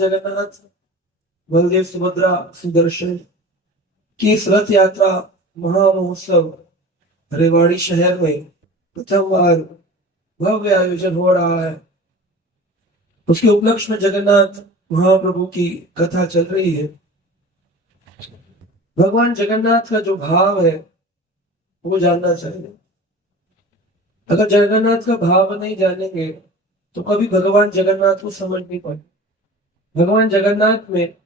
जगन्नाथ, बलदेव, सुभद्रा, सुदर्शन की इस रथ यात्रा महामहोत्सव रेवाड़ी शहर में प्रथम बार भव्य आयोजन हो रहा है। उसके उपलक्ष्य में जगन्नाथ महाप्रभु की कथा चल रही है। भगवान जगन्नाथ का जो भाव है वो जानना चाहिए। अगर जगन्नाथ का भाव नहीं जानेंगे तो कभी भगवान जगन्नाथ को समझ नहीं पाए। भगवान जगन्नाथ में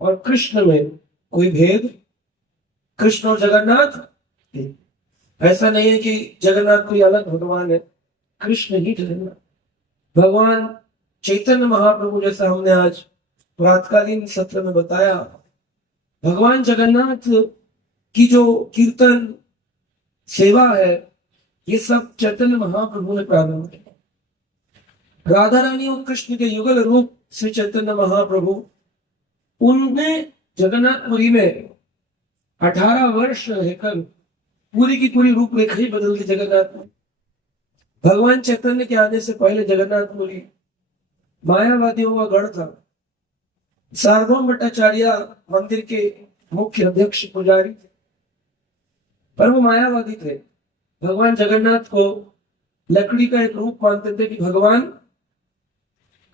और कृष्ण में कोई भेद, कृष्ण और जगन्नाथ ऐसा नहीं है कि जगन्नाथ कोई अलग भगवान है, कृष्ण ही जगन्नाथ। भगवान चैतन्य महाप्रभु, जैसा हमने आज प्रातकालीन सत्र में बताया, भगवान जगन्नाथ की जो कीर्तन सेवा है ये सब चैतन्य महाप्रभु ने प्रारंभ किया। राधा रानी और कृष्ण के युगल रूप श्री चैतन्य महाप्रभु, उनने जगन्नाथपुरी में 18 वर्ष रहकर पूरी की पूरी रूपरेखा ही बदल दी जगन्नाथ में। भगवान चैतन्य के आने से पहले जगन्नाथपुरी मायावादियों का गढ़ था। सार्वभौम भट्टाचार्य मंदिर के मुख्य अध्यक्ष पुजारी थे, पर वो मायावादी थे। भगवान जगन्नाथ को लकड़ी का एक रूप मानते थे कि भगवान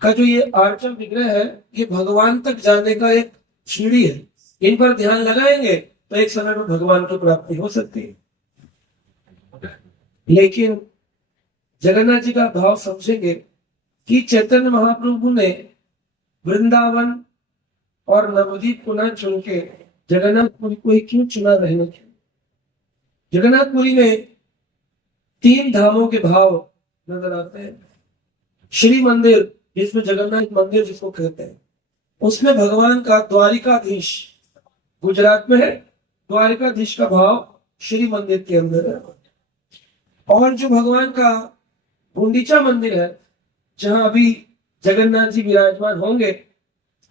का जो ये आर्चर विग्रह है ये भगवान तक जाने का एक सीढ़ी है, इन पर ध्यान लगाएंगे तो एक समय में भगवान की प्राप्ति हो सकती है। लेकिन जगन्नाथ जी का भाव समझेंगे कि चैतन्य महाप्रभु ने वृंदावन और नवद्वीप को न चुन के जगन्नाथपुरी को ही क्यों चुना रहने के। जगन्नाथपुरी में 3 धामों के भाव नजर आते हैं। श्री मंदिर, जिसमें जगन्नाथ मंदिर जिसको कहते हैं, उसमें भगवान का द्वारिकाधीश, गुजरात में है, द्वारिकाधीश का भाव श्री मंदिर के अंदर है। और जो भगवान का गुंडीचा मंदिर है, जहां अभी जगन्नाथ जी विराजमान होंगे,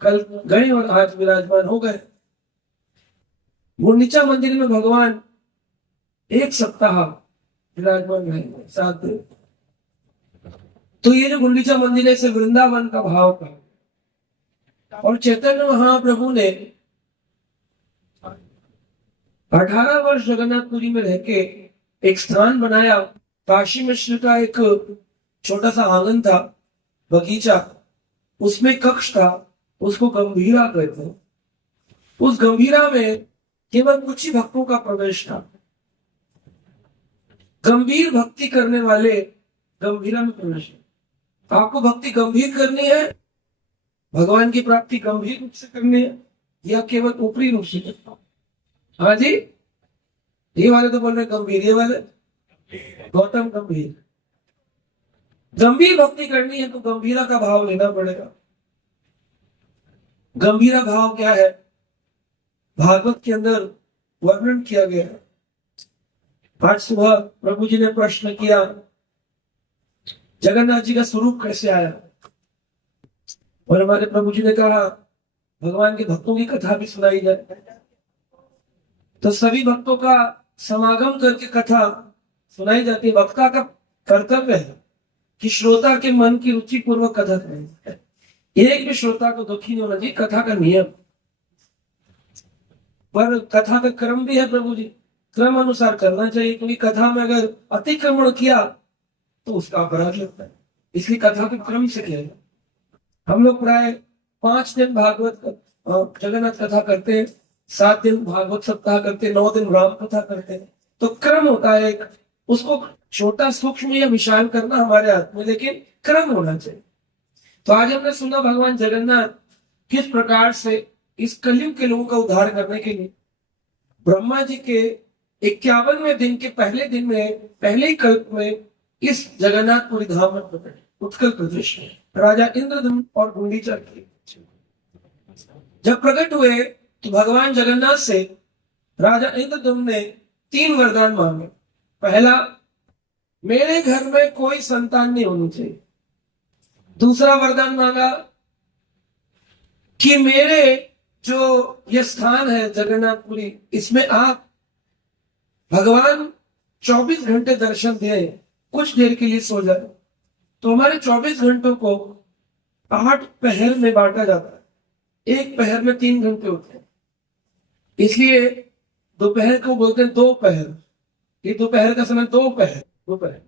कल गए और आज विराजमान हो गए। गुंडीचा मंदिर में भगवान 1 सप्ताह विराजमान रहेंगे, 7 दिन। तो ये जो गुंडीचा मंदिर है इसे वृंदावन का भाव का। और चैतन्य महाप्रभु ने 18 वर्ष जगन्नाथपुरी में रह के एक स्थान बनाया। काशी मिश्र का एक छोटा सा आंगन था, बगीचा, उसमें कक्ष था, उसको गंभीरा कहते हैं। उस गंभीरा में केवल कुछ ही भक्तों का प्रवेश था। गंभीर भक्ति करने वाले गंभीरा में प्रवेश। आपको भक्ति गंभीर करनी है, भगवान की प्राप्ति गंभीर रूप से करनी है, या केवल ऊपरी रूप से करना? हाँ जी, ये वाले तो बोल रहे गंभीर, ये वाले गौतम गंभीर। गंभीर भक्ति करनी है तो गंभीरा का भाव लेना पड़ेगा। गंभीरा भाव क्या है? भागवत के अंदर वर्णन किया गया है। आज सुबह प्रभु जी ने प्रश्न किया, जगन्नाथ जी का स्वरूप कैसे आया? और हमारे प्रभु जी ने कहा भगवान के भक्तों की कथा भी सुनाई जाए। तो सभी भक्तों का समागम करके कथा सुनाई जाती है। वक्ता का कर्तव्य है कि श्रोता के मन की रुचि पूर्वक कथा करें। एक भी श्रोता को दुखी नहीं होना चाहिए, कथा का नियम। पर कथा का क्रम भी है प्रभु जी, क्रम अनुसार करना चाहिए, क्योंकि कथा में अगर अतिक्रमण किया तो उसका अपराध लगता है। इसलिए कथा को क्रम से किया जाए। हम लोग प्राय 5 दिन भागवत जगन्नाथ कथा करते हैं, 7 दिन भागवत सप्ताह करते हैं, 9 दिन राम कथा करते हैं। तो क्रम होता है एक, उसको छोटा सूक्ष्म या विशाल करना हमारे हाथ में, लेकिन क्रम होना चाहिए। तो आज हमने सुना भगवान जगन्नाथ किस प्रकार से इस कलयुग के लोगों का उद्धार करने के लिए ब्रह्मा जी के 51वें दिन के पहले दिन में, पहले ही कल्प में इस जगन्नाथपुरी धाम में प्रकट, उत्कल प्रदेश में राजा इंद्रदम्न और गुंडीचा के जब प्रकट हुए तो भगवान जगन्नाथ से राजा इंद्रदम्न ने 3 वरदान मांगे। पहला, मेरे घर में कोई संतान नहीं होनी चाहिए। दूसरा वरदान मांगा कि मेरे जो ये स्थान है जगन्नाथपुरी, इसमें आप भगवान 24 घंटे दर्शन दे, कुछ देर के लिए सो जाए। तो हमारे 24 घंटों को 8 पहर में बांटा जाता है। एक पहर में 3 घंटे होते हैं, इसलिए दोपहर को बोलते हैं दोपहर। ये दोपहर का समय दोपहर, दोपहर।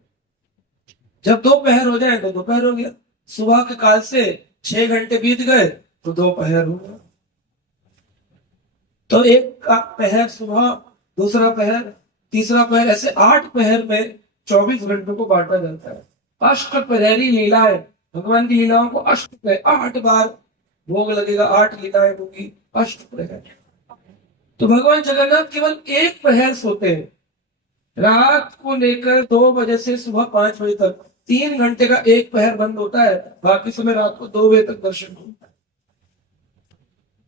जब दोपहर हो जाए तो दोपहर हो गया। सुबह के काल से 6 घंटे बीत गए तो दोपहर हो गया। तो एक का पहर सुबह, दूसरा पहर, तीसरा पहर, ऐसे 8 पहर में 24 घंटों को बांटा जाता है। अष्टप्रहरी लीलाएं, भगवान की लीलाओं को 8 बार भोग लगेगा, 8 लीलाएं होगी, अष्टप्रहर। तो भगवान जगन्नाथ केवल एक पहर सोते हैं, रात को लेकर 2 बजे से सुबह 5 बजे तक 3 घंटे का एक पहर बंद होता है, बाकी समय रात को 2 बजे तक दर्शन होता है।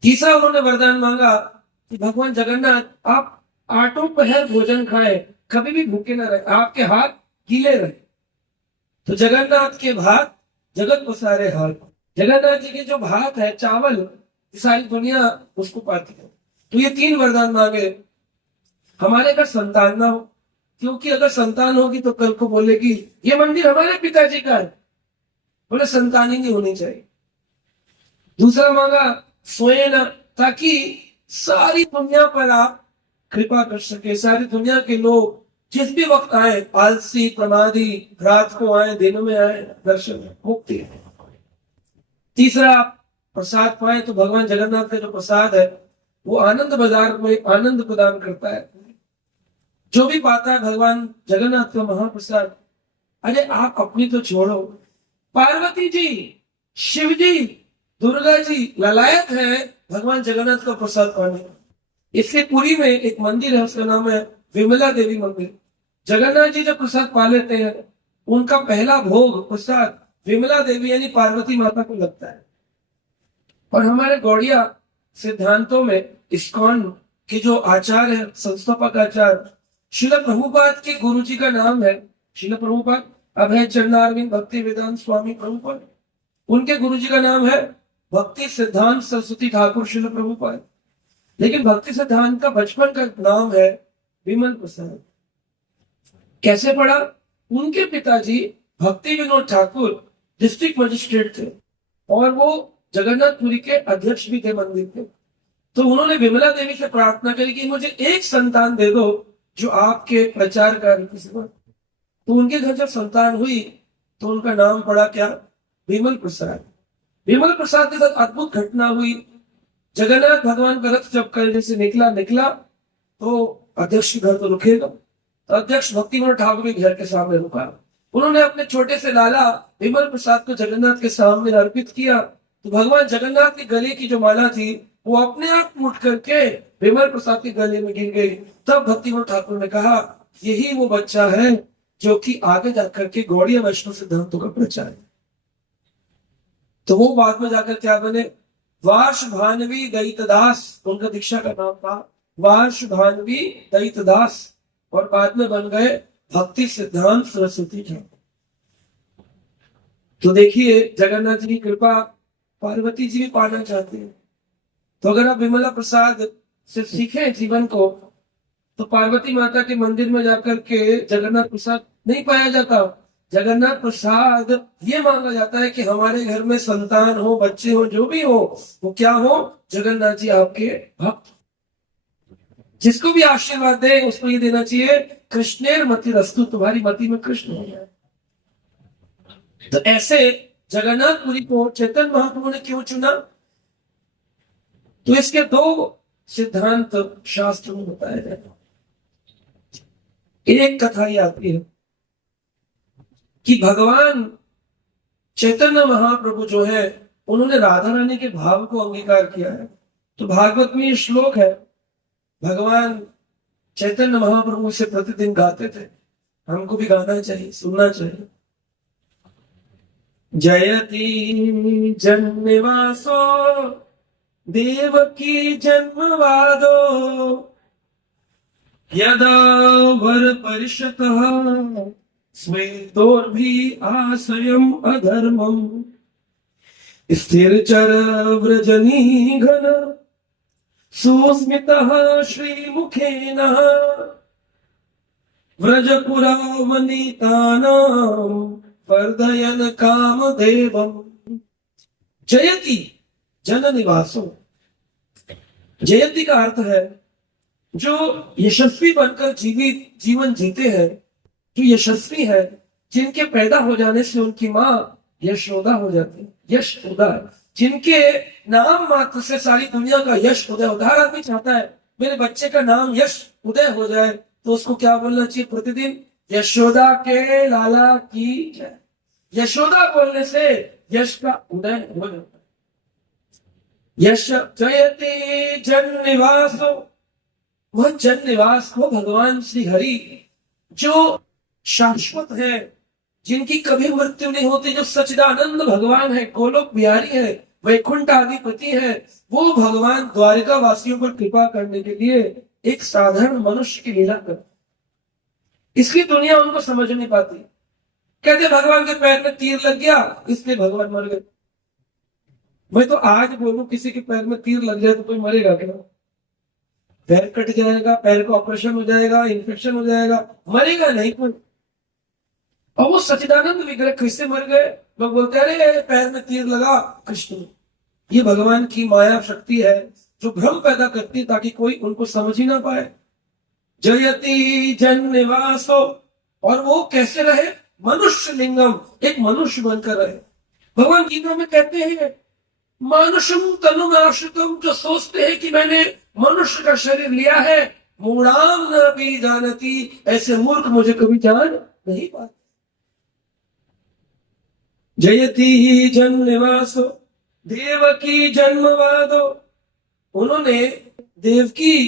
तीसरा उन्होंने वरदान मांगा कि भगवान जगन्नाथ आप 8 पहर भोजन खाएं, कभी भी भूखे ना रहे, आपके हाथ गीले रहे। तो जगन्नाथ के भात जगत को सारे हाथ, जगन्नाथ जी के जो भात है, चावल, सारी दुनिया उसको पाती है। तो ये 3 वरदान मांगे। हमारे घर संतान ना हो, क्योंकि अगर संतान होगी तो कल को बोलेगी ये मंदिर हमारे पिताजी का है, बोले संतान ही नहीं होनी चाहिए। दूसरा मांगा सोए ना, ताकि सारी दुनिया पर आप कृपा कर सके, सारी दुनिया के लोग जिस भी वक्त आए, आलसी, प्रमादी, रात को आए, दिन में आए, दर्शन मुक्ति है। तीसरा प्रसाद पाए, तो भगवान जगन्नाथ का जो प्रसाद है वो आनंद बाजार में आनंद प्रदान करता है। जो भी पाता है भगवान जगन्नाथ का महाप्रसाद। अरे आप अपनी तो छोड़ो, पार्वती जी, शिव जी, दुर्गा जी ललायत है भगवान जगन्नाथ का प्रसाद पाने। इसलिए पुरी में एक मंदिर है, उसका नाम है विमला देवी मंदिर। जगन्नाथ जी जब प्रसाद पा लेते हैं, उनका पहला भोग प्रसाद विमला देवी यानी पार्वती माता को लगता है। और हमारे गौड़िया सिद्धांतों में इस्कॉन के जो आचार्य है, संस्थापक आचार्य श्रील प्रभुपाद के गुरु जी का नाम है श्रील प्रभुपाद, अभय चरणारविंद भक्ति वेदांत स्वामी प्रभुपाद। उनके गुरु जी का नाम है भक्ति सिद्धांत सरस्वती ठाकुर श्रील प्रभुपाद। लेकिन भक्ति सिद्धांत का बचपन का नाम है विमल प्रसाद। कैसे पड़ा? उनके पिताजी भक्ति विनोद ठाकुर डिस्ट्रिक्ट मजिस्ट्रेट थे और वो जगन्नाथपुरी के अध्यक्ष भी थे मंदिर के। तो उन्होंने विमला देवी से प्रार्थना करी कि मुझे एक संतान दे दो जो आपके प्रचार कार्य की सेवा। तो उनके घर जब संतान हुई तो उनका नाम पड़ा क्या? विमल प्रसाद। विमल प्रसाद के साथ अद्भुत घटना हुई। जगन्नाथ भगवान का रथ जब कल से निकला तो अध्यक्ष के घर तो रुकेगा, तो अध्यक्ष भक्ति विनोद ठाकुर के घर के सामने रुका। उन्होंने अपने छोटे से लाला विमल प्रसाद को जगन्नाथ के सामने अर्पित किया। तो भगवान जगन्नाथ के गले की जो माला थी वो अपने आप टूट करके विमल प्रसाद के गले में गिर गई। तब भक्ति विनोद ठाकुर ने कहा यही वो बच्चा है जो कि आगे जाकर के गौड़ीय वैष्णव सिद्धांतों का प्रचार है। तो वो बाद में जाकर क्या बने? वार्ष भानवी दैतदास, उनका दीक्षा का नाम था वार्ष भानवी दैतदास, और बाद में बन गए भक्ति सिद्धांत सरस्वती ठाकुर। तो देखिए जगन्नाथ जी की कृपा पार्वती जी भी पाना चाहते हैं। तो अगर आप विमला प्रसाद से सीखें जीवन को, तो पार्वती माता के मंदिर में जाकर के जगन्नाथ प्रसाद नहीं पाया जाता। जगन्नाथ प्रसाद ये मांगा जाता है कि हमारे घर में संतान हो, बच्चे हो, जो भी हो, वो क्या हो? जगन्नाथ जी आपके भक्त। जिसको भी आशीर्वाद दे उसको ये देना चाहिए कृष्णेर मति रस्तु, तुम्हारी मति में कृष्ण हो जाए। तो ऐसे जगन्नाथपुरी को चैतन्य महाप्रभु ने क्यों चुना? तो इसके 2 सिद्धांत शास्त्र में बताया जाता। एक कथा ये आती है कि भगवान चैतन्य महाप्रभु जो है उन्होंने राधा रानी के भाव को अंगीकार किया है। तो भागवत में ये श्लोक है, भगवान चैतन्य महाप्रभु से प्रतिदिन गाते थे, हमको भी गाना चाहिए, सुनना चाहिए। जयति जन्मवासो देवकी जन्मवादो यदा वर परिषतः स्वेदोर्भि आश्रयम् अधर्मम् स्थिरचर व्रजनी घन सुस्मितः श्रीमुखेन व्रजपुरावनीतानां वर्धयन् कामदेवम्। जयति जननिवासो, जयती का अर्थ है जो यशस्वी बनकर जीवन जीते हैं, जो यशस्वी है, जिनके पैदा हो जाने से उनकी माँ यशोदा हो जाती है, यशोदा, जिनके नाम मात्र से सारी दुनिया का यश उदय हो। हर आदमी चाहता है मेरे बच्चे का नाम यश उदय हो जाए, तो उसको क्या बोलना चाहिए प्रतिदिन? यशोदा के लाला की जय। यशोदा बोलने से यश का उदय हो जाता है। यश जयति जन निवास, वह जन निवास हो भगवान श्री हरि जो शाश्वत है, जिनकी कभी मृत्यु नहीं होती, जो सच्चिदानंद भगवान है, गोलोक बिहारी है, वैकुंठ अधिपति है, वो भगवान द्वारिका वासियों पर कृपा करने के लिए एक साधारण मनुष्य की लीला कर, इसलिए दुनिया उनको समझ नहीं पाती। कहते भगवान के पैर में तीर लग गया इसलिए भगवान मर गए। मैं तो आज बोलूं किसी के पैर में तीर लग जाए तो कोई मरेगा क्या? पैर कट जाएगा, पैर का ऑपरेशन हो जाएगा, इन्फेक्शन हो जाएगा, मरेगा नहीं कोई। और वो सच्चिदानंद विग्रह कैसे मर गए? लोग बोलते हैं अरे पैर में तीर लगा कृष्ण। ये भगवान की माया शक्ति है जो भ्रम पैदा करती है ताकि कोई उनको समझ ही ना पाए। जयति जन निवासो, और वो कैसे रहे? मनुष्य लिंगम, एक मनुष्य बनकर रहे। भगवान गीता में कहते हैं मानुषम तनुमाश्रितम, जो सोचते हैं कि मैंने मनुष्य का शरीर लिया है, मूढ़ाम न भी जानती, ऐसे मूर्ख मुझे कभी जान नहीं पाते। जयति ही जन निवासो देवकी जन्मवादो, उन्होंने देवकी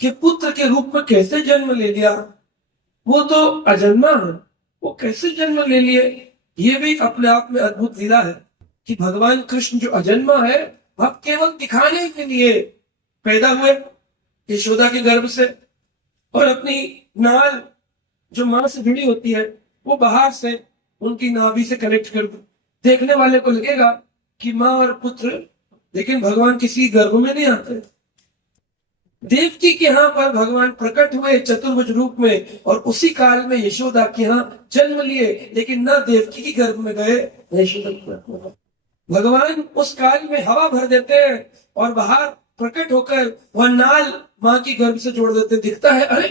के पुत्र के रूप में कैसे जन्म ले लिया? वो तो अजन्मा है, वो कैसे जन्म ले लिए? ये भी अपने आप में अद्भुत लीला है कि भगवान कृष्ण जो अजन्मा है, वह केवल दिखाने के लिए पैदा हुए यशोदा के गर्भ से, और अपनी नाल जो मां से जुड़ी होती है वो बाहर से उनकी नाभि से कनेक्ट कर दो। देखने वाले को लगेगा कि मां और पुत्र, लेकिन भगवान किसी गर्भ में नहीं आते। देवकी के यहाँ पर भगवान प्रकट हुए चतुर्भुज रूप में, और उसी काल में यशोदा के यहाँ जन्म लिए, लेकिन न देवकी के गर्भ में गए न यशोदा। भगवान उस काल में हवा भर देते हैं और बाहर प्रकट होकर वह नाल माँ की गर्भ से जोड़ देते। दिखता है अरे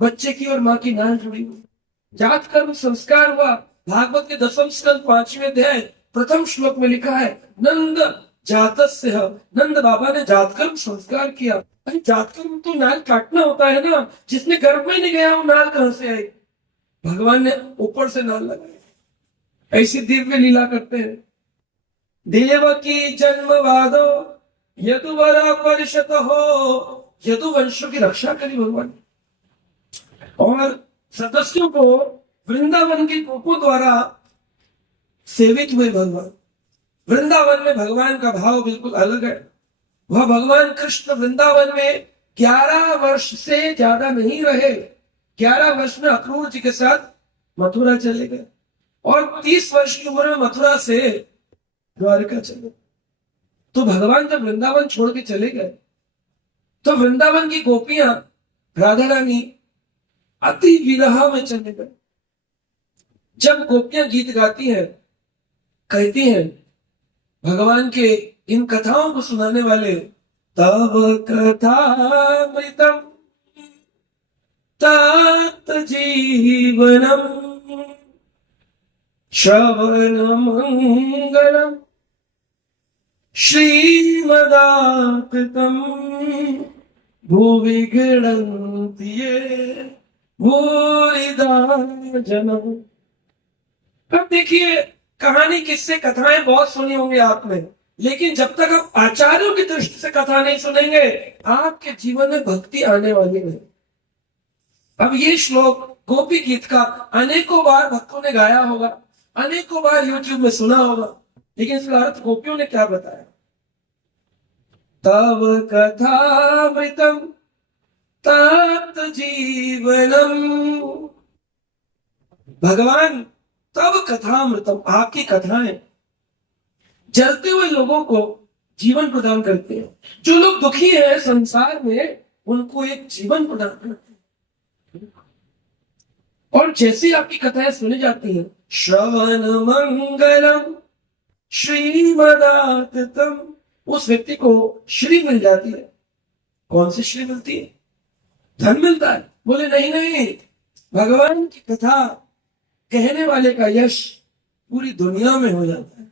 बच्चे की और माँ की नाल जुड़ी हुई। जात कर्म संस्कार हुआ। भागवत के 10वें स्कंद 5वें अध्याय प्रथम श्लोक में लिखा है नंद जातस्य, नंद बाबा ने जातकर्म संस्कार किया। अरे जातकर्म तो नाल काटना होता है ना, जिसने गर्भ में नहीं गया वो नाल कहां से आई? भगवान ने ऊपर से नाल लगाई। ऐसी दिव्य लीला करते हैं। देवकी जन्मवादो यदुवरा परिषद हो, यदुवंशों की रक्षा करी भगवान, और सदस्यों को वृंदावन के गोपों द्वारा सेवित हुए भगवान। वृंदावन में भगवान का भाव बिल्कुल अलग है। वह भगवान कृष्ण वृंदावन में 11 वर्ष से ज्यादा नहीं रहे। 11 वर्ष में अक्रूर जी के साथ मथुरा चले गए, और 30 वर्ष की उम्र में मथुरा से द्वारका चले। तो भगवान जब वृंदावन छोड़ के चले गए तो वृंदावन की गोपियां, राधा रानी अति विरह में चले गए। जब गोपियां गीत गाती हैं, कहती हैं भगवान के इन कथाओं को सुनाने वाले, तब कथामृतम तात जीवनम श्रवण मंगलम श्रीमदाकृतम भुवि गृह्णन्ति ये भूरिदा जनम। अब देखिए कहानी, किस्से, कथाएं बहुत सुनी होंगी आपने, लेकिन जब तक आप आचार्यों की दृष्टि से कथा नहीं सुनेंगे आपके जीवन में भक्ति आने वाली नहीं। अब ये श्लोक गोपी गीत का अनेकों बार भक्तों ने गाया होगा, अनेकों बार यूट्यूब में सुना होगा, लेकिन इसका अर्थ गोपियों ने क्या बताया? तब कथामृतम तात जीवनम, भगवान तब कथामृतम, आपकी कथाएं जलते हुए लोगों को जीवन प्रदान करते हैं। जो लोग दुखी हैं संसार में उनको एक जीवन प्रदान करते हैं। और जैसे आपकी कथाएं सुनी जाती हैं, श्रवण मंगलम श्रीमदातम, उस व्यक्ति को श्री मिल जाती है। कौन सी श्री मिलती है? धन मिलता है? बोले नहीं नहीं, भगवान की कथा कहने वाले का यश पूरी दुनिया में हो जाता है।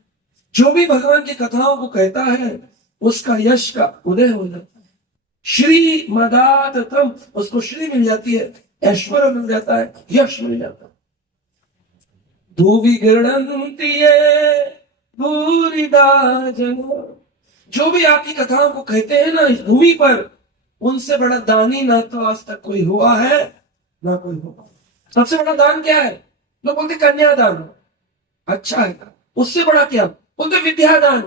जो भी भगवान की कथाओं को कहता है उसका यश का उदय हो जाता है। श्री मदातम, उसको श्री मिल जाती है, ऐश्वर्य मिल जाता है, यश मिल जाता है। धूवि गृणन्ति ये भूरिदा जन, जो भी आपकी कथाओं को कहते हैं ना इस भूमि पर, उनसे बड़ा दानी ना तो आज तक कोई हुआ है ना कोई होगा। सबसे बड़ा दान क्या है? लोग बोलते कन्यादान, अच्छा है। उससे बड़ा क्या? बोलते विद्यादान,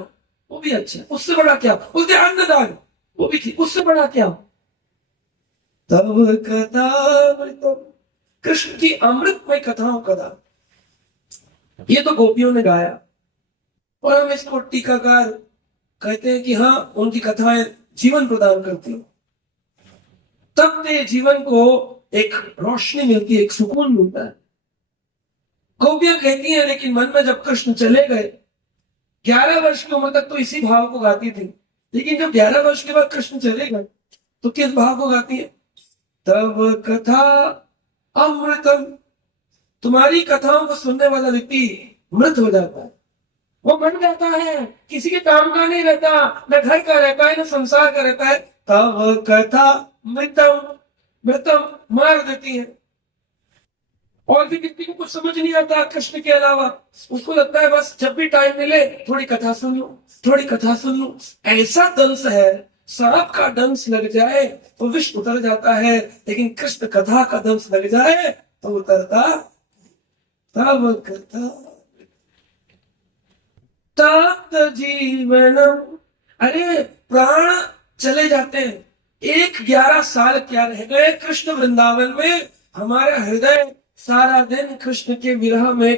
वो भी अच्छा है। उससे बड़ा क्या? बोलते अन्नदान, वो भी ठीक। उससे बड़ा क्या? तब कथा, कृष्ण की अमृतमय कथाओं का दान। ये तो गोपियों ने गाया और हम इसको टीकाकार कहते हैं कि हाँ, उनकी कथाएं जीवन प्रदान करती हैं। तब ते जीवन को एक रोशनी मिलती है, एक सुकून मिलता है। गोपियां कहती हैं लेकिन मन में जब कृष्ण चले गए, 11 वर्ष की उम्र तक तो इसी भाव को गाती थी, लेकिन जब 11 वर्ष के बाद कृष्ण चले गए तो किस भाव को गाती है? तब कथा अमृतम, तुम्हारी कथाओं को सुनने वाला व्यक्ति मृत हो जाता है, वो मर जाता है, किसी के काम का नहीं रहता, न घर का रहता है न संसार का रहता है। तब कथा मृतम, मृतम मार देती है। और भी व्यक्ति को कुछ समझ नहीं आता कृष्ण के अलावा, उसको लगता है बस जब भी टाइम मिले थोड़ी कथा सुन लो, थोड़ी कथा सुन लो। ऐसा दंश है, सांप का दंश लग जाए तो विष उतर जाता है, लेकिन कृष्ण कथा का दंश लग जाए तो उतरता। तब कथा तप्त जीवनम, अरे प्राण चले जाते हैं, 11 साल क्या रह गए कृष्ण वृंदावन में। हमारा हृदय सारा दिन कृष्ण के विरह में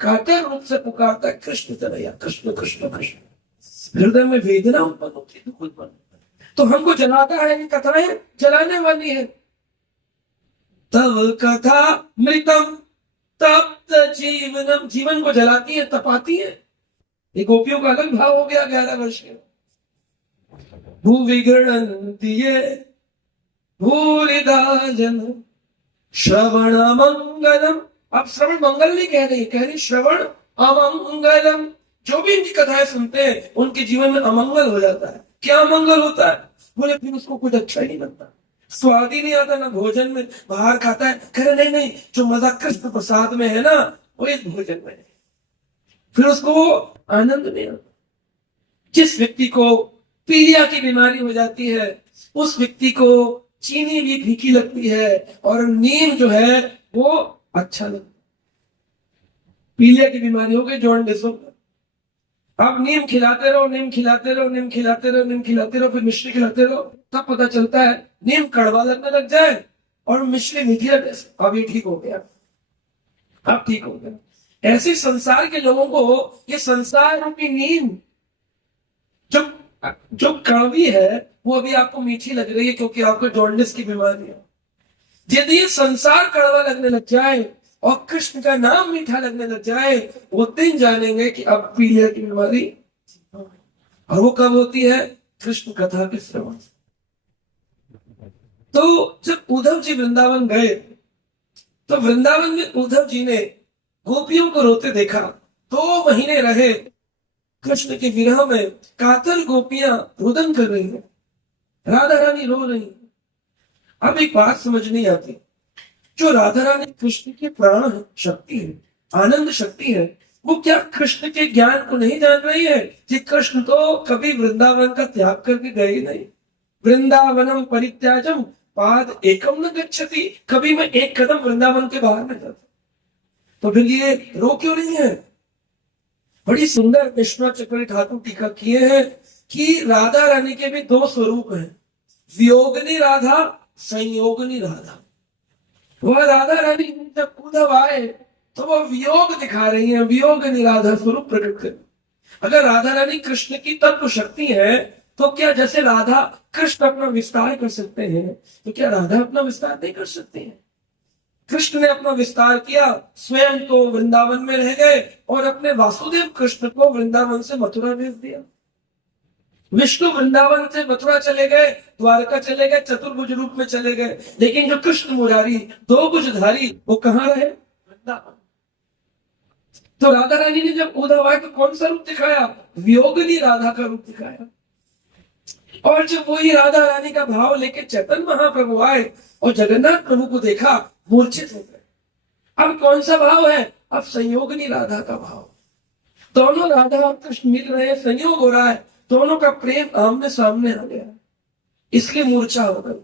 कातर रूप से पुकारता है, कृष्ण चलैया, कृष्ण कृष्ण कृष्ण। हृदय में वेदना उत्पन्न होती है, दुख उत्पन्न होता है। तो हमको जलाता है, ये कथाएं जलाने वाली है। तब कथा मृतम तप्त जीवनम, जीवन को जलाती है, तपाती है। ये गोपियों का अलग भाव हो गया 11 वर्ष के। भूविगृणन्ति ये भूरिदा जन श्रवण मंगलम। अब श्रवण मंगल नहीं कह रही, कह रही श्रवण अमंगलम। जो भी इनकी कथाएं सुनते हैं उनके जीवन में अमंगल हो जाता है। क्या अमंगल होता है? बोले फिर उसको कुछ अच्छा ही नहीं लगता, स्वाद ही नहीं आता ना भोजन में। बाहर खाता है, कह रहे नहीं नहीं, जो मजा कृष्ण प्रसाद में है ना वो इस भोजन में है, फिर उसको आनंद नहीं आता। जिस व्यक्ति को पीलिया की बीमारी हो जाती है उस व्यक्ति को चीनी भी फीकी लगती है और नीम जो है वो अच्छा लगता है। पीलिया की बीमारी हो गई, जॉन्डिस हो गया, आप नीम खिलाते रहो, नीम खिलाते रहो, नीम खिलाते रहो, नीम खिलाते रहो, फिर मिश्री खिलाते रहो, तब पता चलता है नीम कड़वा लगने लग जाए और मिश्री मीठी लगे, अब ये ठीक हो गया, अब ठीक हो गया। ऐसे संसार के लोगों को ये संसार रूपी नीम जो कड़वी है वो अभी आपको मीठी लग रही है क्योंकि आपको जॉन्डिस की बीमारी है। यदि ये संसार कड़वा लगने लग जाए और कृष्ण का नाम मीठा लगने लग जाए, वो दिन जानेंगे कि अब पीलिया की बीमारी। और वो कब होती है? कृष्ण कथा के श्रवण। तो जब उद्धव जी वृंदावन गए तो वृंदावन में उद्धव जी ने गोपियों को रोते देखा। 2 महीने रहे कृष्ण के विरह में, कातर गोपियां रुदन कर रही हैं, राधा रानी रो रही है। अब एक बात समझ नहीं आती, जो राधा रानी कृष्ण के प्राण शक्ति है, आनंद शक्ति है, वो क्या कृष्ण के ज्ञान को नहीं जान रही है कि कृष्ण तो कभी वृंदावन का त्याग करके गए ही नहीं। वृंदावनम परित्याजम पाद एकम न गच्छति, कभी मैं एक कदम वृंदावन के बाहर नहीं जाता। तो फिर ये रो क्यों नहीं है? बड़ी सुंदर विश्वनाथ चक्रवर्ती ठाकुर टीका किए हैं कि राधा रानी के भी 2 स्वरूप हैं, वियोगनी राधा, संयोगनी राधा। वह राधा रानी जब उद्धव आए तो वह वियोग दिखा रही है, वियोगनी राधा स्वरूप प्रकट कर। अगर राधा रानी कृष्ण की तत्व शक्ति है तो क्या जैसे राधा कृष्ण अपना विस्तार कर सकते हैं तो क्या राधा अपना विस्तार नहीं कर सकती है? कृष्ण ने अपना विस्तार किया, स्वयं तो वृंदावन में रह गए और अपने वासुदेव कृष्ण को वृंदावन से मथुरा भेज दिया। विष्णु वृंदावन से मथुरा चले गए, द्वारका चले गए, चतुर्भुज रूप में चले गए, लेकिन जो कृष्ण मुरारी दो भुजधारी वो कहाँ रहे? वृंदावन। तो राधा रानी ने जब उद्धव आए तो कौन सा रूप दिखाया? वियोगिनी राधा का रूप दिखाया। और जब वही राधा रानी का भाव लेके चैतन्य महाप्रभु आए और जगन्नाथ प्रभु को देखा, मूर्छित हो गए। अब कौन सा भाव है? अब संयोगिनी राधा का भाव। दोनों राधा और कृष्ण मिल रहे हैं, संयोग हो रहा है, दोनों का प्रेम आमने सामने आ गया, इसलिए मूर्छा हो गई।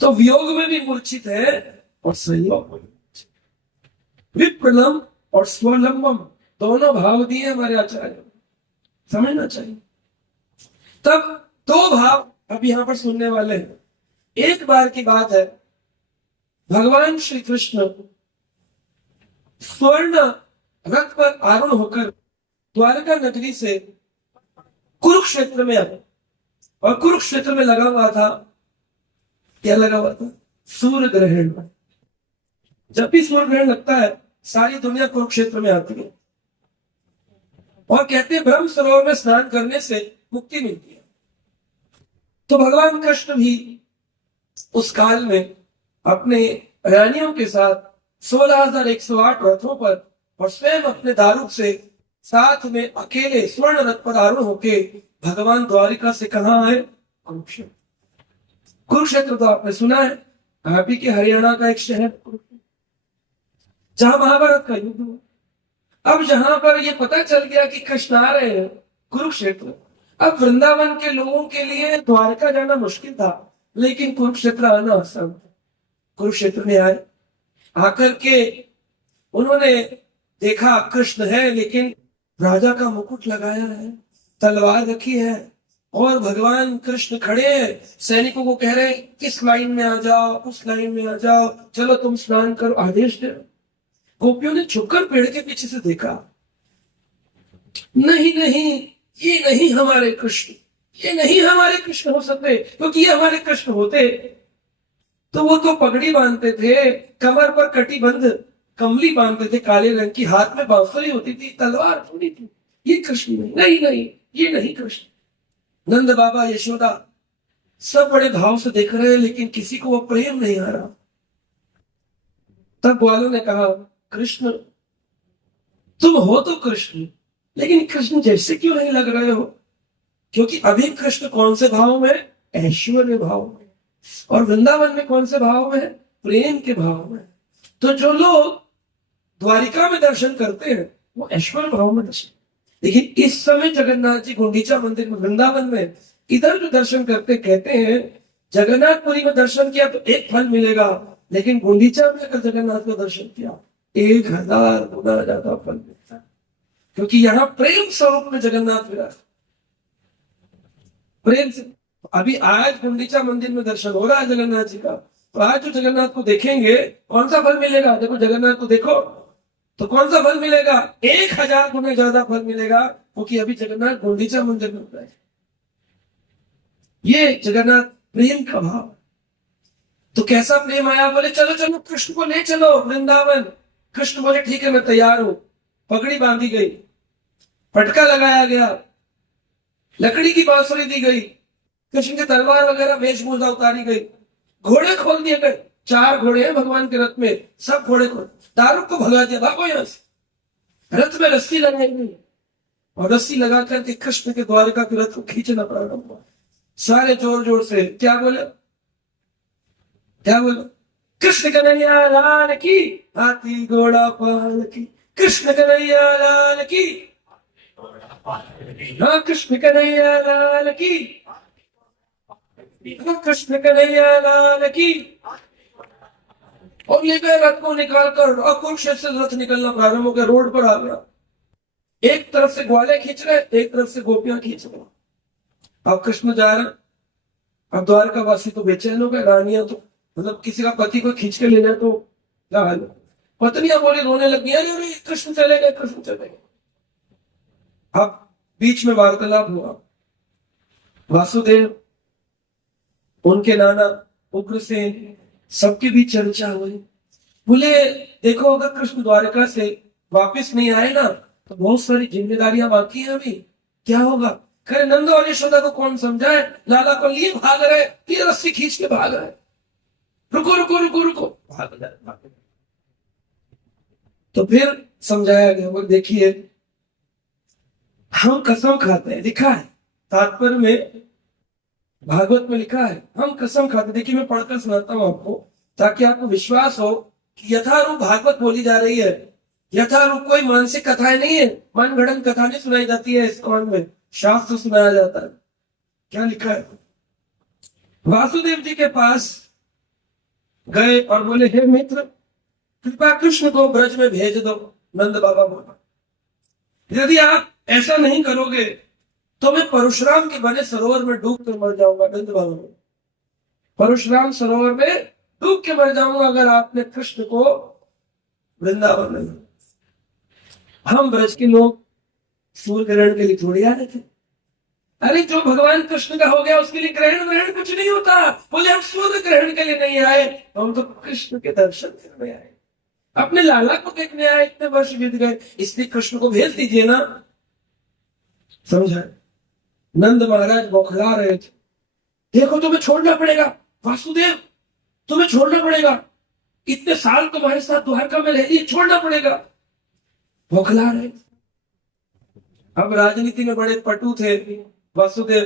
तो वियोग में भी मूर्छित है और संयोग में विप्रलम और स्वलंबम दोनों भाव दिए हमारे आचार्य, समझना चाहिए। तब दो भाव अब यहां पर सुनने वाले हैं। एक बार की बात है, भगवान श्री कृष्ण स्वर्ण रथ पर आरूढ़ होकर द्वारका नगरी से कुरुक्षेत्र में आए, और कुरुक्षेत्र में लगा हुआ था, क्या लगा हुआ था? सूर्य ग्रहण। जब भी सूर्य ग्रहण लगता है सारी दुनिया कुरुक्षेत्र में आती है, और कहते हैं ब्रह्म सरोवर में स्नान करने से मुक्ति मिलती है। तो भगवान कृष्ण भी उस काल में अपने रानियों के साथ 16,108 रथों पर और स्वयं अपने दारूक से साथ में अकेले स्वर्ण रथ पर आरूढ़ होके भगवान द्वारिका से कहाँ आए? कुरुक्षेत्र। कुरुक्षेत्र तो आपने सुना है, आप ही के हरियाणा का एक शहर, जहां महाभारत का युद्ध हुआ। अब जहां पर ये पता चल गया कि कृष्ण आ रहे हैं कुरुक्षेत्र, अब वृंदावन के लोगों के लिए द्वारका जाना मुश्किल था, लेकिन कुरुक्षेत्र आना आसान था। कुरुक्षेत्र में आए, आकर के उन्होंने देखा कृष्ण है, लेकिन राजा का मुकुट लगाया है, तलवार रखी है, और भगवान कृष्ण खड़े हैं, सैनिकों को कह रहे इस लाइन में आ जाओ, उस लाइन में आ जाओ, चलो तुम स्नान करो, आदेश दे। गोपियों ने छुपकर पेड़ के पीछे से देखा, नहीं नहीं, ये नहीं हमारे कृष्ण, ये नहीं हमारे कृष्ण हो सकते, क्योंकि ये हमारे कृष्ण होते तो वो तो पगड़ी बांधते थे, कमर पर कटिबंध कमली बांधते थे काले रंग की, हाथ में बांसुरी होती थी, तलवार थोड़ी थी। ये कृष्ण नहीं, नहीं नहीं, ये नहीं कृष्ण। नंद बाबा, यशोदा सब बड़े भाव से देख रहे हैं, लेकिन किसी को वो प्रेम नहीं आ रहा। तब ग्वालों ने कहा, कृष्ण तुम हो तो कृष्ण, लेकिन कृष्ण जैसे क्यों नहीं लग रहे हो? क्योंकि अभी कृष्ण कौन से भाव में? ऐश्वर्य भाव में। और वृंदावन में कौन से भाव में? प्रेम के भाव में। तो जो लोग द्वारिका में दर्शन करते हैं वो ऐश्वर्य भाव में दर्शन, लेकिन इस समय जगन्नाथ जी गुंडीचा मंदिर में वृंदावन में इधर जो दर्शन करते, कहते हैं जगन्नाथपुरी में दर्शन किया तो एक फल मिलेगा, लेकिन गुंडीचा में अगर जगन्नाथ का दर्शन किया 1000 गुना ज्यादा फल मिलता है, क्योंकि यहाँ प्रेम स्वरूप में जगन्नाथ विराज, प्रेम से। अभी आज गुंडीचा मंदिर में दर्शन हो रहा है जगन्नाथ जी का, तो आज जो जगन्नाथ को देखेंगे कौन सा फल मिलेगा? देखो जगन्नाथ को देखो तो कौन सा फल मिलेगा? 1000 गुना ज्यादा फल मिलेगा, क्योंकि अभी जगन्नाथ गुंडीचा मंदिर में होता है। ये जगन्नाथ प्रेम का भाव। तो कैसा प्रेम आया? बोले चलो चलो कृष्ण को ले चलो वृंदावन। कृष्ण बोले ठीक है मैं तैयार हूं। पगड़ी बांधी गई, पटका लगाया गया, लकड़ी की बांसुरी दी गई, कृष्ण के तलवार वगैरह वेशभूषा उतारी गई, घोड़े खोल दिए गए। 4 घोड़े हैं भगवान के रथ में, सब घोड़े को दारूक को भगा दिया, भागो यहां से। रथ में रस्सी लगाई गई और रस्सी लगा करके कृष्ण के द्वारका के रथ को खींचना प्रारंभ हुआ। सारे जोर जोर से क्या बोले? क्या बोले? कृष्ण कन्हैया लाल की, हाथी घोड़ा पाल की, कृष्ण कन्हैया लाल की, हाँ कृष्ण कन्हैया लाल की, कृष्ण कन्हैया लाल की। और ले गए रथ को निकाल कर, और कुरुक्षेत्र से रथ निकलना प्रारंभ हो गया, रोड पर आ गया। एक तरफ से ग्वाले खींच रहे, एक तरफ से गोपियां खींच रहे। अब कृष्ण जा रहे, अब द्वारका वासी तो बेचैन हो गए, रानियां तो मतलब किसी का पति को खींच के ले जाए तो क्या हाल, पत्नियां बोली रोने लगी, अरे कृष्ण चले गए, कृष्ण चले गए। अब बीच में वार्तालाप हुआ, वासुदेव, उनके नाना उग्रसेन, सबके बीच चर्चा हुई। बोले देखो अगर कृष्ण द्वारका से वापस नहीं आए ना तो बहुत सारी जिम्मेदारियां बाकी हैं अभी, क्या होगा? खैर नंद और यशोदा को कौन समझाए, लाला को लिए भाग रहे, ये रस्सी खींच के भाग रहे, रुको रुको रुको रुको, भाग जाए। तो फिर समझाया गया, वो देखिए हम कसम खाते हैं, लिखा है तात्पर्य में, भागवत में लिखा है हम कसम खाते। देखिए मैं पढ़कर सुनाता हूं आपको, ताकि आपको विश्वास हो कि यथारूप भागवत बोली जा रही है। यथारूप कोई मानसिक कथाएं नहीं है, मन गढ़ंत कथा नहीं सुनाई जाती है, इस कौन में शास्त्र सुनाया जाता है। क्या लिखा है, वासुदेव जी के पास गए और बोले हे मित्र, कृपा कृष्ण को ब्रज में भेज दो। नंद बाबा बोला यदि आप ऐसा नहीं करोगे तो मैं परशुराम के बने सरोवर में डूब कर मर जाऊंगा। नंद बाबा बोले परशुराम सरोवर में डूब के मर जाऊंगा अगर आपने कृष्ण को वृंदावन में। हम ब्रज के लोग सूर्य ग्रहण के लिए थोड़ी आ रहे थे, अरे जो भगवान कृष्ण का हो गया उसके लिए ग्रहण ग्रहण कुछ नहीं होता। बोले हम सूर्य ग्रहण के लिए नहीं आए, हम तो कृष्ण के दर्शन करने आए, अपने लाला को देखने आए, इतने वर्ष बीत गए, इसलिए कृष्ण को भेज दीजिए ना। समझा, नंद महाराज बौखला रहे थे, देखो तुम्हें छोड़ना पड़ेगा वासुदेव, तुम्हें छोड़ना पड़ेगा, इतने साल तुम्हारे साथ द्वारका में रह लिए, छोड़ना पड़ेगा, बौखला रहे। अब राजनीति में बड़े पटु थे वासुदेव,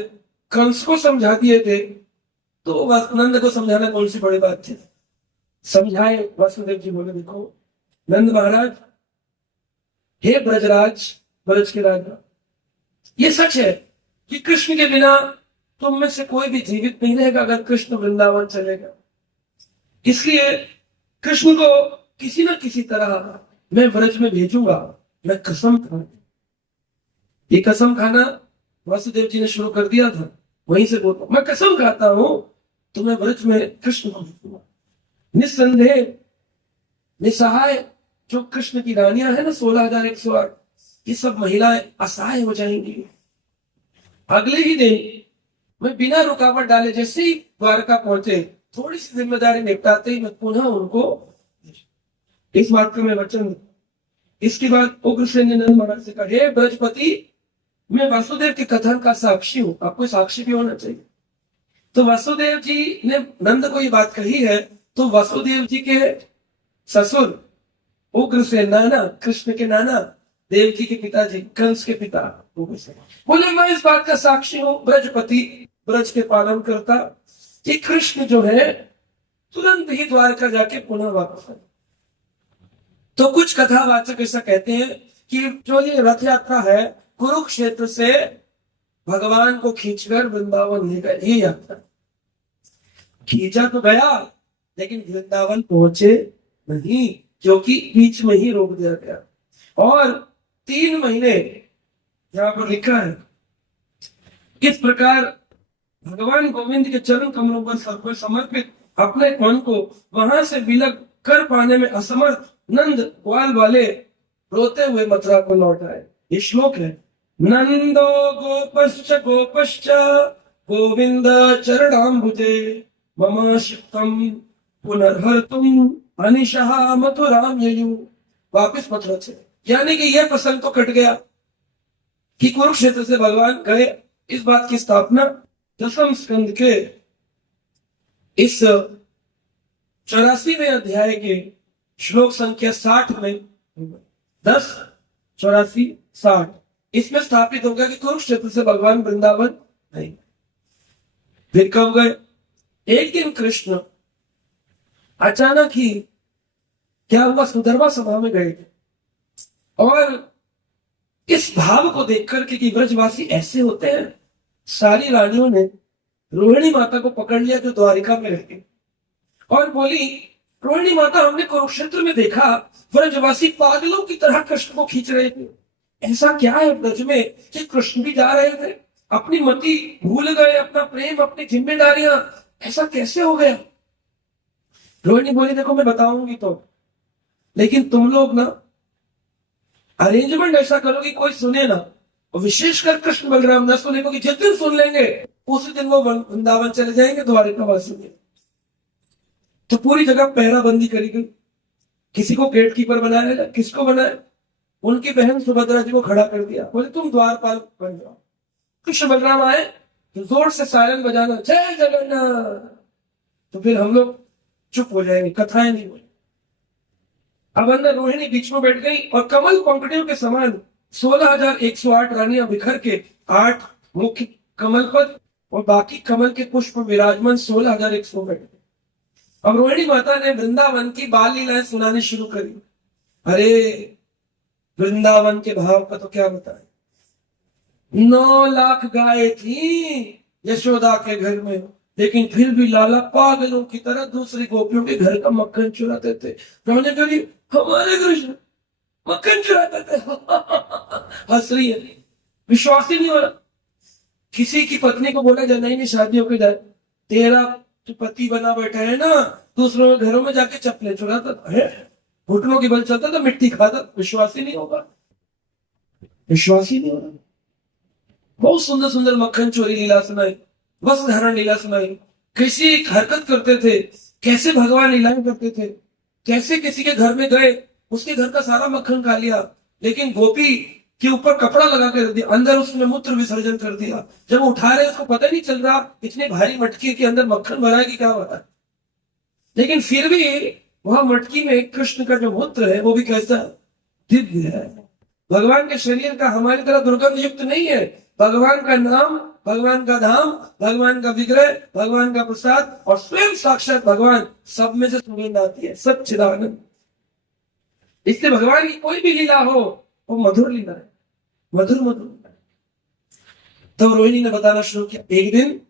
कंस को समझा दिए थे, तो नंद को समझाना कौन सी बड़ी बात थी। समझाए वासुदेव जी, बोले देखो नंद महाराज, हे ब्रजराज, ब्रज के राजा, ये सच है कि कृष्ण के बिना तुम में से कोई भी जीवित नहीं रहेगा अगर कृष्ण वृंदावन चलेगा। इसलिए कृष्ण को किसी न किसी तरह मैं ब्रज में भेजूंगा। मैं कसम खाता, ये कसम खाना वासुदेव जी ने शुरू कर दिया था, वहीं से बोलता मैं कसम खाता हूं तो मैं ब्रज में कृष्ण को भेजूंगा। निस्संदेह निसहाय जो कृष्ण की रानियां है ना 16,108, ये सब महिलाएं असहाय हो जाएंगी। अगले ही दिन मैं बिना रुकावट डाले जैसे ही द्वारका पहुंचे, थोड़ी सी जिम्मेदारी निपटाते ही मैं पुनः उनको इस बात का मैं वचन। इसके बाद उग्रसेन ने नंद महाराज से कहा, हे ब्रजपति, मैं वासुदेव के कथन का साक्षी हूं, आपको साक्षी भी होना चाहिए। तो वासुदेव जी ने नंद को ये बात कही है, तो वासुदेव जी के ससुर उग्रसेन, नाना कृष्ण के नाना, देवकी के पिताजी कंस के पिता उग्रसेन बोले मैं इस बात का साक्षी हूं ब्रजपति, ब्रज के पालन करता, कि कृष्ण जो है तुरंत ही द्वारका जाके पुनः वापस आए। तो कुछ कथावाचक ऐसा कहते हैं कि जो ये रथ यात्रा है कुरुक्षेत्र से भगवान को खींचकर वृंदावन ले गए। ये यात्रा खींचा तो गया लेकिन वृंदावन पहुंचे नहीं, क्योंकि बीच में ही रोक दिया गया। और 3 महीने यहां पर लिखा है, इस प्रकार भगवान गोविंद के चरण कमलों पर समर्पित अपने मन को वहां से विलग कर पाने में असमर्थ नंद ग्वाल वाले रोते हुए मथुरा को लौट आए। ये श्लोक है, नंदो गोपश्च गोविंद चरणाम्बुजे ममाश्रितम पुनर्हर्तुम अनिशहा मथुराम ययु। वापिस मथुरा से, यानी कि यह प्रसंग तो कट गया कि कुरुक्षेत्र से भगवान गए। इस बात की स्थापना 10वें स्कंद के इस 84वें अध्याय के श्लोक संख्या 60 में 10, 84, 60 इसमें स्थापित हो गया कि कुरुक्षेत्र से भगवान वृंदावन नहीं। फिर कब गए? एक दिन कृष्ण अचानक ही क्या हुआ, सुधर्मा सभा में गए थे और इस भाव को देख करके कि ब्रजवासी ऐसे होते हैं, सारी रानियों ने रोहिणी माता को पकड़ लिया जो द्वारिका में रहती और बोली, रोहिणी माता, हमने कुरुक्षेत्र में देखा ब्रजवासी पागलों की तरह कृष्ण को खींच रहे थे, ऐसा क्या है ब्रज में कि कृष्ण भी जा रहे थे, अपनी मति भूल गए, अपना प्रेम, अपनी जिम्मेदारियां, ऐसा कैसे हो गया? रोहिणी बोली, देखो मैं बताऊंगी तो, लेकिन तुम लोग ना अरेंजमेंट ऐसा करो कि कोई सुने ना, और विशेषकर कृष्ण बलराम ना सुने, क्योंकि जिस दिन सुन लेंगे उसी दिन वो वृंदावन चले जाएंगे द्वारिका वासी में। तो पूरी जगह पहराबंदी करी गई, किसी को गेट कीपर बनाया गया, किसको बनाया? उनकी बहन सुभद्रा जी को खड़ा कर दिया, बोले तुम द्वारपाल बन जाओ। कृष्ण बलराम आए तो जोर से सायरन बजाना, जय जगन्नाथ, तो फिर हम लोग चुप हो जाएंगे, कथाएं नहीं बोलेंगे। अब अंदर रोहिणी बीच में बैठ गई और कमल पंखुड़ियों के समान 16,108 रानियां बिखर के 8 मुख्य कमल पर और बाकी कमल के पुष्प विराजमान 16,100 बैठ गए। अब रोहिणी माता ने वृंदावन की बाल लीलाएं सुनानी शुरू करी। अरे वृंदावन के भाव का तो क्या बताएं। 9 लाख गायें थी यशोदा के घर में, लेकिन फिर भी लाला पागलों की तरह दूसरी गोपियों के घर का मक्खन चुराते थे। उन्होंने कही हमारे कृष्ण मक्खन चुराते थे। हंस रही है, विश्वास ही नहीं हो रहा। किसी की पत्नी को बोला जाए नहीं शादी होकर जाए, तेरा तो पति बना बैठा है ना, दूसरों के घरों में जाके चप्पलें चुराता है, घुटनों की बल चलता था, मिट्टी खाता, विश्वास ही नहीं होगा, विश्वास ही नहीं हो रहा। बहुत सुंदर सुंदर मक्खन चोरी लीला सुनाई, वस्त्र धारण लीला सुनाई, कैसी हरकत करते थे, कैसे भगवान लीलाएं करते थे, कैसे किसी के घर में गए उसके घर का सारा मक्खन खा लिया, लेकिन गोपी के ऊपर कपड़ा लगा कर रख दिया, अंदर उसने मूत्र विसर्जन कर दिया। जब उठा रहे उसको पता नहीं चल रहा, इतनी भारी मटकी के अंदर मक्खन भरा है कि क्या भरा है, लेकिन फिर भी वहां मटकी में कृष्ण का जो मूत्र है वो भी कैसा दिव्य है। भगवान के शरीर का हमारी तरह दुर्गंध युक्त नहीं है। भगवान का नाम, भगवान का धाम, भगवान का विग्रह, भगवान का प्रसाद और स्वयं साक्षात भगवान, सब में से सुगंध आती है, सच्चिदानंद। इसलिए भगवान की कोई भी लीला हो वो मधुर लीला है, मधुर मधुर। तब रोहिणी ने बताना शुरू किया। एक दिन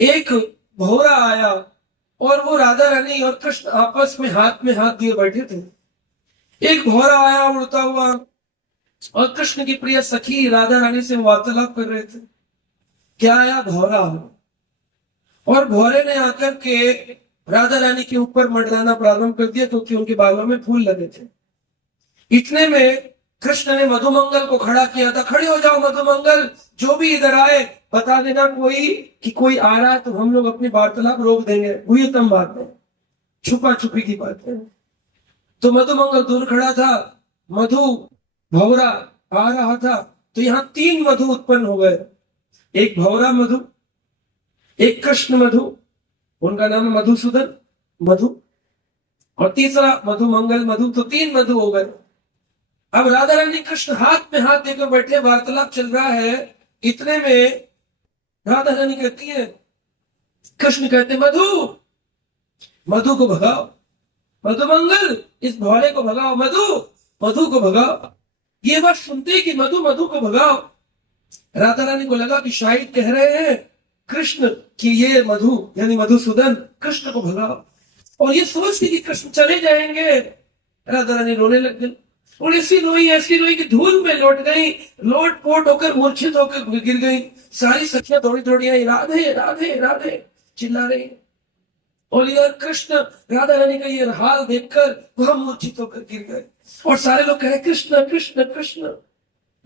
एक भौरा आया और वो राधा रानी और कृष्ण आपस में हाथ दिए बैठे थे। एक भौरा आया उड़ता हुआ और कृष्ण की प्रिय सखी राधा रानी से वार्तालाप कर रहे थे। क्या आया? भौरा। और भौरे ने आकर के राधा रानी के ऊपर मंडराना प्रारंभ कर दिया, क्योंकि उनके बालों में फूल लगे थे। इतने में कृष्ण ने मधुमंगल को खड़ा किया था। खड़े हो जाओ मधुमंगल, जो भी इधर आए बता देना कोई आ रहा है तो हम लोग अपनी वार्तालाप रोक देंगे। गुह्यतम बात है, छुपा छुपी की बात है। तो मधुमंगल दूर खड़ा था, मधु भौरा आ रहा था, तो यहां 3 मधु उत्पन्न हो गए। एक भौरा मधु, एक कृष्ण मधु, उनका नाम मधुसूदन मधु, और तीसरा मधुमंगल मधु। तो 3 मधु हो गए। अब राधा रानी कृष्ण हाथ में हाथ देकर बैठे, वार्तालाप चल रहा है। इतने में राधा रानी कहती है, कृष्ण कहते मधु को भगाओ, मधुमंगल इस भौरे को भगाओ, मधु को भगाओ। ये बात सुनते कि मधु को भगाओ, राधा रानी को लगा कि शायद कह रहे हैं कृष्ण कि ये मधु यानी मधुसूदन कृष्ण को भगाओ, और ये सोचती कि कृष्ण चले जाएंगे। राधा रानी रोने लग गई, और ऐसी रोई कि धूल में लौट गई, लोट पोट होकर मूर्छित होकर गिर गई। सारी सखियां दौड़ी आई, राधे राधे राधे चिल्ला रही। और यार कृष्ण राधा रानी का ये हाल देखकर वह मूर्छित होकर गिर गए, और सारे लोग कह रहे कृष्ण कृष्ण कृष्ण।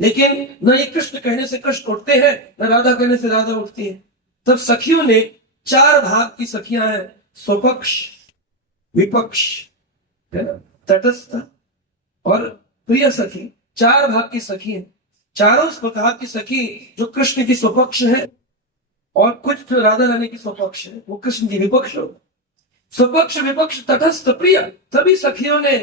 लेकिन न ये कृष्ण कहने से कृष्ण उठते हैं, न राधा कहने से राधा उठती है। तब सखियों ने 4 भाग की सखियां हैं, स्वपक्ष, विपक्ष, है ना, तटस्थ और प्रिय सखी। 4 भाग की सखी है। चारों प्रकार की सखी जो कृष्ण की स्वपक्ष है, और कुछ जो राधा रानी की स्वपक्ष है, वो कृष्ण की विपक्ष हो। स्वपक्ष विपक्ष तटस्थ प्रिय, तभी सखियों ने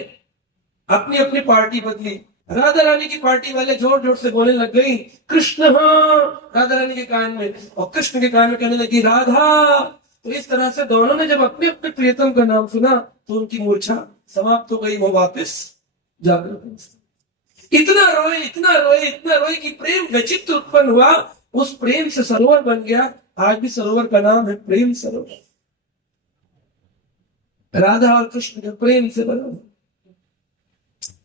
अपनी अपनी पार्टी बदली। राधा रानी की पार्टी वाले जोर जोर से बोलने लग गई कृष्ण, हाँ, राधा रानी के कान में, और कृष्ण के कान में कहने लगी राधा। तो इस तरह से दोनों ने जब अपने अपने प्रियतम का नाम सुना तो उनकी मूर्छा समाप्त हो गई, वो वापस जागृत। इतना रोए कि प्रेम व्यचित्र उत्पन्न हुआ। उस प्रेम से सरोवर बन गया। आज भी सरोवर का नाम है प्रेम सरोवर। राधा और कृष्ण के प्रेम से बना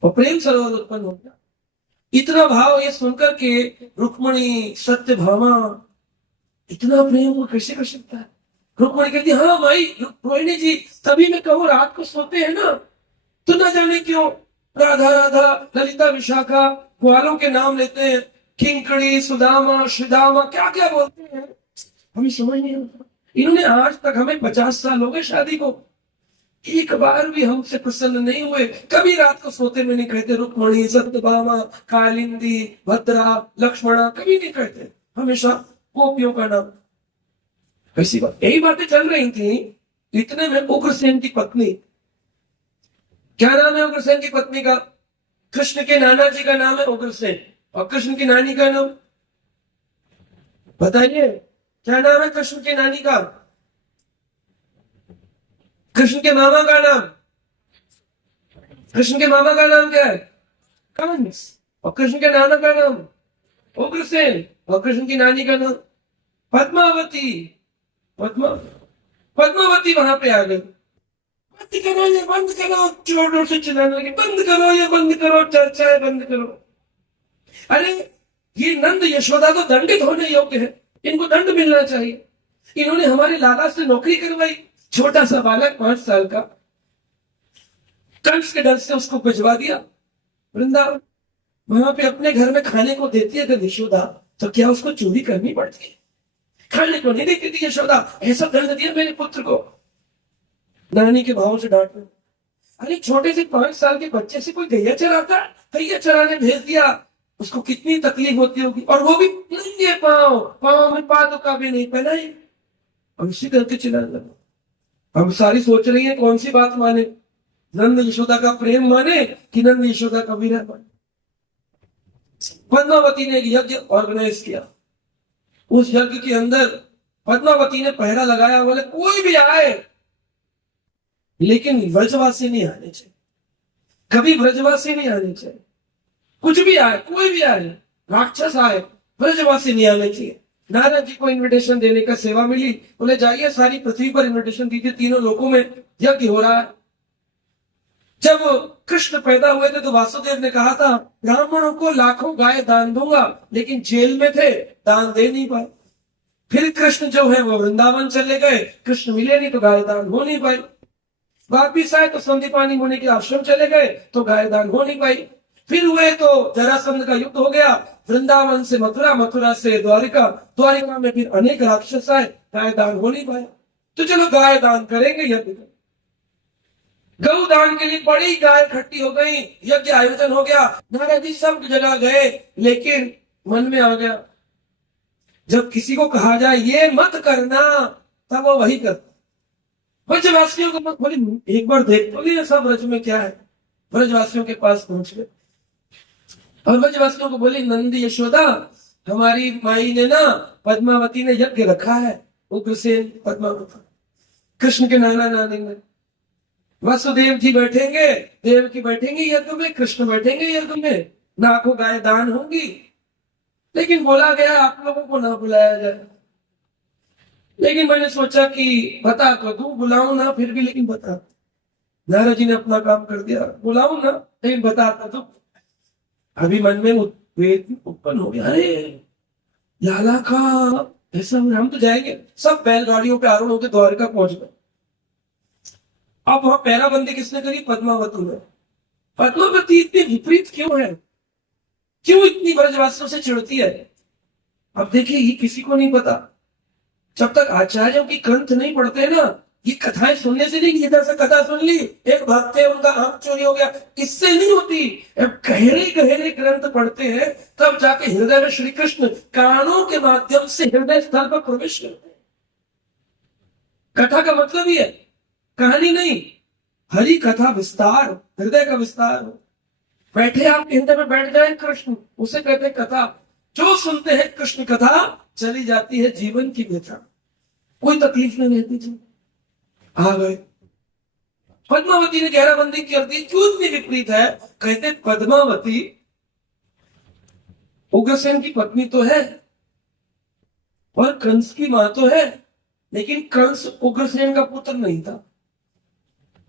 और प्रेम सरोवर उत्पन्न हो गया। इतना भाव ये सुनकर के रुक्मणी सत्यभामा, इतना प्रेम वो कैसे कर सकता है? रुक्मणी कहती हाँ भाई रोहिणी जी, तभी मैं कहूँ रात को सोते हैं ना, तो न जाने क्यों राधा राधा ललिता विशाखा ग्वालों के नाम लेते हैं, किंकड़ी सुदामा श्रीदामा क्या क्या बोलते हैं, हमें समझ नहीं आता। इन्होंने आज तक, हमें 50 साल हो गए शादी को, एक बार भी हमसे प्रसन्न नहीं हुए। कभी रात को सोते में नहीं कहते रुक्मणी सत्यभामा कालिंदी भद्रा लक्ष्मणा, कभी नहीं कहते। हमेशा गोपियों का नाम। ऐसी बात, यही बातें चल रही थी। इतने में उग्रसेन की पत्नी, क्या नाम है उग्रसेन की पत्नी का? कृष्ण के नाना जी का नाम है उग्रसेन। और कृष्ण की नानी का नाम बताइए, क्या नाम है कृष्ण की नानी का? कृष्ण के मामा का नाम, कृष्ण के मामा का नाम क्या है? कंस। और कृष्ण के नाना का नाम उग्रसेन। और कृष्ण की नानी का नाम पद्मावती। पद्मा पद्मावती वहां पे आ गई। बंद करो ये, बंद करो, जोर जोर से चिल्लाने लगे, बंद करो ये, बंद करो, चर्चाएं बंद करो। अरे ये नंद यशोदा तो दंडित होने योग्य है, इनको दंड मिलना चाहिए। इन्होंने हमारे लाला से नौकरी करवाई, छोटा सा बालक 5 साल का, कंस के डर से उसको भिजवा दिया वृंदावन। वहां पे अपने घर में खाने को देती है अगर यशोदा, तो क्या उसको चोरी करनी पड़ती है? खाने को नहीं देती थी यशोदा, ऐसा दंड दिया मेरे पुत्र को, नानी के भाव से डांट। अरे छोटे से 5 साल के बच्चे से कोई गैया चराता, गैया चराने भेज दिया, उसको कितनी तकलीफ होती होगी। और वो भी नंगे पांव, पांव में पादुका भी नहीं पहनाई, और इसी करके चिल्लाने लगा। हम सारी सोच रही है कौन सी बात माने, नंद यशोदा का प्रेम माने कि नंद यशोदा का विरह माने। पद्मावती ने एक यज्ञ ऑर्गेनाइज किया। उस यज्ञ के अंदर पद्मावती ने पहरा लगाया, बोले कोई भी आए लेकिन व्रजवासी नहीं आने चाहिए, कभी व्रजवासी नहीं आने चाहिए। कुछ भी आए, कोई भी आए, राक्षस आए, व्रजवासी नहीं आने चाहिए। नारद जी को इनविटेशन देने का सेवा मिली, बोले जाइए सारी पृथ्वी पर इनविटेशन दीजिए, तीनों लोकों में यज्ञ हो रहा है। जब कृष्ण पैदा हुए थे तो वासुदेव ने कहा था ब्राह्मणों को लाखों गाय दान दूंगा, लेकिन जेल में थे, दान दे नहीं पाए। फिर कृष्ण जो है वो वृंदावन चले गए, कृष्ण मिले नहीं तो गाय दान हो नहीं पाई। वापिस आए तो संदीपानी मुनि के आश्रम चले गए तो गाय दान हो नहीं पाई। फिर हुए तो जरासंध का युद्ध हो गया, वृंदावन से मथुरा, मथुरा से द्वारिका, द्वारिका में फिर अनेक राक्षस आए, गाय दान हो नहीं पाए। तो चलो गाय दान करेंगे, यज्ञ गौ दान के लिए बड़ी गाय इकट्ठी हो गई, यज्ञ आयोजन हो गया, नारद जी सब जगह गए, लेकिन मन में आ गया जब किसी को कहा जाए ये मत करना, तब वो वही करता। ब्रजवासियों को मत बोली, एक बार देख तो लिया सब ब्रज में क्या है। ब्रजवासियों के पास पहुंच गए और ब्रजवासियों को बोली नंद यशोदा, हमारी माई ने ना, पद्मावती ने यज्ञ रखा है, उग्रसेन पद्मावती, कृष्ण के नाना नानी ने। वसुदेव जी बैठेंगे, देवकी बैठेंगे यज्ञ में, कृष्ण बैठेंगे यज्ञ में, लाखों गाय दान होंगी, लेकिन बोला गया आप लोगों को ना बुलाया जाए। लेकिन मैंने सोचा कि बता कर दूं, बुलाऊं ना फिर भी, लेकिन बता। नारद जी ने अपना काम कर दिया, बुलाऊं ना लेकिन बताता तो। अभी मन में उत्पन्न हो गया, अरे लाला का ऐसा, हम तो जाएंगे। सब बैलगाड़ियों पे आरूढ़ होकर द्वारका पहुंच गए। अब वहां पैराबंदी किसने करी? पद्मावती ने। पद्मावती इतनी विपरीत क्यों है, क्यों इतनी ब्रजवासियों से चिढ़ती है? अब देखिए ये किसी को नहीं पता। जब तक आचार्यों की ग्रंथ नहीं पढ़ते ना, ये कथाएं सुनने से नहीं, इधर से कथा सुन ली, एक भक्त है उनका आम चोरी हो गया, इससे नहीं होती। अब गहरे गहरे ग्रंथ पढ़ते हैं, तब जाके हृदय में श्री कृष्ण कानों के माध्यम से हृदय स्थल पर प्रवेश करते हैं। कथा का मतलब ही है कहानी नहीं, हरि कथा विस्तार, हृदय का विस्तार। बैठे आप हृदय में बैठ जाए कृष्ण, उसे कहते हैं कथा। जो सुनते हैं कृष्ण कथा, चली जाती है जीवन की व्यथा, कोई तकलीफ नहीं रहती। जी आ गए, पद्मावती ने घेराबंदी कर दी। क्यों इतनी विपरीत है? कहते पद्मावती उग्रसेन की पत्नी तो है और कंस की मां तो है, लेकिन कंस उग्रसेन का पुत्र नहीं था।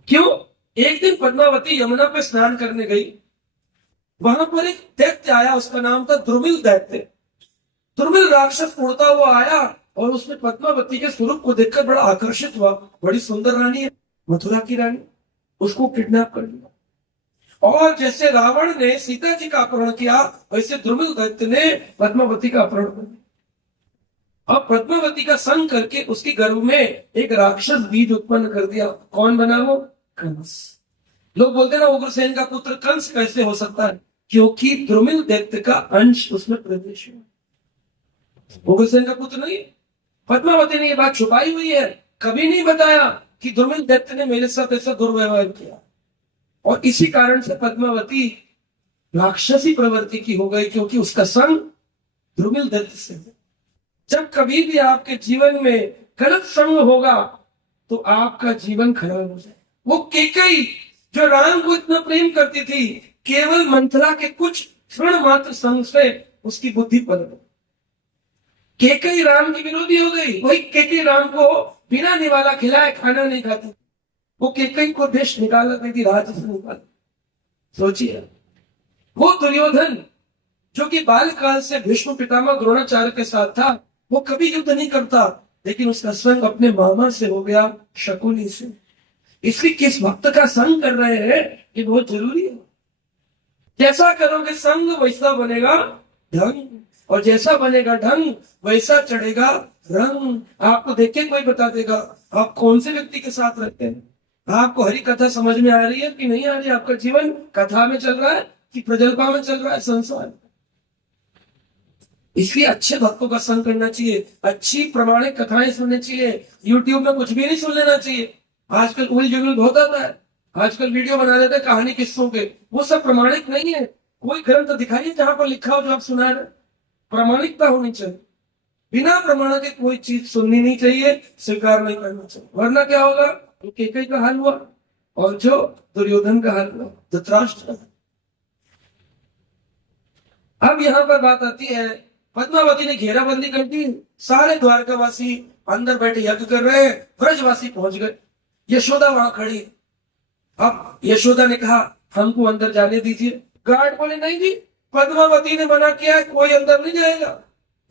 क्यों? एक दिन पद्मावती यमुना पे स्नान करने गई, वहां पर एक दैत्य आया, उसका नाम था द्रुमिल दैत्य। द्रुमिल राक्षस उड़ता हुआ आया और उसने पद्मावती के स्वरूप को देखकर बड़ा आकर्षित हुआ। बड़ी सुंदर रानी है, मथुरा की रानी, उसको किडनैप कर लिया। और जैसे रावण ने सीता जी का अपहरण किया, वैसे द्रुमिल दैत्य ने पद्मावती का अपहरण कर लिया। अब पद्मावती का संग करके उसकी गर्भ में एक राक्षस बीज उत्पन्न कर दिया। कौन बना वो? कंस। लोग बोलते ना उग्रसेन का पुत्र कंस कैसे हो सकता है? क्योंकि द्रुमिल दैत्य का अंश उसमें प्रवेश हुआ। उग्रसेन का पुत्र नहीं। पद्मावती ने ये बात छुपाई हुई है, कभी नहीं बताया कि दुर्मिल दैत्य ने मेरे साथ ऐसा दुर्व्यवहार किया। और इसी कारण से पद्मावती राक्षसी प्रवृत्ति की हो गई, क्योंकि उसका संग दुर्मिल दैत्य से है। जब कभी भी आपके जीवन में गलत संग होगा तो आपका जीवन खराब हो जाए। वो केकई जो राम को इतना प्रेम करती थी, केवल मंथरा के कुछ क्षण मात्र संग से उसकी बुद्धि पलट गई। केकई राम की विरोधी हो गई। वही केकई राम को बिना निवाला खिलाए खाना नहीं खाती। वो केकई को देश निकाला थी, राज्य से निकाला। सोचिए, वो दुर्योधन जो कि बालकाल से भीष्म पितामह द्रोणाचार्य के साथ था, वो कभी युद्ध नहीं करता, लेकिन उसका संग अपने मामा से हो गया, शकुनी से। इसलिए किस भक्त का संग कर रहे हैं ये बहुत जरूरी है। जैसा करोगे संग वैसा बनेगा ढंग, और जैसा बनेगा ढंग वैसा चढ़ेगा रंग। आपको देख के कोई बता देगा आप कौन से व्यक्ति के साथ रहते हैं। आपको हरी कथा समझ में आ रही है कि नहीं आ रही है? आपका जीवन कथा में चल रहा है कि प्रजल्पा में चल रहा है, संसार। इसलिए अच्छे भक्तों का संग करना चाहिए, अच्छी प्रमाणिक कथाएं सुननी चाहिए। यूट्यूब में कुछ भी नहीं सुन लेना चाहिए। आजकल उल जुगुल बहुत आता है, आजकल वीडियो बना देते हैं कहानी किस्सों के, वो सब प्रमाणिक नहीं है। कोई ग्रंथ दिखाइए जहां पर लिखा हो जो आप सुना रहे। प्रमाणिकता होनी चाहिए। बिना प्रमाण के कोई चीज सुननी नहीं चाहिए, स्वीकार नहीं करना चाहिए, वरना क्या होगा? तो केकई का हाल हुआ और जो दुर्योधन का हाल हुआ, धृतराष्ट्र का। अब यहां पर बात आती है, पद्मावती ने घेराबंदी कर दी, सारे द्वारकावासी अंदर बैठे यज्ञ कर रहे हैं, ब्रजवासी पहुंच गए, यशोदा वहां खड़ी। अब यशोदा ने कहा हमको अंदर जाने दीजिए। गार्ड बोले नहीं जी, पद्मावती ने मना किया है, कोई अंदर नहीं जाएगा।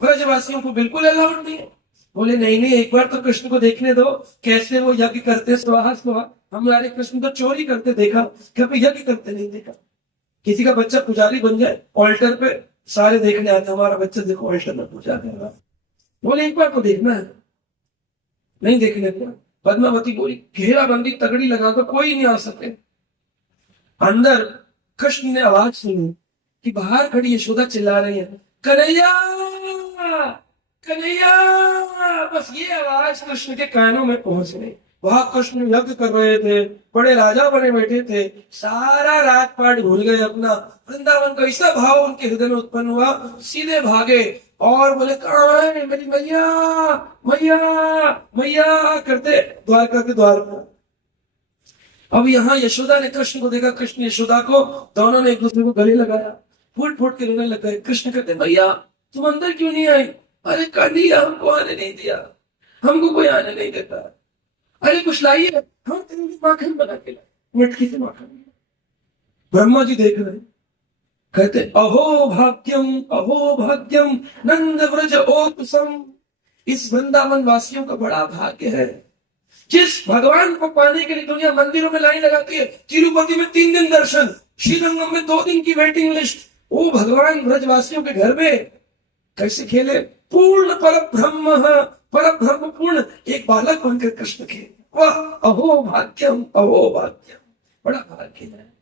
ब्रजवासियों को बिल्कुल अलाउड नहीं है। बोले नहीं नहीं, एक बार तो कृष्ण को देखने दो, कैसे वो यज्ञ करते, स्वाहा स्वाहा। हमारे कृष्ण तो चोरी करते देखा, कभी यज्ञ करते नहीं देखा। किसी का बच्चा पुजारी बन जाए ऑल्टर पे, सारे देखने आते, हमारा बच्चा देखो ऑल्टर में पूजा कर रहा। बोले एक बार तो देखना है, नहीं देखने दिया। पद्मावती बोली घेराबंदी तगड़ी लगा तो कोई नहीं आ सके। अंदर कृष्ण ने आवाज सुनी कि बाहर खड़ी यशोदा चिल्ला रही है, कन्हैया कन्हैया। बस ये आवाज कृष्ण के कानों में पहुंच गई। वहां कृष्ण यज्ञ कर रहे थे, बड़े राजा बने बैठे थे, सारा राजपाट भूल गए अपना। वृंदावन का ऐसा भाव उनके हृदय में उत्पन्न हुआ, सीधे भागे और बोले कहाँ है मेरी मैया मैया मैया करते द्वारका के द्वार पर। अब यहाँ यशोदा ने कृष्ण को देखा, कृष्ण यशोदा को, दोनों ने एक दूसरे को गले लगाया, फूट फूट के रोने लग गए। कृष्ण कहते भैया तुम अंदर क्यों नहीं आए? अरे कन्हैया हमको आने नहीं दिया, हमको कोई आने नहीं देता। अरे कुछ लाइए, हम तेरे लिए माखन बना के लाए, मटकी से माखन। ब्रह्मा जी देख रहे, कहते अहो भाग्यम नंद व्रज ओपसम। इस वृंदावन वासियों का बड़ा भाग्य है, जिस भगवान को पाने के लिए दुनिया मंदिरों में लाइन लगाती है। तिरुपति में 3 दिन दर्शन, श्रीरंगम में 2 दिन की वेटिंग लिस्ट। वो भगवान ब्रजवासियों के घर में कैसे खेले, पूर्ण पर ब्रह्म पूर्ण एक बालक बनकर कृष्ण खेले। वाह अहो भाग्यम, बड़ा भाग्य है,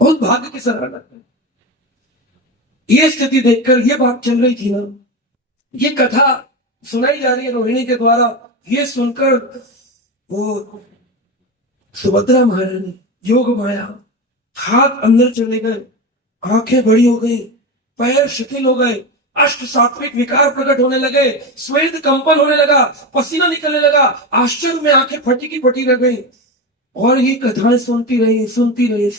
बहुत भाग्य की सराहना है। ये स्थिति देखकर ये बात चल रही थी ना, ये कथा सुनाई जा रही है रोहिणी के द्वारा। ये सुनकर वो सुभद्रा महारानी योग माया हाथ अंदर चले गए, आंखें बड़ी हो गई, पैर शिथिल हो गए, अष्ट सात्विक विकार प्रकट होने लगे, स्वेद कंपन होने लगा, पसीना निकलने लगा, आश्चर्य में आंखें फटी की फटी रह गई। और ये कथाएं सुनती रही।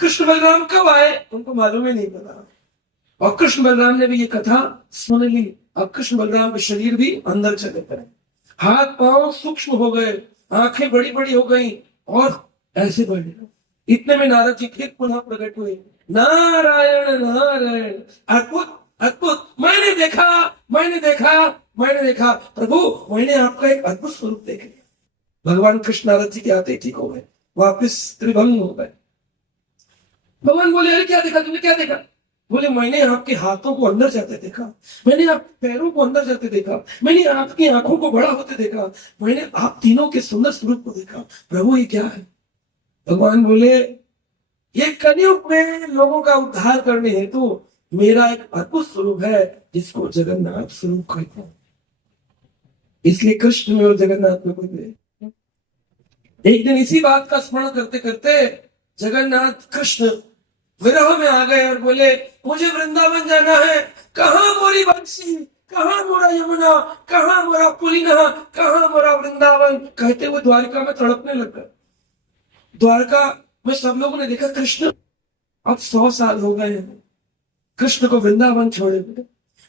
कृष्ण बलराम कब आए उनको मालूम ही नहीं पता, और कृष्ण बलराम ने भी ये कथा सुन ली। अब कृष्ण बलराम के शरीर भी अंदर चले गए, हाथ पांव सूक्ष्म हो गए, आंखें बड़ी बड़ी हो गई और ऐसे बढ़े। इतने में नारद जी फिर पुनः प्रकट हुए। नारायण नारायण, अद्भुत अद्भुत, मैंने देखा प्रभु, मैंने आपका एक अद्भुत स्वरूप देख लिया। भगवान कृष्ण नारद जी के आते ठीक हो गए, वापिस त्रिभंग हो गए। भगवान बोले अरे क्या देखा तुमने, क्या देखा? बोले मैंने आपके हाथों को अंदर जाते देखा, मैंने आपके पैरों को अंदर जाते देखा, मैंने आपकी आंखों को बड़ा होते देखा, मैंने आप तीनों के सुंदर स्वरूप को देखा। प्रभु ये क्या है? भगवान बोले ये कलयुग में लोगों का उद्धार करने हेतु मेरा एक अद्भुत स्वरूप है, जिसको जगन्नाथ स्वरूप कहते हैं। इसलिए कृष्ण में और जगन्नाथ में कोई भेद। एक दिन इसी बात का स्मरण करते करते जगन्नाथ कृष्ण विरह में आ गए और बोले, मुझे वृंदावन जाना है, कहाँ मोरी बंसी, कहाँ मोरा यमुना, कहाँ मोरा पुलिना, कहाँ मोरा वृंदावन। कहते हुए द्वारका में तड़पने लग गए। द्वारका में सब लोगों ने देखा कृष्ण अब 100 साल हो गए हैं, कृष्ण को वृंदावन छोड़े हुए,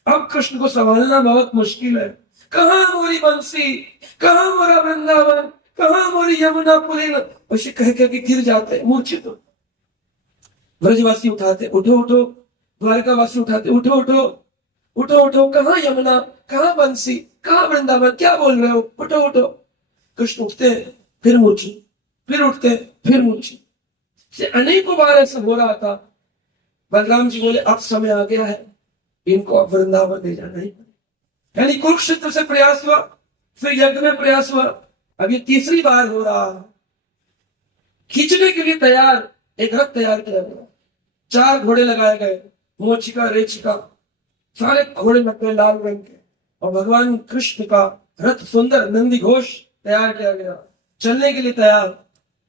अब कृष्ण को संभालना बहुत मुश्किल है। कहाँ मोरी बंसी, कहाँ मोरा वृंदावन, कहाँ मोरी यमुना पुलिना। ऐसे कह के गिर जाते, मूर्छित हो। ब्रजवासी उठाते, उठो उठो, द्वारकावासी उठाते, उठो उठो, उठो उठो, कहाँ यमुना, कहाँ बंसी, कहाँ वृंदावन, क्या बोल रहे हो, उठो उठो। कृष्ण उठते फिर मूर्छित, फिर उठते फिर मूर्छित। अनेकों बार ऐसा हो रहा था। बलराम जी बोले, अब समय आ गया है, इनको अब वृंदावन ले जाना ही। यानी कुरुक्षेत्र से प्रयास हुआ, फिर यज्ञ में प्रयास हुआ, अब ये तीसरी बार हो रहा है। खींचने के लिए तैयार एक रथ तैयार किया गया, 4 घोड़े लगाए गए, मोचिका रेचिका, सारे घोड़े लग गए लाल रंग के, और भगवान कृष्ण का रथ सुंदर नंदी घोष तैयार किया गया, चलने के लिए तैयार।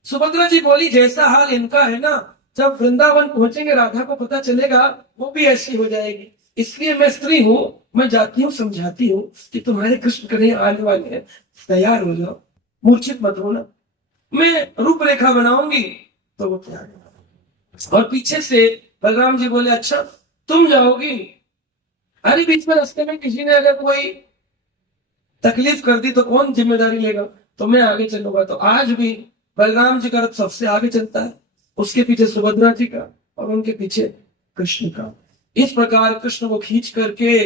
सुभद्रा जी बोली, जैसा हाल इनका है ना, जब वृंदावन पहुंचेंगे राधा को पता चलेगा, वो भी ऐसी हो जाएगी। इसलिए मैं स्त्री हूं, मैं जाती हूँ, समझाती हूँ कि तुम्हारे कृष्ण कन्हैया आने वाले हैं, तैयार हो जाओ, मूर्छित मत होना, मैं रूपरेखा बनाऊंगी तो वो तैयार है। और पीछे से बलराम जी बोले, अच्छा तुम जाओगी? अरे बीच में रास्ते में किसी ने अगर कोई तकलीफ कर दी तो कौन जिम्मेदारी लेगा? तो मैं आगे चलूंगा। तो आज भी बलराम जी का रथ सबसे आगे चलता है, उसके पीछे सुभद्रा जी का और उनके पीछे कृष्ण का। इस प्रकार कृष्ण को खींच करके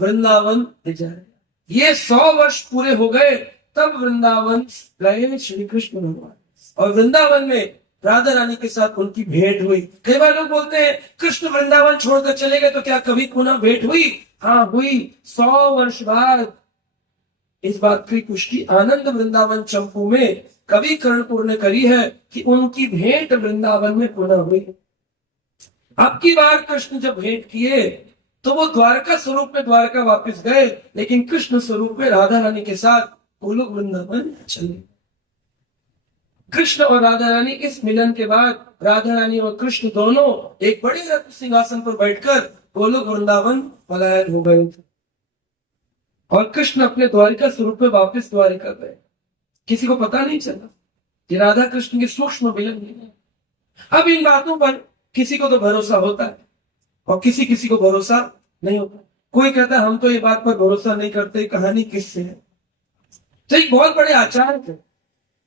वृंदावन ले जा रहे। ये 100 वर्ष पूरे हो गए, तब वृंदावन गए श्री कृष्ण भगवान, और वृंदावन में राधा रानी के साथ उनकी भेंट हुई। कई बार लोग बोलते हैं कृष्ण वृंदावन छोड़कर चले गए, तो क्या कभी पुनः भेंट हुई? हाँ हुई, 100 वर्ष बाद। इस बात की पुष्टि आनंद वृंदावन चंपू में कवि कर्णपुर ने करी है कि उनकी भेंट वृंदावन में पुनः हुई। अब की बार कृष्ण जब भेंट किए तो वो द्वारका स्वरूप में द्वारका वापस गए, लेकिन कृष्ण स्वरूप में राधा रानी के साथ वो लोग वृंदावन चले। कृष्ण और राधा रानी इस मिलन के बाद राधा रानी और कृष्ण दोनों एक बड़े रत्न सिंहासन पर बैठकर गोलोक वृंदावन पलायन हो गए थे, और कृष्ण अपने द्वारिका स्वरूप में वापस द्वारिका गए। किसी को पता नहीं चला कि राधा कृष्ण की सूक्ष्म मिलन है। अब इन बातों पर किसी को तो भरोसा होता है और किसी किसी को भरोसा नहीं होता। कोई कहता है हम तो ये बात पर भरोसा नहीं करते, कहानी किससे है। तो एक बहुत बड़े आचार्य थे,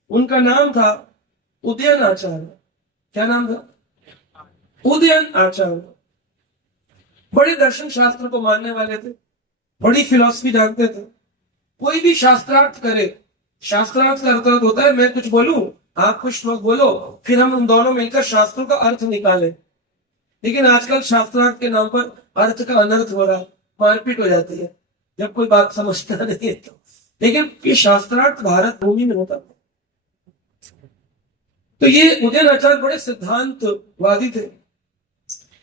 उनका नाम था उदयन आचार्य। क्या नाम था? उदयन आचार्य। बड़े दर्शन शास्त्र को मानने वाले थे, बड़ी फिलॉसफी जानते थे। कोई भी शास्त्रार्थ करे, शास्त्रार्थ का अर्थ होता है मैं कुछ बोलूं, आप कुछ लोग बोलो, फिर हम उन दोनों मिलकर शास्त्रों का अर्थ निकालें। लेकिन आजकल शास्त्रार्थ के नाम पर अर्थ का अनर्थ हो रहा है, मारपीट हो जाती है जब कोई बात समझता नहीं है तो। लेकिन ये शास्त्रार्थ भारत भूमि में होता है। तो ये उदयन आचार्य बड़े सिद्धांतवादी थे,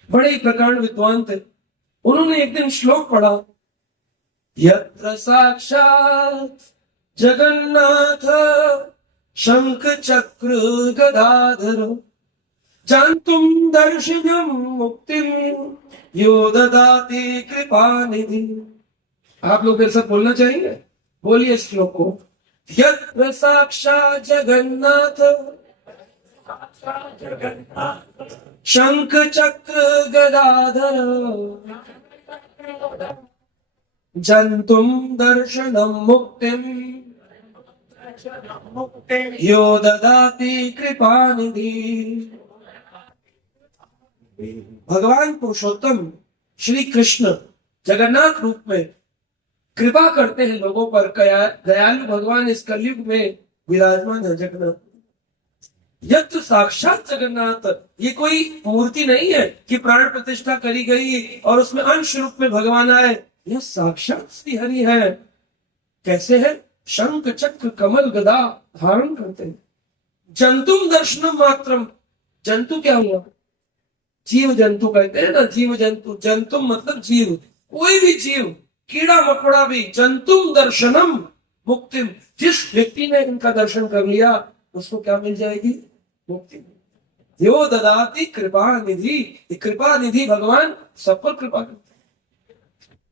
बड़े प्रकांड विद्वान थे। उन्होंने एक दिन श्लोक पढ़ा, यत्र साक्षात जगन्नाथ शंख चक्र गदाधर जानतुम दर्शनम मुक्तिम यो ददाति कृपानिधि। आप लोग मेरे साथ बोलना चाहेंगे? बोलिए इस श्लोक को। यत्र साक्षात जगन्नाथ शंख चक्र गदाधर जन्तुम दर्शनम मुक्तिम यो ददाति कृपानिधि। भगवान पुरुषोत्तम श्री कृष्ण जगन्नाथ रूप में कृपा करते हैं लोगों पर। दयालु भगवान इस कलयुग में विराजमान है जगन्नाथ। यत्र साक्षात जगन्नाथ, ये कोई मूर्ति नहीं है कि प्राण प्रतिष्ठा करी गई और उसमें अंश रूप में भगवान आए। यह साक्षात श्री हरि है। कैसे है? शंख चक्र कमल गदा धारण करते हैं। जंतुम दर्शनम मात्रम, जंतु क्या हुआ? जीव जंतु कहते हैं ना, जीव जंतु। जंतु मतलब जीव, कोई भी जीव, कीड़ा मकोड़ा भी, जंतुम दर्शनम मुक्तिम, जिस व्यक्ति ने इनका दर्शन कर लिया उसको क्या मिल जाएगी? मुक्ति। यो ददाति कृपा निधि, कृपा निधि भगवान सब पर कृपा करते।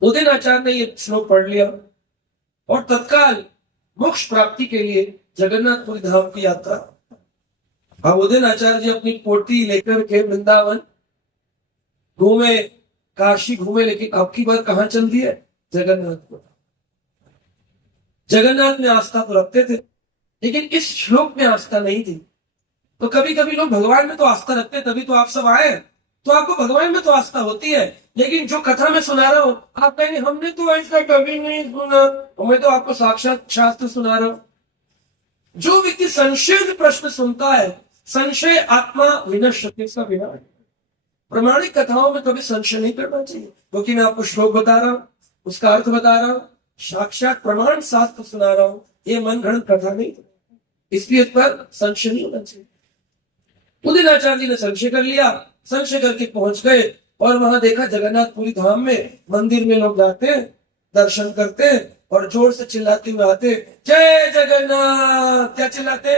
उदिन आचार्य ने ये श्लोक पढ़ लिया और तत्काल मोक्ष प्राप्ति के लिए जगन्नाथपुरी धाम की यात्रा। अब उदिन आचार्य जी अपनी पोटी लेकर के वृंदावन घूमे, काशी घूमे, लेकिन अब की बार कहां चल दिए? जगन्नाथपुर। जगन्नाथ में आस्था तो रखते थे, लेकिन इस श्लोक में आस्था नहीं थी। तो कभी कभी लोग भगवान में तो आस्था रखते, तभी तो आप सब आए, तो आपको भगवान में तो आस्था होती है, लेकिन जो कथा में सुना रहा हूं आप कहेंगे हमने तो ऐसा कभी नहीं सुना, मैं तो आपको साक्षात शास्त्र सुना रहा हूं। जो व्यक्ति संशय प्रश्न सुनता है, संशय आत्मा विनश्यति स विनाश, प्रमाणिक कथाओं में कभी संशय नहीं करना चाहिए, क्योंकि मैं आपको श्लोक बता रहा हूं, उसका अर्थ बता रहा हूं, साक्षात प्रमाण शास्त्र सुना रहा हूं, ये मन गणित कथा नहीं, इसलिए इस पर संशय नहीं होना चाहिए। उदिन आचार्य जी ने संशय कर लिया, संशय करके पहुंच गए और वहां देखा जगन्नाथपुरी धाम में मंदिर में लोग जाते हैं, दर्शन करते हैं और जोर से चिल्लाते हुए आते, जय जगन्नाथ। क्या चिल्लाते?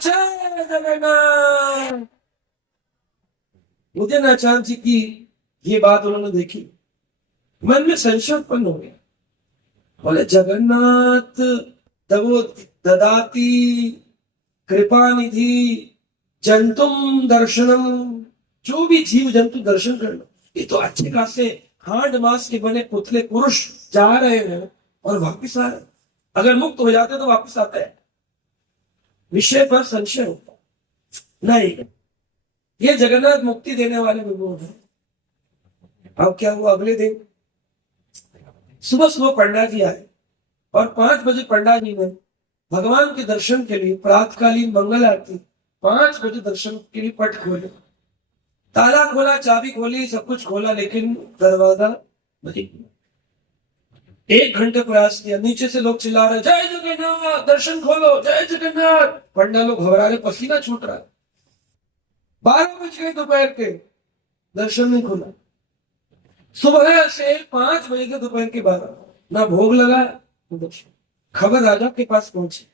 जय जगन्नाथ। उदिन आचार्य जी की ये बात उन्होंने देखी, मन में संशय उत्पन्न हो गया, बोले जगन्नाथ दवो ददाती कृपा निधि जंतुम दर्शनम, जो भी जीव जंतु दर्शन कर लो। ये तो अच्छे खासे हार्ड मास के बने पुतले पुरुष जा रहे हैं और वापिस आ रहे, अगर मुक्त हो जाते तो वापिस आते हैं। विषय पर संशय होता नहीं, ये जगन्नाथ मुक्ति देने वाले विभु हैं। अब क्या हुआ? अगले दिन सुबह सुबह पंडा जी आए और 5 बजे पंडा जी ने भगवान के दर्शन के लिए प्रातकालीन मंगल आरती 5 बजे दर्शन के लिए पट खोले, ताला खोला, चाबी खोली, सब कुछ खोला, लेकिन दरवाजा नहीं। 1 घंटे प्रयास किया, नीचे से लोग चिल्ला रहे जय जगन्नाथ, दर्शन खोलो, जय जगन्नाथ। पंडा लोग घबरा रहे, पसीना छूट रहा है। 12 बज गए दोपहर के, दर्शन नहीं खुला। सुबह से 5 बजे के दोपहर के 12, ना भोग लगा ना दर्शन। खबर राजा के पास पहुंची,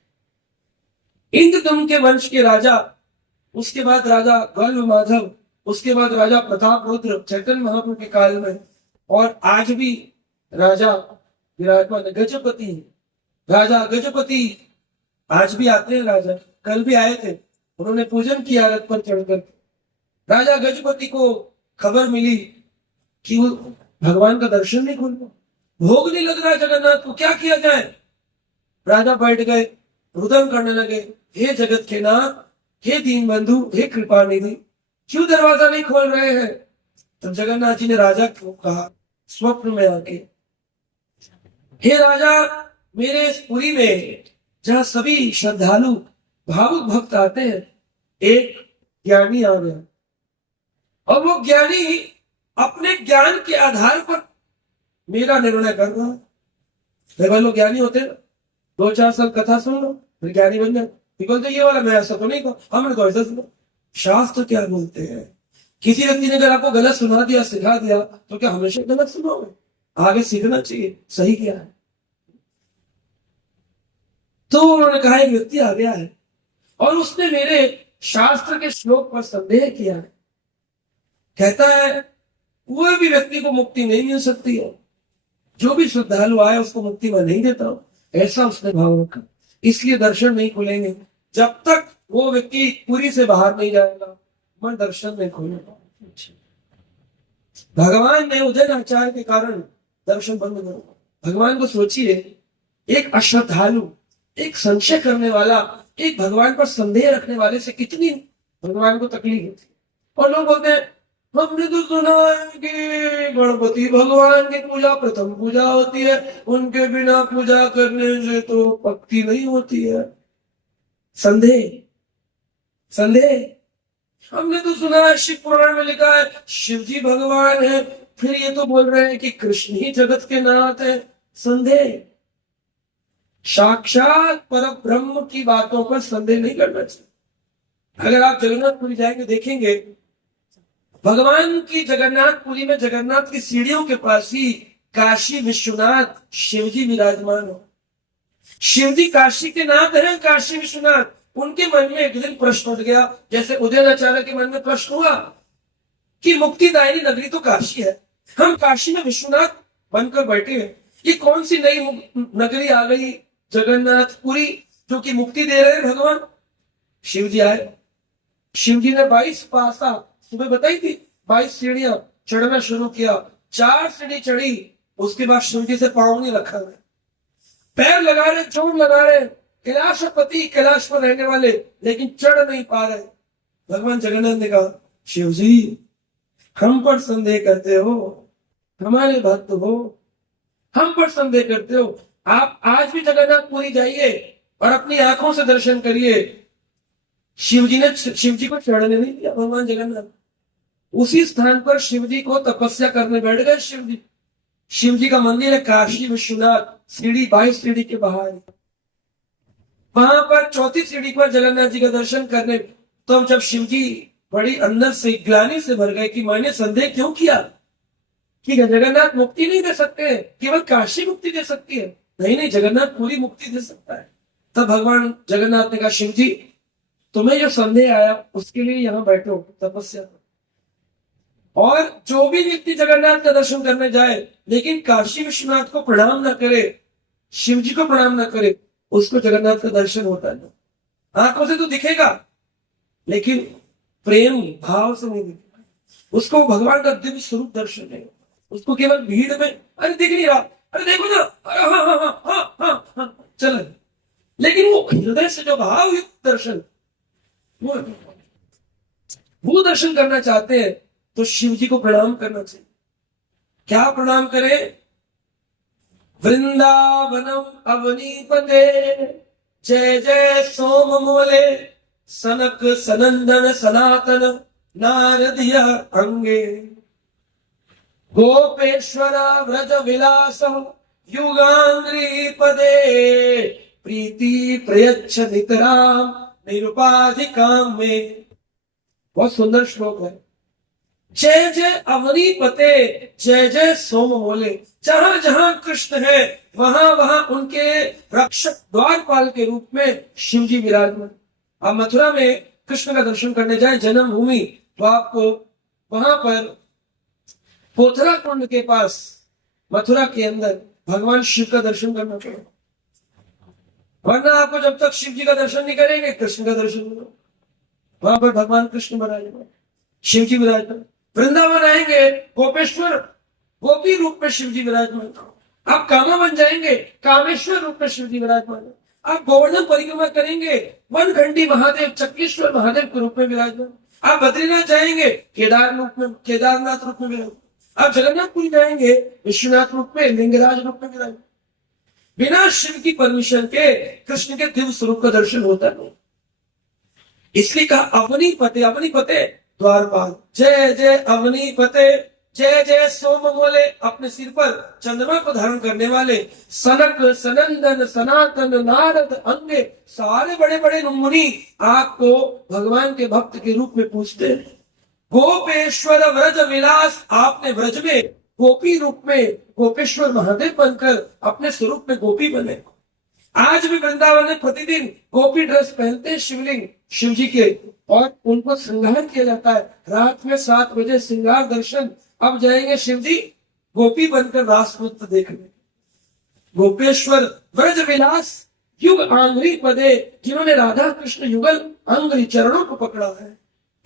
इंद्रदम्न के वंश के राजा, उसके बाद राजा गल्व माधव, उसके बाद राजा प्रताप रुद्र चैतन्य महाप्रभु के काल में, और आज भी राजा विराजमान गजपति, राजा गजपति आज भी आते हैं। राजा कल भी आए थे, उन्होंने पूजन किया रथ पर चढ़कर। राजा गजपति को खबर मिली कि वो भगवान का दर्शन नहीं खुल रहा, भोग नहीं लग रहा जगन्नाथ को, क्या किया जाए? राजा बैठ गए, रुदन करने लगे, हे जगत के नाथ, हे दीन बंधु, हे कृपा निधि, क्यों दरवाजा नहीं खोल रहे हैं? तब जगन्नाथ जी ने राजा को कहा स्वप्न में आके, हे राजा, मेरे इस पुरी में जहां सभी श्रद्धालु भावुक भक्त आते हैं, एक ज्ञानी आ गया, और वो ज्ञानी अपने ज्ञान के आधार पर मेरा निर्णय कर रहा है। देखो लोग ज्ञानी होते हैं, 2-4 साल कथा सुन लो फिर ज्ञानी बन जाए। बोलते ये वाला मैं ऐसा तो नहीं कहा, हमने तो ऐसा सुना। शास्त्र क्या बोलते हैं? किसी व्यक्ति ने अगर आपको गलत सुना दिया, सिखा दिया, तो क्या हमेशा गलत सुनोगे? आगे सीखना चाहिए सही क्या है। तो उन्होंने कहा एक व्यक्ति आ गया है और उसने मेरे शास्त्र के श्लोक पर संदेह किया है, कहता है कोई भी व्यक्ति को मुक्ति नहीं मिल सकती है, जो भी श्रद्धालु आए उसको मुक्ति मैं नहीं देता हूं, ऐसा उसने भाव रखा। इसलिए दर्शन नहीं खुलेंगे जब तक वो व्यक्ति पुरी से बाहर नहीं जाएगा, मैं दर्शन नहीं खोलूंगा। भगवान ने उदयन आचार्य के कारण दर्शन बंद करो। भगवान को सोचिए, एक अश्रद्धालु, एक संशय करने वाला, एक भगवान पर संदेह रखने वाले से कितनी भगवान को तकलीफ होती। और लोग बोलते हैं हमने तो सुना है कि गणपति भगवान की पूजा प्रथम पूजा होती है, उनके बिना पूजा करने से तो भक्ति नहीं होती है। संदेह संदेह। हमने तो सुना है, शिव पुराण में लिखा है शिव जी भगवान है, फिर ये तो बोल रहे हैं कि कृष्ण ही जगत के नाथ है। संदेह। साक्षात पर ब्रह्म की बातों पर संदेह नहीं करना चाहिए। अगर आप जगन्नाथपुरी जाएंगे देखेंगे भगवान की जगन्नाथपुरी में जगन्नाथ की सीढ़ियों के पास ही काशी विश्वनाथ शिवजी विराजमान हो। शिवजी काशी के नाथ हैं, काशी विश्वनाथ। उनके मन में एक दिन प्रश्न उठ गया, जैसे उदयनाचार्य के मन में प्रश्न हुआ कि मुक्तिदायिनी नगरी तो काशी है, हम काशी में विश्वनाथ बनकर बैठे हैं, ये कौन सी नई नगरी आ गई जगन्नाथपुरी जो कि मुक्ति दे रहे हैं भगवान। शिव जी आए, शिव जी ने 22 पासा सुबह बताई थी, 22 सीढ़ियां चढ़ना शुरू किया। 4 सीढ़ी चढ़ी, उसके बाद शिव जी से पांव नहीं रखा गया, पैर लगा रहे, जोर लगा रहे, कैलाशपति कैलाश पर रहने वाले, लेकिन चढ़ नहीं पा रहे। भगवान जगन्नाथ ने कहा, शिव जी हम पर संदेह करते हो, हमारे भक्त हो, हम पर संदेह करते हो, आप आज भी जगन्नाथपुरी जाइए और अपनी आंखों से दर्शन करिए। शिव जी ने शिव जी को चढ़ने नहीं दिया। भगवान जगन्नाथ उसी स्थान पर शिव जी को तपस्या करने बैठ गए। शिव जी का मंदिर है काशी विश्वनाथ, सीढ़ी 22 सीढ़ी के बाहर। वहां पर 34 सीढ़ी पर जगन्नाथ जी का दर्शन करने, तो जब शिव जी बड़ी अंदर से ग्लानि से भर गए कि मैंने संदेह क्यों किया कि जगन्नाथ मुक्ति नहीं दे सकते, केवल काशी मुक्ति दे सकती है। नहीं, जगन्नाथ पूरी मुक्ति दे सकता है। तब भगवान जगन्नाथ ने कहा, शिव जी तुम्हें जो संदेह आया उसके लिए यहां बैठो, तपस्या करो। और जो भी व्यक्ति जगन्नाथ का दर्शन करने जाए लेकिन काशी विश्वनाथ को प्रणाम ना करे, शिव जी को प्रणाम ना करे, उसको जगन्नाथ का दर्शन होता है। आंखों से तो दिखेगा लेकिन प्रेम भाव से नहीं दिखेगा, उसको भगवान का दिव्य स्वरूप दर्शन है। उसको केवल भीड़ में अरे दिख नहीं रहा, अरे देखो ना, अरे हाँ हाँ हाँ हाँ हाँ हाँ चल, लेकिन वो हृदय से जो भाव युक्त दर्शन, वो दर्शन करना चाहते हैं तो शिव जी को प्रणाम करना चाहिए। क्या प्रणाम करें? वृंदावनम अवनीपते जय जय सोम मोले सनक सनंदन सनातन नारदिया अंगे गोपेश्वर व्रज विलास युगांग्री पदे प्रीति प्रयच्छ नितराम निरुपाधिकाम में। बहुत सुंदर श्लोक है। जय जय अवनीपते जय जय सोम मोले। जहां जहां कृष्ण है वहां वहां उनके रक्षक द्वारपाल के रूप में शिव जी विराजमान। आप मथुरा में कृष्ण का दर्शन करने जाए, जन्मभूमि, तो आपको वहां पर पोथरा कुंड के पास मथुरा के अंदर भगवान शिव का दर्शन करना पड़ेगा, वरना आपको जब तक शिव जी का दर्शन नहीं करेंगे कृष्ण का दर्शन नहीं होगा। वहां पर भगवान कृष्ण विराजमान, शिव जी विराजमान। वृंदावन आएंगे, गोपेश्वर गोपी रूप में शिव जी विराजमान। आप कामा बन जाएंगे, कामेश्वर रूप में शिव जी विराजमान। आप गोवर्धन परिक्रमा करेंगे, वनखंडी महादेव चक्रेश्वर महादेव के रूप में विराजमान। आप बद्रीनाथ जाएंगे, केदारनाथ रूप में विराजमान। आप जगन्नाथपुरी जाएंगे, विश्वनाथ रूप में, लिंगराज रूप में विराजमान। बिना शिव की परमिशन के कृष्ण के दिव्य स्वरूप का दर्शन होता नहीं। इसलिए कहा अवनीपते, अवनीपते द्वारपाल। जय जय अवनीपते जय जय सोम मोले, अपने सिर पर चंद्रमा को धारण करने वाले, सनक सनंदन सनातन नारद अंगे, सारे बड़े बड़े मुनि आपको भगवान के भक्त के रूप में पूछते हैं। गोपेश्वर व्रज विलास, आपने व्रज में गोपी रूप में गोपेश्वर महादेव बनकर अपने स्वरूप में गोपी बने। आज भी वृंदावन में प्रतिदिन गोपी ड्रेस पहनते हैं शिवलिंग शिव जी के, और उनको श्रृंगार किया जाता है। रात में 7 बजे श्रृंगार दर्शन। अब जाएंगे शिव जी गोपी बनकर रास नृत्य देखने। गोपेश्वर व्रज विलास युग आंग्री पदे, जिन्होंने राधा कृष्ण युगल अंग्री चरणों को पकड़ा है।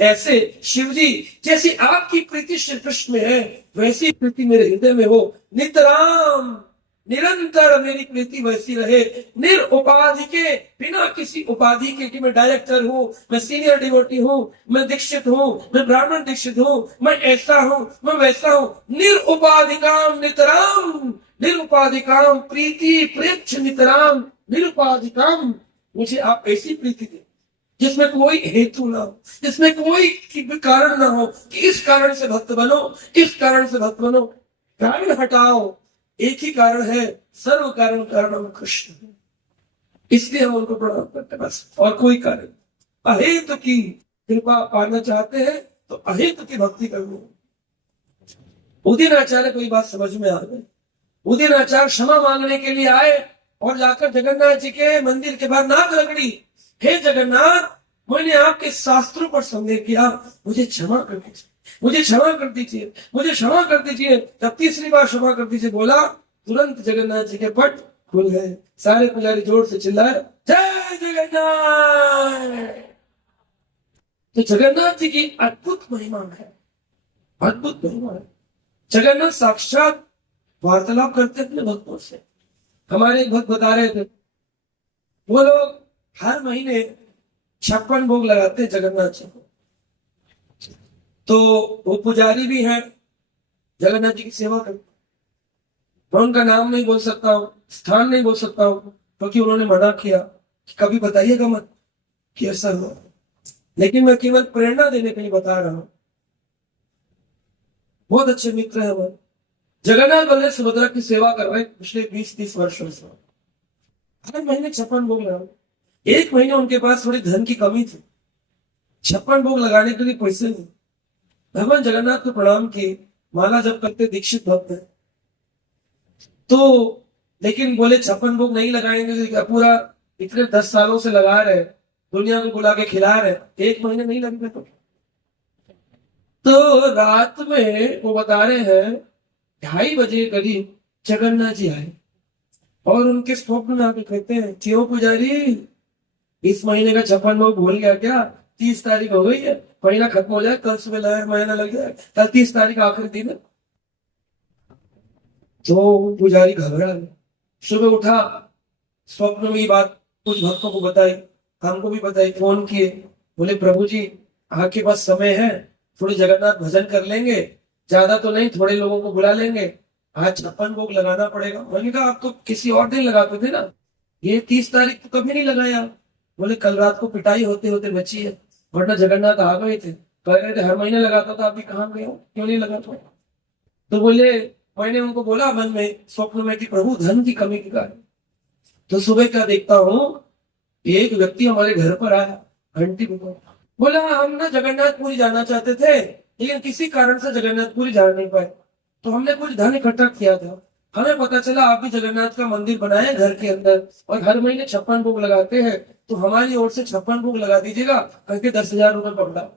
ऐसे शिव जी जैसी आपकी प्रीति श्री कृष्ण में है, वैसी प्रीति मेरे हृदय में हो। नितराम, निरंतर मेरी प्रीति वैसी रहे। निरुपाधि के, बिना किसी उपाधि के कि मैं डायरेक्टर हूँ, मैं सीनियर डिवोटी हूँ, मैं दीक्षित हूँ, मैं ब्राह्मण दीक्षित हूँ, मैं ऐसा हूँ, मैं वैसा हूँ। निरुपाधिकाम नितराम, निरुपाधिकाम प्रीति प्रेक्ष नितराम निरुपाधिकाम। मुझे आप ऐसी प्रीति दें जिसमें कोई हेतु ना हो, जिसमें कोई कारण ना हो कि इस कारण से भक्त बनो, इस कारण से भक्त बनो। कारण हटाओ, एक ही कारण है, सर्व कारण कारणम कृष्ण, इसलिए हम उनको प्रणाम करते हैं, बस और कोई कारण। अहेतु की कृपा पाना चाहते हैं तो अहित की भक्ति करनी। उदिन आचार्य को ये बात समझ में आ गई। उदिन आचार्य क्षमा मांगने के लिए आए और जाकर जगन्नाथ जी के मंदिर के बाहर नाक रगड़ी, हे जगन्नाथ, मैंने आपके शास्त्रों पर संदेह किया, मुझे क्षमा कर दीजिए, मुझे क्षमा कर दीजिए, मुझे क्षमा कर दीजिए। जब तीसरी बार क्षमा कर दीजिए बोला, तुरंत जगन्नाथ जी के पट खुल गए। सारे पुजारी जोर से चिल्लाए, जय जगन्नाथ। तो जगन्नाथ जी की अद्भुत महिमा है, अद्भुत महिमा है। जगन्नाथ साक्षात वार्तालाप करते अपने भक्तों से। हमारे एक भक्त बता रहे थे, वो लोग हर महीने 56 भोग लगाते हैं जगन्नाथ जी को। तो वो पुजारी भी हैं, जगन्नाथ जी की सेवा करते। मैं उनका नाम नहीं बोल सकता हूँ, स्थान नहीं बोल सकता हूँ, क्योंकि उन्होंने मना किया कि कभी बताइएगा मत कि ऐसा हुआ। लेकिन मैं केवल प्रेरणा देने के लिए बता रहा हूं। बहुत अच्छे मित्र हैं हमारे। जगन्नाथ बलदेव सुभद्रा की सेवा कर रहे पिछले 20-30 वर्षों से। हर महीने 56 भोग लगा। एक महीने उनके पास थोड़ी धन की कमी थी, 56 भोग लगाने के लिए पैसे नहीं। भगवान जगन्नाथ को प्रणाम किए, माला जब करते दीक्षित भक्त है तो, लेकिन बोले 56 भोग नहीं लगाएंगे, पूरा इतने 10 सालों से लगा रहे, दुनिया को बुला के खिला रहे, एक महीने नहीं लगेगा तो रात में वो बता रहे हैं 2:30 बजे करीब जगन्नाथ जी आए और उनके स्वप्न में आके कहते हैं, क्यों पुजारी, इस महीने का 56 भोग भूल गया क्या? 30 तारीख हो गई है, महीना खत्म हो जाए, कल सुबह लगा महीना लग जाए, कल 30 तारीख आखिरी दिन है। तो पुजारी घबरा गया। सुबह उठा, स्वप्न में ये बात कुछ भक्तों को बताई, हमको भी बताई, फोन किए, बोले प्रभु जी आपके पास समय है, थोड़ी जगन्नाथ भजन कर लेंगे, ज्यादा तो नहीं, थोड़े लोगों को बुला लेंगे, आज 56 भोग लगाना पड़ेगा। मैंने कहा आप तो किसी और दिन लगाते थे ना, ये 30 तारीख तो कभी नहीं लगाया। बोले कल रात को पिटाई होते होते बची है, वरना जगन्नाथ आ गए थे, कह रहे थे हर महीने लगाता था, अभी कहाँ गए, क्यों नहीं लगाता? तो बोले मैंने उनको बोला मन में, स्वप्न में, कि प्रभु धन की कमी के कारण। तो सुबह क्या देखता हूँ, एक व्यक्ति हमारे घर पर आया, घंटी बजा, बोला हम ना जगन्नाथपुरी जाना चाहते थे, लेकिन किसी कारण से जगन्नाथपुरी जा नहीं पाए, तो हमने कुछ धन इकट्ठा किया था, हमें पता चला आप भी जगन्नाथ का मंदिर बनाए घर के अंदर और हर महीने 56 भोग लगाते हैं, तो हमारी ओर से 56 भोग लगा दीजिएगा, करके 10,000 रुपए पकड़ा।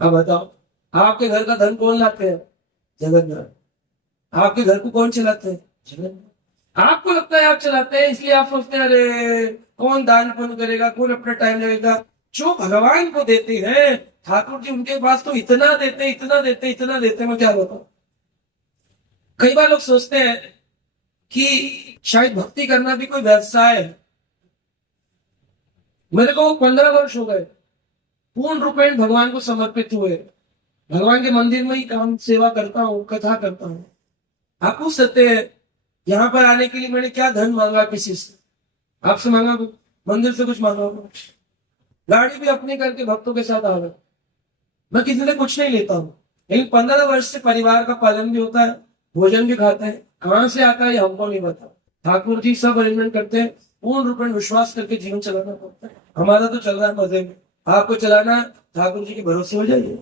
अब बताओ, आपके घर का धन कौन लाते हैं? जगन्नाथ। आपके घर को कौन चलाते हैं? जगन्नाथ। आपको लगता है आप चलाते हैं, इसलिए आप सोचते हैं अरे कौन दान पुण्य करेगा, कौन अपना टाइम लगेगा। जो भगवान को देते हैं ठाकुर जी, उनके पास तो इतना देते, इतना देते, इतना देते, मैं क्या बताऊं। कई बार लोग सोचते हैं कि शायद भक्ति करना भी कोई व्यवसाय है। मेरे को 15 वर्ष हो गए पूर्ण रूपेण भगवान को समर्पित हुए, भगवान के मंदिर में ही काम सेवा करता हूँ, कथा करता हूँ। आप पूछ सकते हैं यहाँ पर आने के लिए मैंने क्या धन मांगा किसी से? आपसे मांगा, मंदिर से कुछ मांगा? गाड़ी भी अपनी करके भक्तों के साथ आ गए। मैं किसी से कुछ नहीं लेता हूँ, लेकिन 15 वर्ष से परिवार का पालन भी होता है, भोजन भी खाते हैं। कहाँ से आता है ये हमको नहीं पता, ठाकुर जी सब अरेंजमेंट करते हैं, पूर्ण रूप में विश्वास करके जीवन चलाना पड़ता है। हमारा तो चल रहा है मजे में, आपको चलाना है ठाकुर जी के भरोसे हो जाइए।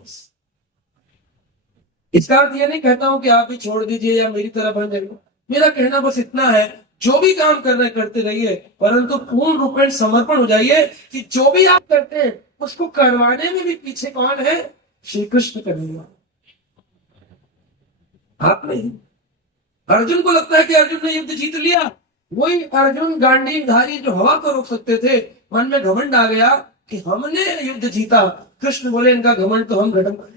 इसका अर्थ ये नहीं कहता हूं कि आप भी छोड़ दीजिए या मेरी तरह बन जाइए। मेरा कहना बस इतना है, जो भी काम कर रहे करते रहिए, परंतु पूर्ण रूप में समर्पण हो जाइए कि जो भी आप करते हैं उसको करवाने में भी पीछे कौन है? श्री कृष्ण करेगा, आप नहीं। अर्जुन को लगता है कि अर्जुन ने युद्ध जीत लिया, वही अर्जुन गांडीवधारी जो हवा को रोक सकते थे, मन में घमंड आ गया कि हमने युद्ध जीता। कृष्ण बोले इनका घमंड तो हम खत्म करें।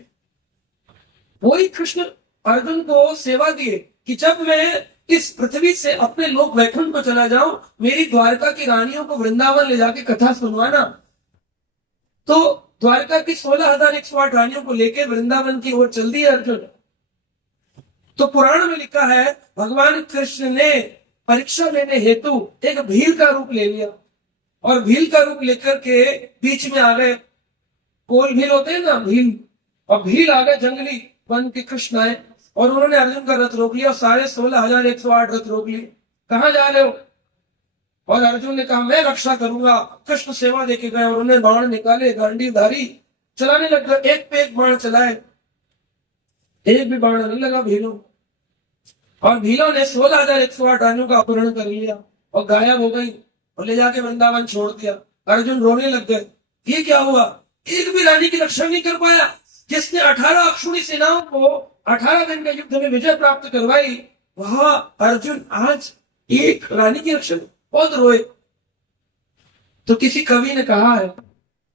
वही कृष्ण अर्जुन को सेवा दिए कि जब मैं इस पृथ्वी से अपने लोक वैकुंठ को चला जाऊं, मेरी द्वारका की रानियों को वृंदावन ले जाके कथा सुनवाना। तो द्वारका की 16,108 रानियों को लेकर वृंदावन की ओर चल दिए अर्जुन। तो पुराण में लिखा है भगवान कृष्ण ने परीक्षा लेने हेतु एक भील का रूप ले लिया और भील का रूप लेकर के बीच में आ गए। कोल भील होते हैं ना, भील, और भील आ गए जंगली वन के कृष्ण आए और उन्होंने अर्जुन का रथ रोक लिया और सारे 16,108 रथ रोक लिए। कहां जा रहे हो? और अर्जुन ने कहा मैं रक्षा करूंगा। कृष्ण सेवा देके गए और उन्होंने बाण निकाले, गांडीवधारी चलाने लग गए, एक पे एक बाण चलाए, एक भी बाण नहीं लगा भीलों। और भीलों ने 16,108 रानियों का अपहरण कर लिया और गायब हो गई और ले जाके वृंदावन छोड़ दिया। अर्जुन रोने लग गए, ये क्या हुआ, एक भी रानी की रक्षा नहीं कर पाया। जिसने 18 अक्षुणी सेनाओं को 18 दिन के युद्ध में विजय प्राप्त करवाई, वह अर्जुन आज एक रानी की रक्षा में बहुत रोए। तो किसी कवि ने कहा है,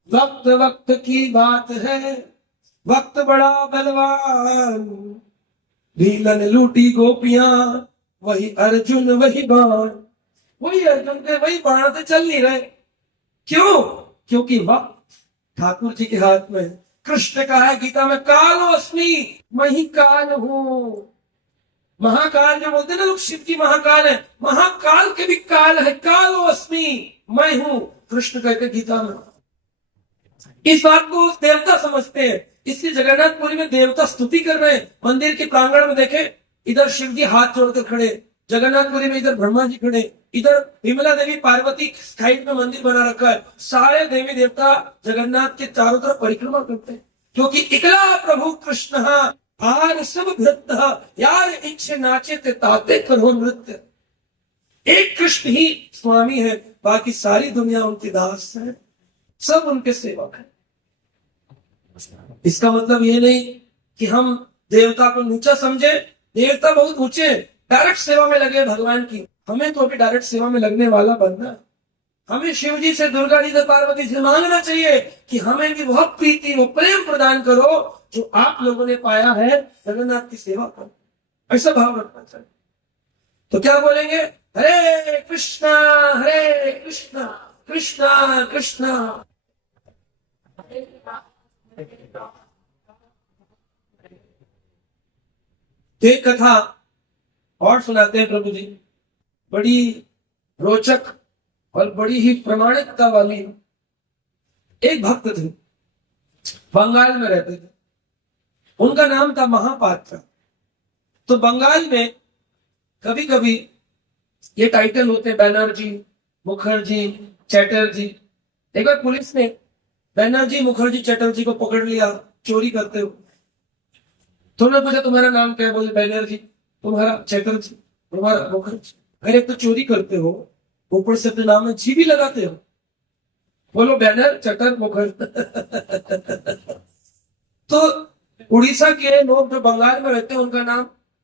वक्त वक्त की बात है, वक्त बड़ा बलवान, भीलन लूटी गोपियां, वही अर्जुन वही बाण। वही अर्जुन के वही बाण से चल नहीं रहे। क्यों? क्योंकि वक्त ठाकुर जी के हाथ में। कृष्ण कहा है गीता में, कालो अस्मि, मैं ही काल हूं। महाकाल जो बोलते हैं ना लोग, शिव जी महाकाल है, महाकाल के भी काल है, कालो अस्मि, मैं हूं, कृष्ण कहते गीता में। इस बात को देवता समझते हैं, इसलिए जगन्नाथपुरी में देवता स्तुति कर रहे हैं। मंदिर के प्रांगण में देखे, इधर शिव जी हाथ जोड़कर खड़े, जगन्नाथपुरी में इधर ब्रह्मा जी खड़े, इधर विमला देवी पार्वती साइड में मंदिर बना रखा है। सारे देवी देवता जगन्नाथ के चारों तरफ परिक्रमा करते हैं, क्योंकि इकला प्रभु कृष्ण आर सब भृत, यार इच्छे नाचे ते ताते करो नृत्य। एक कृष्ण ही स्वामी है, बाकी सारी दुनिया उनके दास है, सब उनके सेवक है। इसका मतलब ये नहीं कि हम देवता को नीचा समझे, देवता बहुत ऊंचे, डायरेक्ट सेवा में लगे भगवान की। हमें तो अभी डायरेक्ट सेवा में लगने वाला बनना है। हमें शिव जी से, दुर्गा जी से, पार्वती से मांगना चाहिए कि हमें भी वह प्रीति, वो प्रेम प्रदान करो जो आप लोगों ने पाया है जगन्नाथ की सेवा कर। ऐसा भाव रखना चाहिए। तो क्या बोलेंगे, हरे कृष्णा कृष्णा कृष्णा। एक कथा और सुनाते हैं प्रभु जी, बड़ी रोचक और बड़ी ही प्रमाणिकता वाली। एक भक्त थे, बंगाल में रहते थे, उनका नाम था महापात्र। तो बंगाल में कभी कभी ये टाइटल होते, बैनर्जी, मुखर्जी, चैटर्जी। एक बार पुलिस ने बैनर्जी, मुखर्जी, चैटर्जी को पकड़ लिया चोरी करते हुए। तो उन्होंने पूछा, तुम्हारा नाम क्या है? बोले बैनर्जी। तुम्हारा? चैटर्जी। तुम्हारा? मुखर्जी। अरे तो चोरी करते हो, ऊपर से अपने नाम में जी भी लगाते हो। बोलो बैनर, चटर, मुखर्जी। तो उड़ीसा के लोग जो बंगाल में रहते हैं, उनका नाम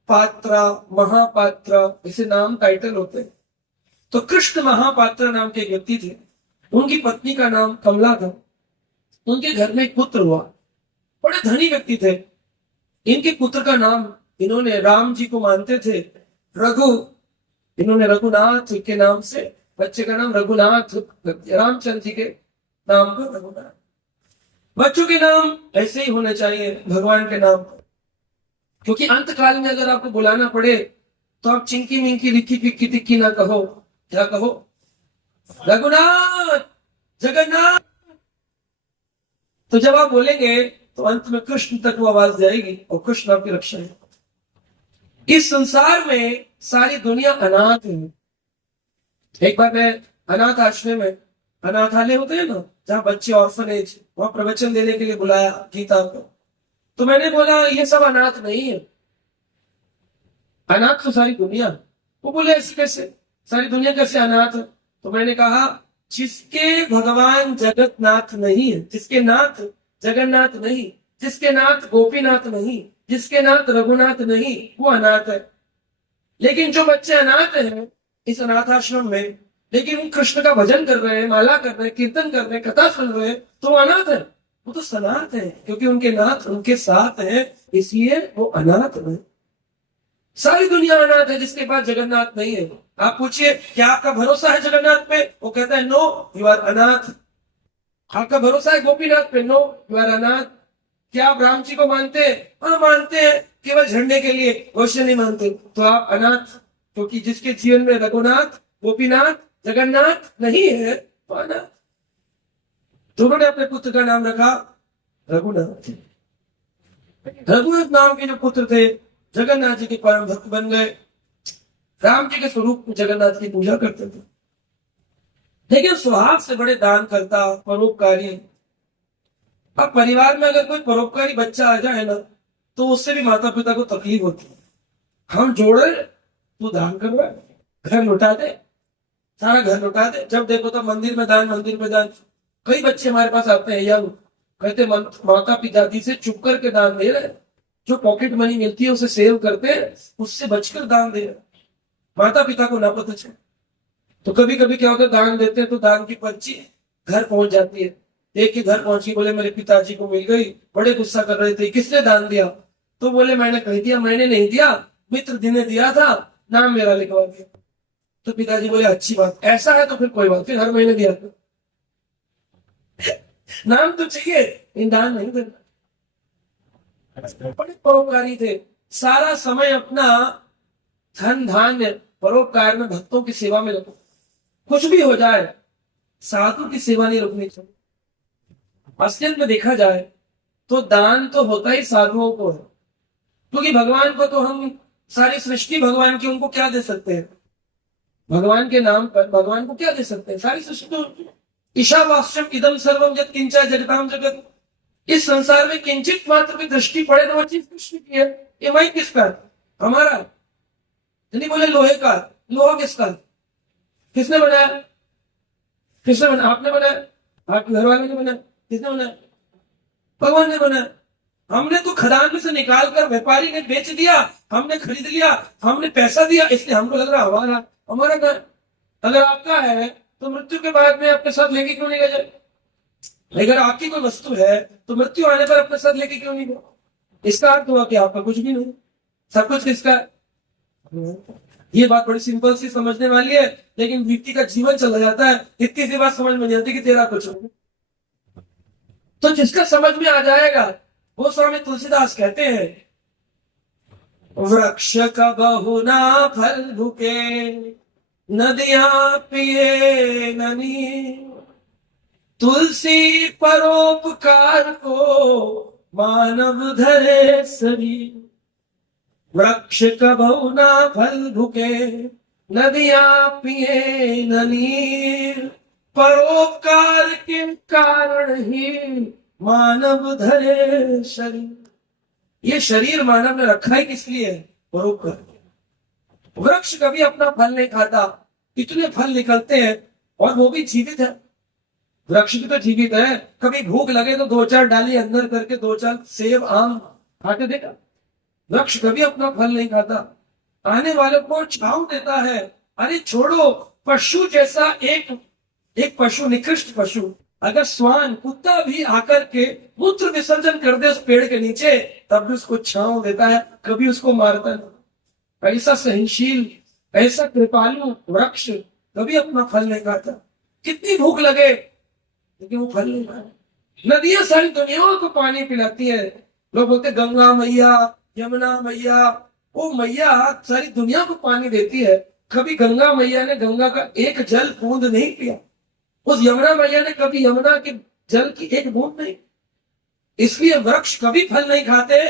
पात्रा, महापात्रा, ऐसे नाम टाइटल होते हैं। तो कृष्ण महापात्रा नाम के व्यक्ति थे, उनकी पत्नी का नाम कमला था। उनके घर में एक पुत्र हुआ, बड़े धनी व्यक्ति थे। इनके पुत्र का नाम, इन्होंने राम जी को मानते थे, रघु, इन्होंने रघुनाथ के नाम से बच्चे का नाम रघुनाथ, रामचंद्र जी के नाम पर रघुनाथ। बच्चों के नाम ऐसे ही होने चाहिए भगवान के नाम पर, क्योंकि अंत काल में अगर आपको बुलाना पड़े तो आप चिंकी मिंकी रिक्की पिक्की टिक्की ना कहो, क्या कहो? रघुनाथ, जगन्नाथ। तो जब आप बोलेंगे तो अंत में कृष्ण तक वो आवाज जाएगी और कृष्ण आपकी रक्षा है। इस संसार में सारी दुनिया अनाथ है। एक बार मैं अनाथ आश्रम में, अनाथालय होते हैं ना जहाँ बच्चे, ऑर्फनेज, वहां प्रवचन देने के लिए बुलाया गीता को। तो मैंने बोला ये सब अनाथ नहीं है, अनाथ तो सारी दुनिया। वो बोले ऐसे कैसे, सारी दुनिया कैसे अनाथ है? तो मैंने कहा, जिसके भगवान जगन्नाथ नहीं है, जिसके नाथ जगन्नाथ नहीं, जिसके नाथ गोपीनाथ नहीं, जिसके नाथ रघुनाथ नहीं, वो अनाथ है। लेकिन जो बच्चे अनाथ हैं इस अनाथ आश्रम में, लेकिन कृष्ण का भजन कर रहे हैं, माला कर रहे हैं, कीर्तन कर रहे हैं, कथा सुन रहे हैं, तो वो अनाथ है। वो तो सनाथ है, क्योंकि उनके नाथ उनके साथ है, इसलिए वो अनाथ नहीं। सारी दुनिया अनाथ है जिसके पास जगन्नाथ नहीं है। आप पूछिए, क्या आपका भरोसा है जगन्नाथ पे? वो कहता है नो, यू आर अनाथ। आपका भरोसा है गोपीनाथ पे? नो, यू आर अनाथ। क्या आप राम जी को मानते हैं? हाँ मानते हैं, केवल झंडे के लिए, वैसे नहीं मानते, तो आप अनाथ। क्योंकि जिसके जीवन में रघुनाथ, गोपीनाथ, जगन्नाथ नहीं है, तो अनाथ। तो उन्होंने अपने पुत्र का नाम रखा रघुनाथ। रघुनाथ नाम के जो पुत्र थे, जगन्नाथ जी के परम भक्त बन गए। राम जी के स्वरूप में जगन्नाथ की पूजा करते थे, लेकिन स्वभाव से बड़े दान करता, परोपकारी। अब परिवार में अगर कोई परोपकारी बच्चा आ जाए ना, तो उससे भी माता पिता को तकलीफ होती है। हम जोड़े, तू दान करवा, घर लौटा दे, सारा घर लौटा दे, जब देखो तो मंदिर में दान, मंदिर में दान। कई बच्चे हमारे पास आते हैं यंग, कहते माता पिता जी से चुप करके दान दे रहे, जो पॉकेट मनी मिलती है उसे सेव करते हैं, उससे बचकर दान दे रहे, माता पिता को ना पता चले। तो कभी कभी क्या होता है, दान देते हैं तो दान की पर्ची घर पहुंच जाती है। एक के घर पहुंची, बोले मेरे पिताजी को मिल गई, बड़े गुस्सा कर रहे थे, किसने दान दिया? तो बोले मैंने कह दिया, मैंने नहीं दिया, मित्र जी ने दिया था, नाम मेरा लिखवा दिया। तो पिताजी बोले अच्छी बात, ऐसा है तो फिर कोई बात, फिर हर महीने दिया था। नाम तो चाहिए, इन दान नहीं देना। बड़े परोपकारी थे, सारा समय अपना धन धान्य परोपकार में, भक्तों की सेवा में लगो। कुछ भी हो जाए, साधु की सेवा नहीं रुकनी चाहिए। असलियत में देखा जाए तो दान तो होता ही साधुओं को है, क्योंकि भगवान को तो हम सारी सृष्टि भगवान की, उनको क्या दे सकते हैं? भगवान के नाम पर भगवान को क्या दे सकते हैं? सारी सृष्टि तो ईशावास्यम इदम सर्वम यत् किंचा जगताम जगत। इस संसार में किंचित मात्र की दृष्टि पड़े तो वो चीज कृष्ण की है। ये वही किसका? हमारा। नहीं बोले लोहे का, लोहा किसका? किसने बनाया? किसने बनाया? आपने बनाया? आपके घर वाले ने बनाया? किसने बनाया? भगवान ने बनाया। हमने तो खदान में से निकाल कर व्यापारी ने बेच दिया, हमने खरीद लिया, हमने पैसा दिया, इसलिए हमको लग रहा हमारा हमारा घर। अगर आपका है तो मृत्यु के बाद में अपने साथ लेके क्यों नहीं गए जाए? अगर आपकी कोई वस्तु है तो मृत्यु आने पर अपने साथ लेके क्यों नहीं गए? इसका अर्थ हुआ कि आपका कुछ भी नहीं, सब कुछ किसका है? ये बात बड़ी सिंपल सी समझने वाली है, लेकिन व्यक्ति का जीवन चला जाता है, इतनी सी बात समझ में नहीं आती कि तेरा कुछ हो। तो जिसका समझ में आ जाएगा, वो स्वामी तुलसीदास कहते हैं, वृक्ष का बहुना फल भुके, नदियां पिए ननी, तुलसी परोपकार को मानव धरे सरी। वृक्ष का बहुना फल भुके, नदियां पिए ननी, परोपकार के कारण ही मानव धरे शरीर। ये शरीर मानव ने रखा ही किस लिए? परोपकार। वृक्ष कभी अपना फल नहीं खाता, इतने फल निकलते हैं, और वो भी जीवित है। वृक्ष भी तो जीवित है, कभी भूख लगे तो दो चार डाली अंदर करके दो चार सेब आम खाते देगा। वृक्ष कभी अपना फल नहीं खाता, आने वाले को छांव देता है। अरे छोड़ो, पशु जैसा एक पशु, निकृष्ट पशु, अगर श्वान, कुत्ता भी आकर के मूत्र विसर्जन कर दे उस पेड़ के नीचे, तब भी उसको छांव देता है, कभी उसको मारता नहीं। ऐसा सहनशील, ऐसा कृपालु वृक्ष कभी अपना फल नहीं खाता। कितनी भूख लगे लेकिन वो फल नहीं खाता। नदियां सारी दुनिया को पानी पिलाती है। लोग बोलते गंगा मैया, यमुना मैया, वो मैया सारी दुनिया को पानी देती है, कभी गंगा मैया ने गंगा का एक जल बूंद नहीं पिया। उस यमुना मैया ने कभी यमुना के जल की एक बूंद नहीं। इसलिए वृक्ष कभी फल नहीं खाते,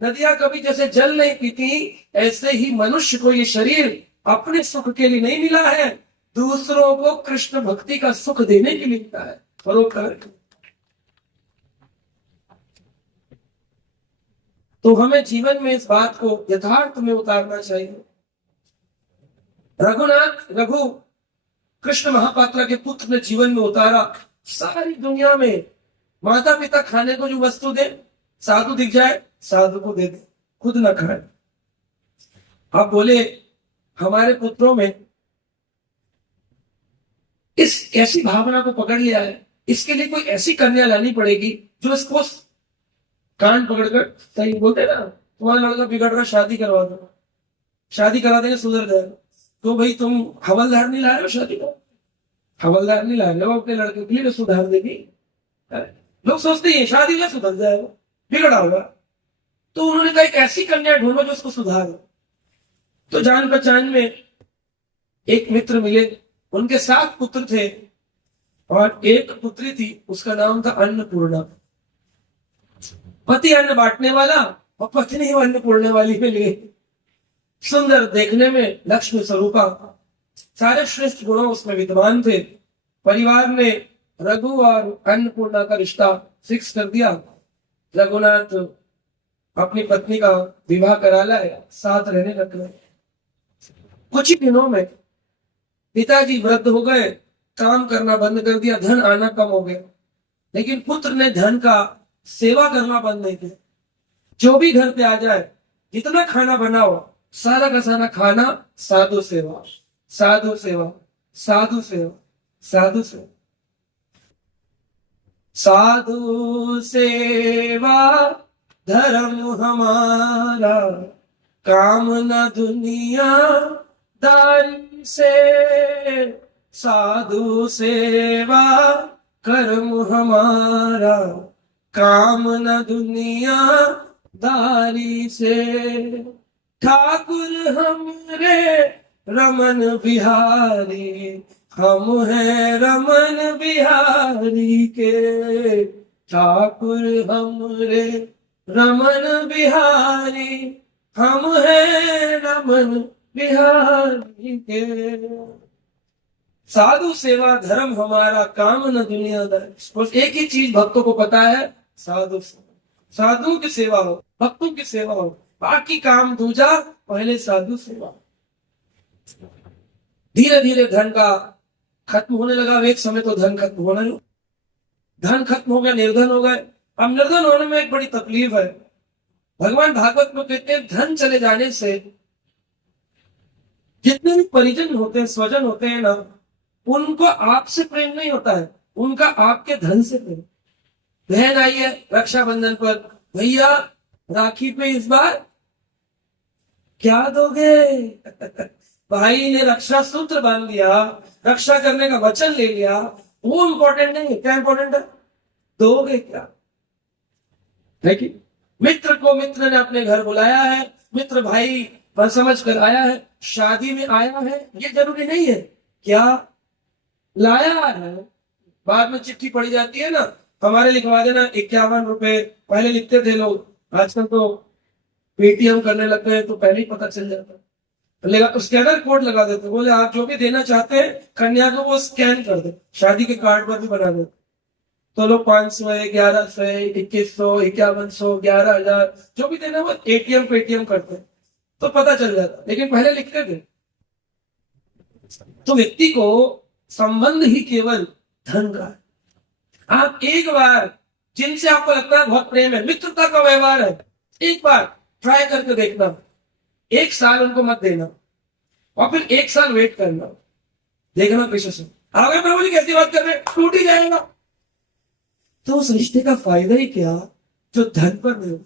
नदियां कभी जैसे जल नहीं पीती, ऐसे ही मनुष्य को ये शरीर अपने सुख के लिए नहीं मिला है, दूसरों को कृष्ण भक्ति का सुख देने के लिए मिला है, परोपकार। तो हमें जीवन में इस बात को यथार्थ में उतारना चाहिए। रघु कृष्ण महापात्रा के पुत्र ने जीवन में उतारा। सारी दुनिया में माता पिता खाने को जो वस्तु दे, साधु दिख जाए साधु को दे दे, खुद न खाए। आप बोले हमारे पुत्रों में इस ऐसी भावना को पकड़ लिया है, इसके लिए कोई ऐसी कन्या लानी पड़ेगी जो इसको कान पकड़कर, सही बोलते ना, तुम्हारा लड़का बिगड़ रहा, शादी करवा दो, शादी करा देंगे सुधर जाएगा। तो भाई तुम हवलदार नहीं ला रहे हो शादी का, हवलदार नहीं ला रहे हो अपने लड़के के लिए तो सुधार देगी। लोग सोचते हैं शादी में सुधर जाएगा, बिगड़ा होगा। तो उन्होंने कहा एक ऐसी कन्या ढूंढो जो उसको सुधार। तो जान पहचान में एक मित्र मिले, उनके 7 पुत्र थे और एक पुत्री थी, उसका नाम था अन्नपूर्णा। पति अन्न बांटने वाला और पत्नी अन्न पूर्णे वाली में लिए। सुंदर देखने में लक्ष्मी स्वरूपा, सारे श्रेष्ठ गुणों उसमें विद्यमान थे। परिवार ने रघु और अन्नपूर्णा का रिश्ता फिक्स कर दिया। रघुनाथ अपनी पत्नी का विवाह करा लाए, साथ रहने लग गए। कुछ ही दिनों में पिताजी वृद्ध हो गए, काम करना बंद कर दिया, धन आना कम हो गया। लेकिन पुत्र ने धन का सेवा करना बंद नहीं किया। जो भी घर पे आ जाए, जितना खाना बनाओ, सारा का सारा खाना साधु सेवा, साधु सेवा, साधु सेवा, साधु सेवा, साधु सेवा धर्म हमारा, काम न दुनिया दारी से, साधु सेवा कर्म हमारा, काम न दुनिया दारी से। ठाकुर हमरे रमन बिहारी, हम हैं रमन बिहारी के। ठाकुर हमरे रमन बिहारी, हम हैं रमन बिहारी के। साधु सेवा धर्म हमारा, काम न दुनियादारी। बस एक ही चीज भक्तों को पता है, साधु सेवा। साधु की सेवा हो, भक्तों की सेवा हो, बाकी काम दूजा, पहले साधु सेवा। धीरे धीरे धन का खत्म होने लगा। एक समय तो धन खत्म होना ही, धन खत्म हो गया, निर्धन हो गए। अब निर्धन होने में एक बड़ी तकलीफ है। भगवान भागवत में कहते हैं, धन चले जाने से जितने भी परिजन होते हैं, स्वजन होते हैं ना, उनको आपसे प्रेम नहीं होता है, उनका आपके धन से प्रेम। बहन आई है रक्षाबंधन पर, भैया राखी पे इस बार क्या दोगे? भाई ने रक्षा सूत्र बांध लिया, रक्षा करने का वचन ले लिया, वो इंपॉर्टेंट नहीं है। क्या इंपॉर्टेंट है? दोगे क्या? है कि मित्र को मित्र ने अपने घर बुलाया है, मित्र भाई पर समझ कर आया है, शादी में आया है, ये जरूरी नहीं है क्या लाया है। बाद में चिट्ठी पड़ी जाती है ना, हमारे लिखवा देना 51 रुपए, पहले लिखते थे लोग, आजकल तो पेटीएम करने लग गए, तो पहले ही पता चल जाता है। स्कैनर कोड लगा देते, बोले आप जो भी देना चाहते हैं कन्या को वो स्कैन कर दे, शादी के कार्ड पर भी बना देते। तो लोग 500 है, 1100 है, 2100, 5100, 11,000 जो भी देना वो एटीएम पेटीएम करते, तो पता चल जाता। लेकिन पहले लिखते थे। तो व्यक्ति को संबंध ही केवल धन का है। आप एक बार जिनसे आपको लगता है बहुत प्रेम है, मित्रता का व्यवहार है, एक बार ट्राई करके देखना। 1 साल उनको मत देना और फिर 1 साल वेट करना, देखना कैसे से आगे प्रभु जी कैसी बात कर रहे हैं, टूट ही जाएगा। तो उस रिश्ते का फायदा ही क्या जो धन पर नहीं।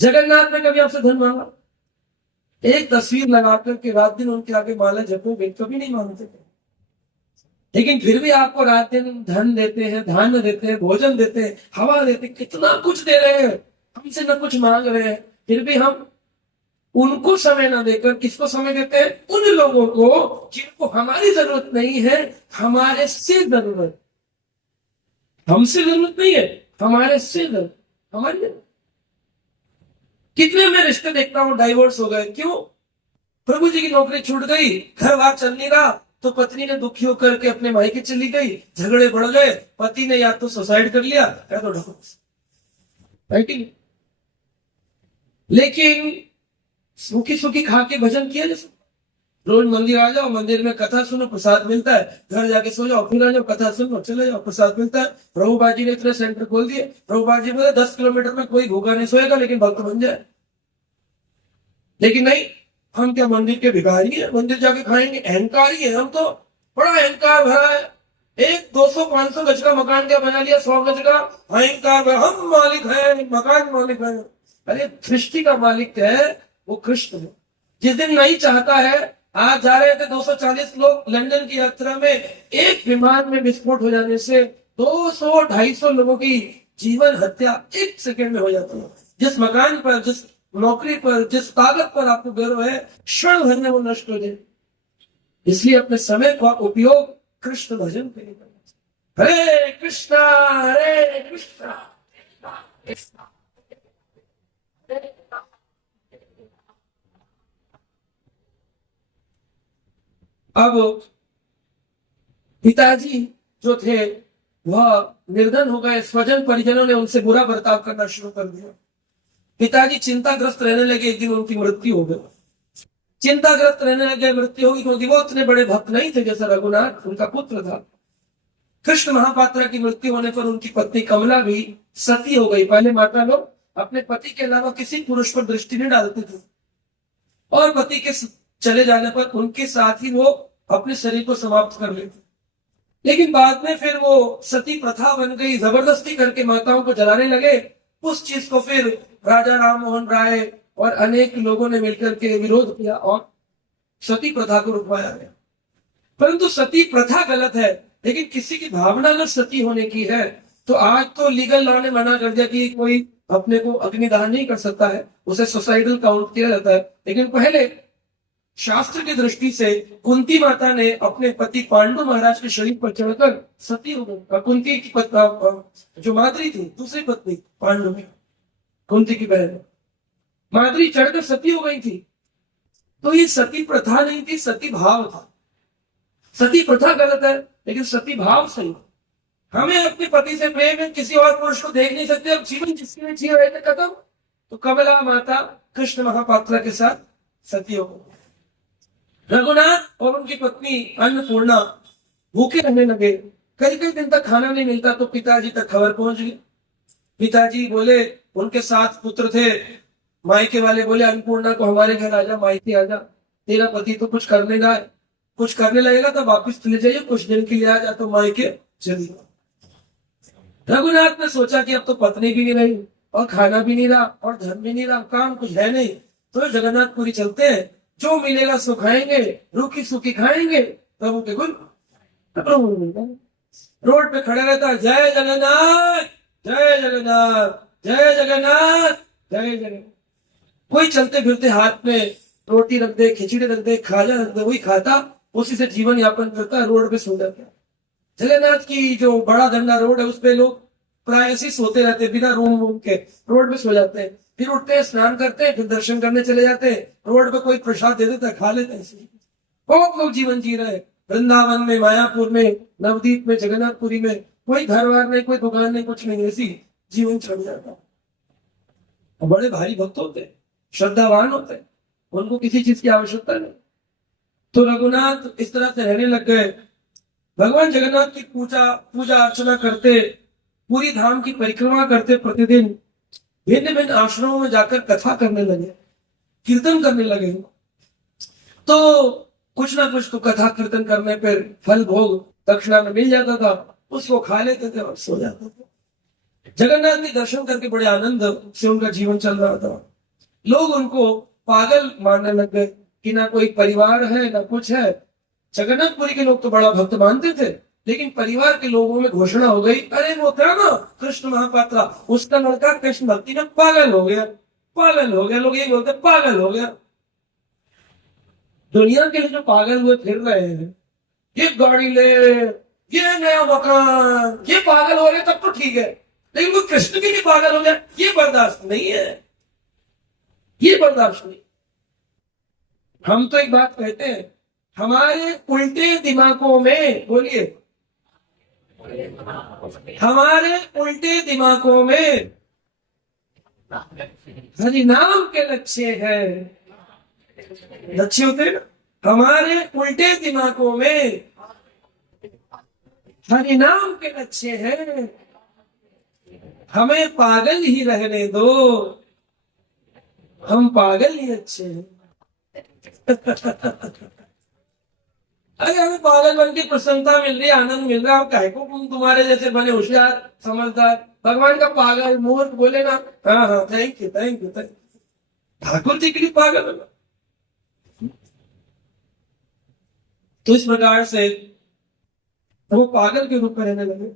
जगन्नाथ ने कभी आपसे धन मांगा? एक तस्वीर लगाकर के रात दिन उनके आगे माला जपोगे, कभी नहीं मांगते थे। लेकिन फिर भी आपको रात दिन धन देते हैं, धान्य देते हैं, भोजन देते हैं, हवा देते हैं, कितना कुछ दे रहे हैं, हमसे न कुछ मांग रहे हैं। फिर भी हम उनको समय न देकर किसको समय देते हैं? उन लोगों को जिनको हमारी जरूरत नहीं है, हमारे से जरूरत। हमसे जरूरत नहीं है, हमारे से जरूरत, हमारी जरूरत। कितने में रिश्ते देखता हूं डाइवोर्स हो गए, क्यों? प्रभु जी की नौकरी छूट गई, घर बार चल नहीं रहा, तो पत्नी ने दुखी होकर के अपने मायके चली गई, झगड़े बढ़ गए, पति ने या तो सुसाइड कर लिया या तो डिवोर्स। लेकिन सूखी सूखी खा के भजन किया जैसे, रोज मंदिर आ जाओ, मंदिर में कथा सुनो, प्रसाद मिलता है, घर जाके सो जाओ, फिर आ जाओ, कथा सुनो, चले जाओ, प्रसाद मिलता है। प्रभुपाद जी ने इतने सेंटर खोल दिए, प्रभुपाद जी बोले 10 किलोमीटर में कोई भूखा नहीं सोएगा, लेकिन भक्त बन जाए। लेकिन नहीं, हम क्या मंदिर के भिखारी है, मंदिर जाके खाएंगे? अहंकारी है हम तो, बड़ा अहंकार भरा है। एक 200-500 गज का मकान क्या बना लिया, 100 गज का अहंकार, हम मालिक है, मकान मालिक है। अरे सृष्टि का मालिक है वो कृष्ण है। जिस दिन नहीं चाहता है, आज जा रहे थे 240 लोग लंदन की यात्रा में, एक विमान में विस्फोट हो जाने से 200-250 लोगों की जीवन हत्या 1 सेकंड में हो जाती है। जिस मकान पर, जिस नौकरी पर, जिस ताकत पर आपको गर्व है, क्षण भर में वो नष्ट हो जाए। इसलिए अपने समय का उपयोग कृष्ण भजन के लिए करना चाहिए। हरे कृष्णा हरे कृष्णा कृष्णा। अब पिताजी जो थे वह निर्धन हो गए। स्वजन परिजनों ने उनसे बुरा बर्ताव करना शुरू कर दिया। पिताजी चिंताग्रस्त रहने लगे। एक दिन उनकी मृत्यु हो गई। चिंताग्रस्त रहने लगे, मृत्यु होगी, क्योंकि वो उतने बड़े भक्त नहीं थे जैसा रघुनाथ उनका पुत्र था। कृष्ण महापात्रा की मृत्यु होने पर उनकी पत्नी कमला भी सती हो गई। पहले माता लोग अपने पति के अलावा किसी पुरुष पर दृष्टि नहीं डालते थे, और पति के चले जाने पर उनके साथ ही वो अपने शरीर को समाप्त कर लेते। लेकिन बाद में फिर वो सती प्रथा बन गई, जबरदस्ती करके माताओं को जलाने लगे। उस चीज को फिर राजा राम मोहन राय और अनेक लोगों ने मिलकर के विरोध किया और सती प्रथा को रुकवाया गया। परंतु सती प्रथा गलत है, लेकिन किसी की भावना अगर सती होने की है तो आज तो लीगल लॉ ने मना कर दिया कि कोई अपने को अग्निदान नहीं कर सकता है, उसे सुसाइडल काउंट किया जाता है। लेकिन पहले शास्त्र की दृष्टि से कुंती माता ने अपने पति पांडु महाराज के शरीर पर चढ़कर सती हो गई। कुंती की पत्नी जो माद्री थी, दूसरी पत्नी पांडु में, कुंती की बहन माद्री चढ़कर सती हो गई थी। तो ये सती प्रथा नहीं थी, सती भाव था। सती प्रथा गलत है, लेकिन सती भाव सही। हमें अपने पति से प्रेम है, किसी और पुरुष को देख नहीं सकते। अब जीवन जिसके लिए जी रहे थे खत्म। तो कमला माता कृष्ण महापात्रा के साथ सती हो गई। रघुनाथ और उनकी पत्नी अन्नपूर्णा भूखे रहने लगे। कई कई दिन तक खाना नहीं मिलता, तो पिताजी तक खबर पहुंच गई। पिताजी बोले, उनके 7 पुत्र थे। मायके वाले बोले अन्नपूर्णा को हमारे घर आजा, मायके आजा, तेरा पति तो कुछ करने लगेगा तो वापिस चले जाइए, कुछ दिन के लिए आ जा। तो मायके चली। रघुनाथ ने सोचा कि अब तो पत्नी भी नहीं रही और खाना भी नहीं रहा और धन भी नहीं रहा, काम कुछ है नहीं, तो जगन्नाथपुरी चलते हैं, जो मिलेगा सो खाएंगे, रूखी सूखी खाएंगे। प्रभु के गुण रोड पे खड़े रहता, जय जगन्नाथ, जय जगन्नाथ, जय जगन्नाथ, जय जगन्नाथ। कोई चलते फिरते हाथ में रोटी रख दे, खिचड़ी रख दे, खाजा रख दे, वही खाता, उसी से जीवन यापन करता, रोड पे सो जाता। जगन्नाथ की जो बड़ा धंधा रोड है, उस पे लोग प्राय ऐसे सोते रहते, बिना रूम के रोड पे सो जाते हैं। फिर उठते हैं, स्नान करते हैं, फिर दर्शन करने चले जाते हैं। रोड पे कोई प्रसाद दे देता है, खा लेते हैं। बहुत लोग जीवन जी रहे हैं। वृंदावन में, मायापुर में, नवदीप में, जगन्नाथपुरी में कोई घरवार नहीं, कोई दुकान नहीं, कुछ नहीं, ऐसी जीवन चल जाता। बड़े भारी भक्त होते हैं, श्रद्धावान होते हैं, उनको किसी चीज की आवश्यकता नहीं। तो रघुनाथ इस तरह से रहने लग गए। भगवान जगन्नाथ की पूजा अर्चना करते, पूरी धाम की परिक्रमा करते, प्रतिदिन भिन्न भिन्न आश्रमों में जाकर कथा करने लगे, कीर्तन करने लगे। तो कुछ ना कुछ तो कथा कीर्तन करने पर फल भोग दक्षिणा में मिल जाता था, उसको खा लेते थे और सो जाते थे। जगन्नाथ के दर्शन करके बड़े आनंद से उनका जीवन चल रहा था। लोग उनको पागल मानने लग गए कि ना कोई परिवार है ना कुछ है। जगन्नाथपुरी के लोग तो बड़ा भक्त मानते थे, लेकिन परिवार के लोगों में घोषणा हो गई, अरे वो था ना कृष्ण महापात्रा, उसका लड़का कृष्ण भक्ति में पागल हो गया, पागल हो गया। लोग ये बोलते पागल हो गया। दुनिया के लिए जो पागल हुए फिर रहे हैं, ये गाड़ी ले, ये नया मकान, ये पागल हो रहे तब तो ठीक है, लेकिन वो कृष्ण के लिए पागल हो गया, ये बर्दाश्त नहीं है, ये बर्दाश्त नहीं। हम तो एक बात कहते हैं, हमारे उल्टे दिमागों में, बोलिए, हमारे उल्टे दिमागों में हरि नाम के लक्ष्य है, लक्ष्य होते ना। हमारे उल्टे दिमागों में हरि नाम के लक्ष्य है, हमें पागल ही रहने दो, हम पागल ही अच्छे हैं। अरे हमें पागल बन के प्रसन्नता मिल रही है, आनंद मिल रहा है, हम काहे को तुम्हारे जैसे बने होशियार समझदार। भगवान का पागल मूर्ख बोले ना, हाँ हाँ thank you thank you thank you, Thakur ji के लिए पागल है। तो इस प्रकार से वो पागल के रूप में रहने लगे।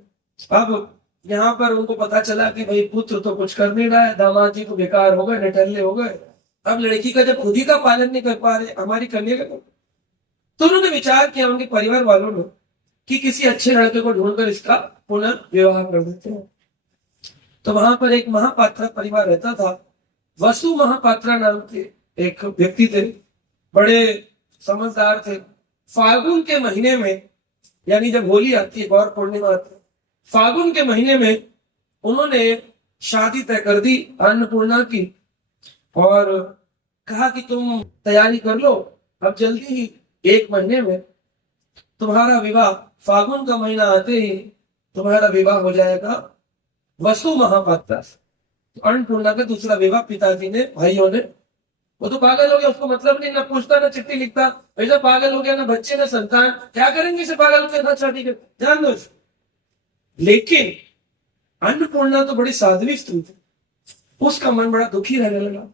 अब यहाँ पर उनको पता चला कि भाई पुत्र तो कुछ कर नहीं रहा है, दामाद जी तो बेकार हो गए, निठल्ले हो गए। अब लड़की का जब खुद ही का पालन नहीं कर पा रहे, हमारी कन्या का, तो उन्होंने विचार किया उनके परिवार वालों ने कि किसी अच्छे लड़के को ढूंढकर इसका पुनर्विवाह कर देते हैं। तो वहां पर एक महापात्रा परिवार रहता था। वसु महापात्रा नाम के एक व्यक्ति थे, बड़े समझदार थे। फाल्गुन के महीने में यानी जब होली आती है, गौर पूर्णिमा आती है, फागुन के महीने में उन्होंने शादी तय कर दी अन्नपूर्णा की, और कहा कि तुम तैयारी कर लो, अब जल्दी ही 1 महीने में तुम्हारा विवाह, फागुन का महीना आते ही तुम्हारा विवाह हो जाएगा वसु महापात्रा से। तो अन्नपूर्णा का दूसरा विवाह पिताजी ने, भाइयों ने, वो तो पागल हो गया, उसको मतलब नहीं, ना पूछता ना चिट्ठी लिखता, ऐसा पागल हो गया, ना बच्चे ना संतान, क्या करेंगे इसे पागल के साथ शादी कर, ध्यान दो। लेकिन अन्नपूर्णा तो बड़ी साध्वी स्त्री थी, उसका मन बड़ा दुखी रहने लगा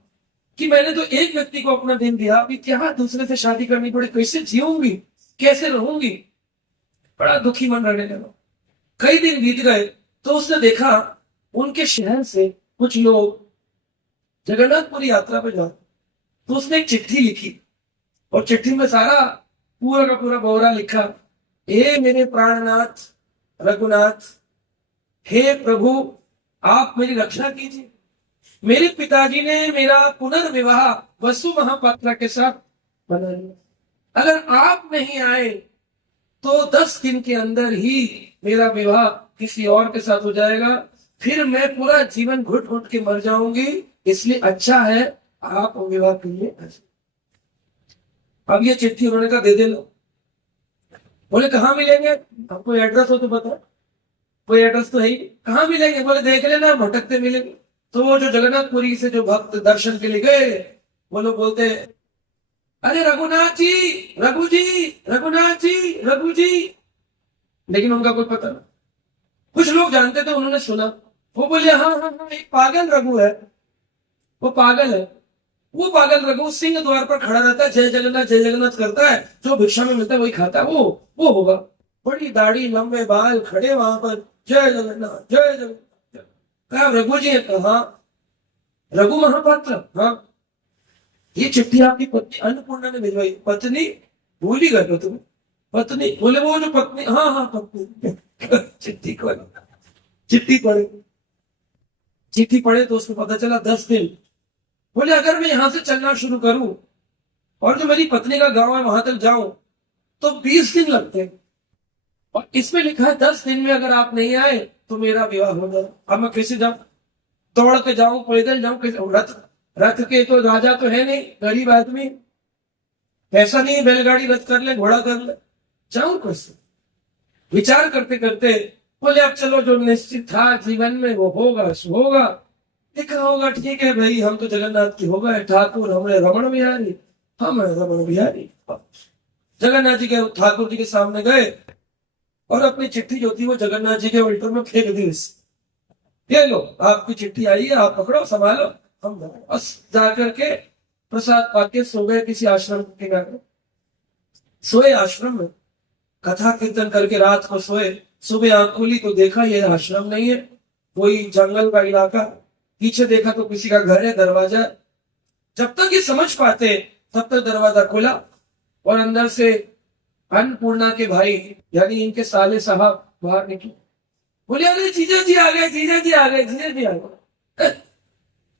कि मैंने तो एक व्यक्ति को अपना दिन दिया, अभी क्या दूसरे से शादी करनी पड़ी, कैसे जीऊंगी, कैसे रहूंगी, बड़ा दुखी मन रहने लगा। कई दिन बीत गए तो उसने देखा उनके शहर से कुछ लोग जगन्नाथपुरी यात्रा पर जाते, तो उसने एक चिट्ठी लिखी, और चिट्ठी में सारा पूरा का पूरा ब्यौरा लिखा। हे मेरे प्राणनाथ रघुनाथ, हे प्रभु आप मेरी रक्षा कीजिए, मेरे पिताजी ने मेरा पुनर्विवाह वसु महापात्रा के साथ बना लिया, अगर आप नहीं आए तो 10 दिन के अंदर ही मेरा विवाह किसी और के साथ हो जाएगा, फिर मैं पूरा जीवन घुट घुट के मर जाऊंगी, इसलिए अच्छा है आप विवाह के लिए। अब ये चिट्ठी उन्होंने कहा दे दे लो। बोले कहाँ मिलेंगे, आपको एड्रेस हो तो बताओ, कोई एड्रेस तो है ही, कहाँ मिलेंगे, बोले देख लेना भटकते मिलेंगे। तो वो जो जगन्नाथपुरी से जो भक्त दर्शन के लिए गए, वो लोग बोलते अरे रघुनाथ जी, रघु जी, रघुनाथ जी, रघु जी, लेकिन उनका कोई पता नहीं। कुछ लोग जानते थे, उन्होंने सुना, वो बोले हाँ हाँ हाँ, एक पागल रघु है, वो पागल है, वो पागल रघु सिंह द्वार पर खड़ा रहता है, जय जगन्नाथ करता है, जो भिक्षा में मिलता है वही खाता है, वो होगा, बड़ी दाढ़ी लंबे बाल, खड़े वहां पर, जय जगन्नाथ जय जगन्नाथ। कहा रघु जी है, कहा रघु महापात्र, हाँ ये चिट्ठी आपकी पत्नी अन्नपूर्णा ने भिजवाई। पत्नी भूल ही गए हो तुम्हें, पत्नी, बोले वो जो पत्नी, हाँ हाँ पत्नी। चिट्ठी पढ़े, चिट्ठी पढ़े तो उसको पता चला 10 दिन। बोले अगर मैं यहां से चलना शुरू करूं और जो मेरी पत्नी का गांव है वहां तक जाऊं तो 20 दिन लगते हैं, और इसमें लिखा है 10 दिन में अगर आप नहीं आए तो मेरा विवाह हो जाए। अब मैं कैसे जाऊं, दौड़ के जाऊं, पैदल जाऊं, कैसे, रथ के तो राजा तो है नहीं, गरीब आदमी, पैसा नहीं, बैलगाड़ी रथ कर ले, घोड़ा कर ले, जाऊं कैसे। विचार करते करते बोले अब चलो जो निश्चित था जीवन में वो होगा सो होगा, लिखा होगा, ठीक है भाई हम तो जगन्नाथ की हो गए ठाकुर, हमने रमण बिहारी, हम रमण बिहारी। जगन्नाथ जी के ठाकुर जी के सामने गए और अपनी चिट्ठी जो थी वो जगन्नाथ जी के उल्टर में फेंक दी। ये लो आपकी चिट्ठी आई है, आप पकड़ो संभालो, हम बस जाकर के प्रसाद पाके सो गए किसी आश्रम के किनारे। सोए आश्रम में, कथा कीर्तन करके रात को सोए, सुबह आंख खोली तो देखा ये आश्रम नहीं है, कोई जंगल का इलाका, पीछे देखा तो किसी का घर है, दरवाजा। जब तक ये समझ पाते तब तक दरवाजा खुला और अंदर से अन्नपूर्णा के भाई यानी इनके साले साहब बाहर निकले। बोले अरे जीजा जी आ गए, जीजा जी आ गए, जीजा जी आ गए।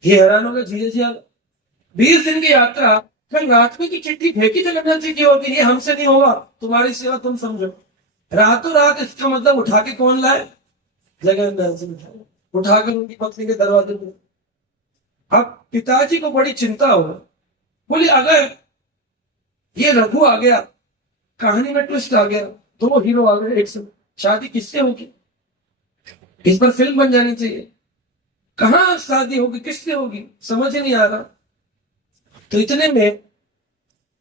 ये हैरान हो गए, जीजा जी आ गए। 20 दिन की यात्रा, कल रात में की चिट्ठी फेंकी जगन्नाथ जी की होगी, ये हमसे नहीं होगा, तुम्हारी सेवा तुम समझो। रातों रात इसका मतलब उठा के कौन लाए, जगन्नाथ जी उठा कर उनकी पत्नी के दरवाजे पर। अब पिताजी को बड़ी चिंता हो, बोले अगर ये रघु आ गया, कहानी में ट्विस्ट आ गया, 2 हीरो आ गए एक साथ, शादी किससे होगी, इस पर फिल्म बन जानी चाहिए, कहां शादी होगी, किससे होगी, समझ ही नहीं आ रहा। तो इतने में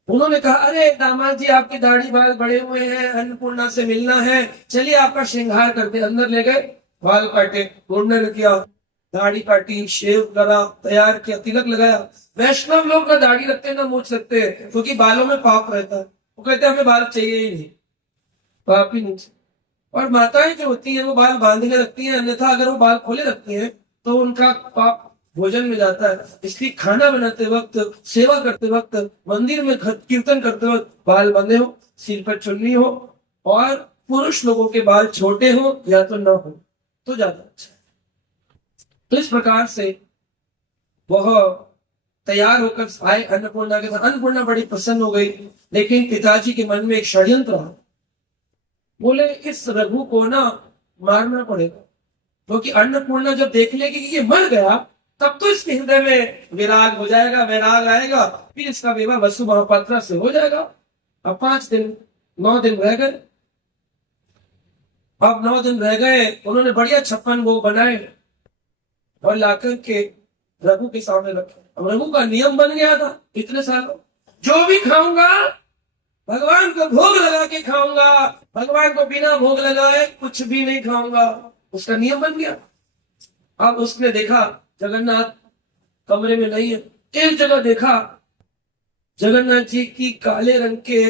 उन्होंने कहा अरे दामाद जी आपकी दाढ़ी बाल बड़े हुए हैं, अन्नपूर्णा से मिलना है, चलिए आपका श्रृंगार करते। अंदर ले गए, बाल काटे, मुंडन किया, दाढ़ी काटी, शेव करा, तैयार किया, तिलक लगाया। वैष्णव लोग ना दाढ़ी रखते ना मूछ रखते क्योंकि बालों में पाप रहता है, वो कहते हैं हमें बाल चाहिए ही नहीं, पाप ही नहीं। और माताएं जो होती हैं वो बाल बांध के रखती हैं, अन्यथा अगर वो बाल खोले रखती हैं तो उनका पाप भोजन में जाता है। इसलिए खाना बनाते वक्त, सेवा करते वक्त, मंदिर में कीर्तन करते वक्त बाल बंधे हो, सिर पर चुन्नी हो, और पुरुष लोगों के बाल छोटे हो या तो न हो तो ज्यादा अच्छा। तो इस प्रकार से वह तैयार होकर आए अन्नपूर्णा के साथ। अन्नपूर्णा बड़ी प्रसन्न हो गई, लेकिन पिताजी के मन में एक षड्यंत्र रहा। बोले इस रघु को ना मारना पड़ेगा, क्योंकि अन्नपूर्णा जब देख लेगी कि ये मर गया तब तो इसके हृदय में विराग हो जाएगा, वैराग आएगा, फिर इसका विवाह वसु महापात्रा से हो जाएगा। अब 5 दिन 9 दिन रह गए। अब 9 दिन रह गए, उन्होंने बढ़िया 56 भोग बनाए और लाकर के रघु के सामने रखे। अब रघु का नियम बन गया था इतने सालों, जो भी खाऊंगा भगवान को भोग लगा के खाऊंगा, भगवान को बिना भोग लगाए कुछ भी नहीं खाऊंगा, उसका नियम बन गया। अब उसने देखा जगन्नाथ कमरे में नहीं है। एक जगह देखा जगन्नाथ जी की काले रंग के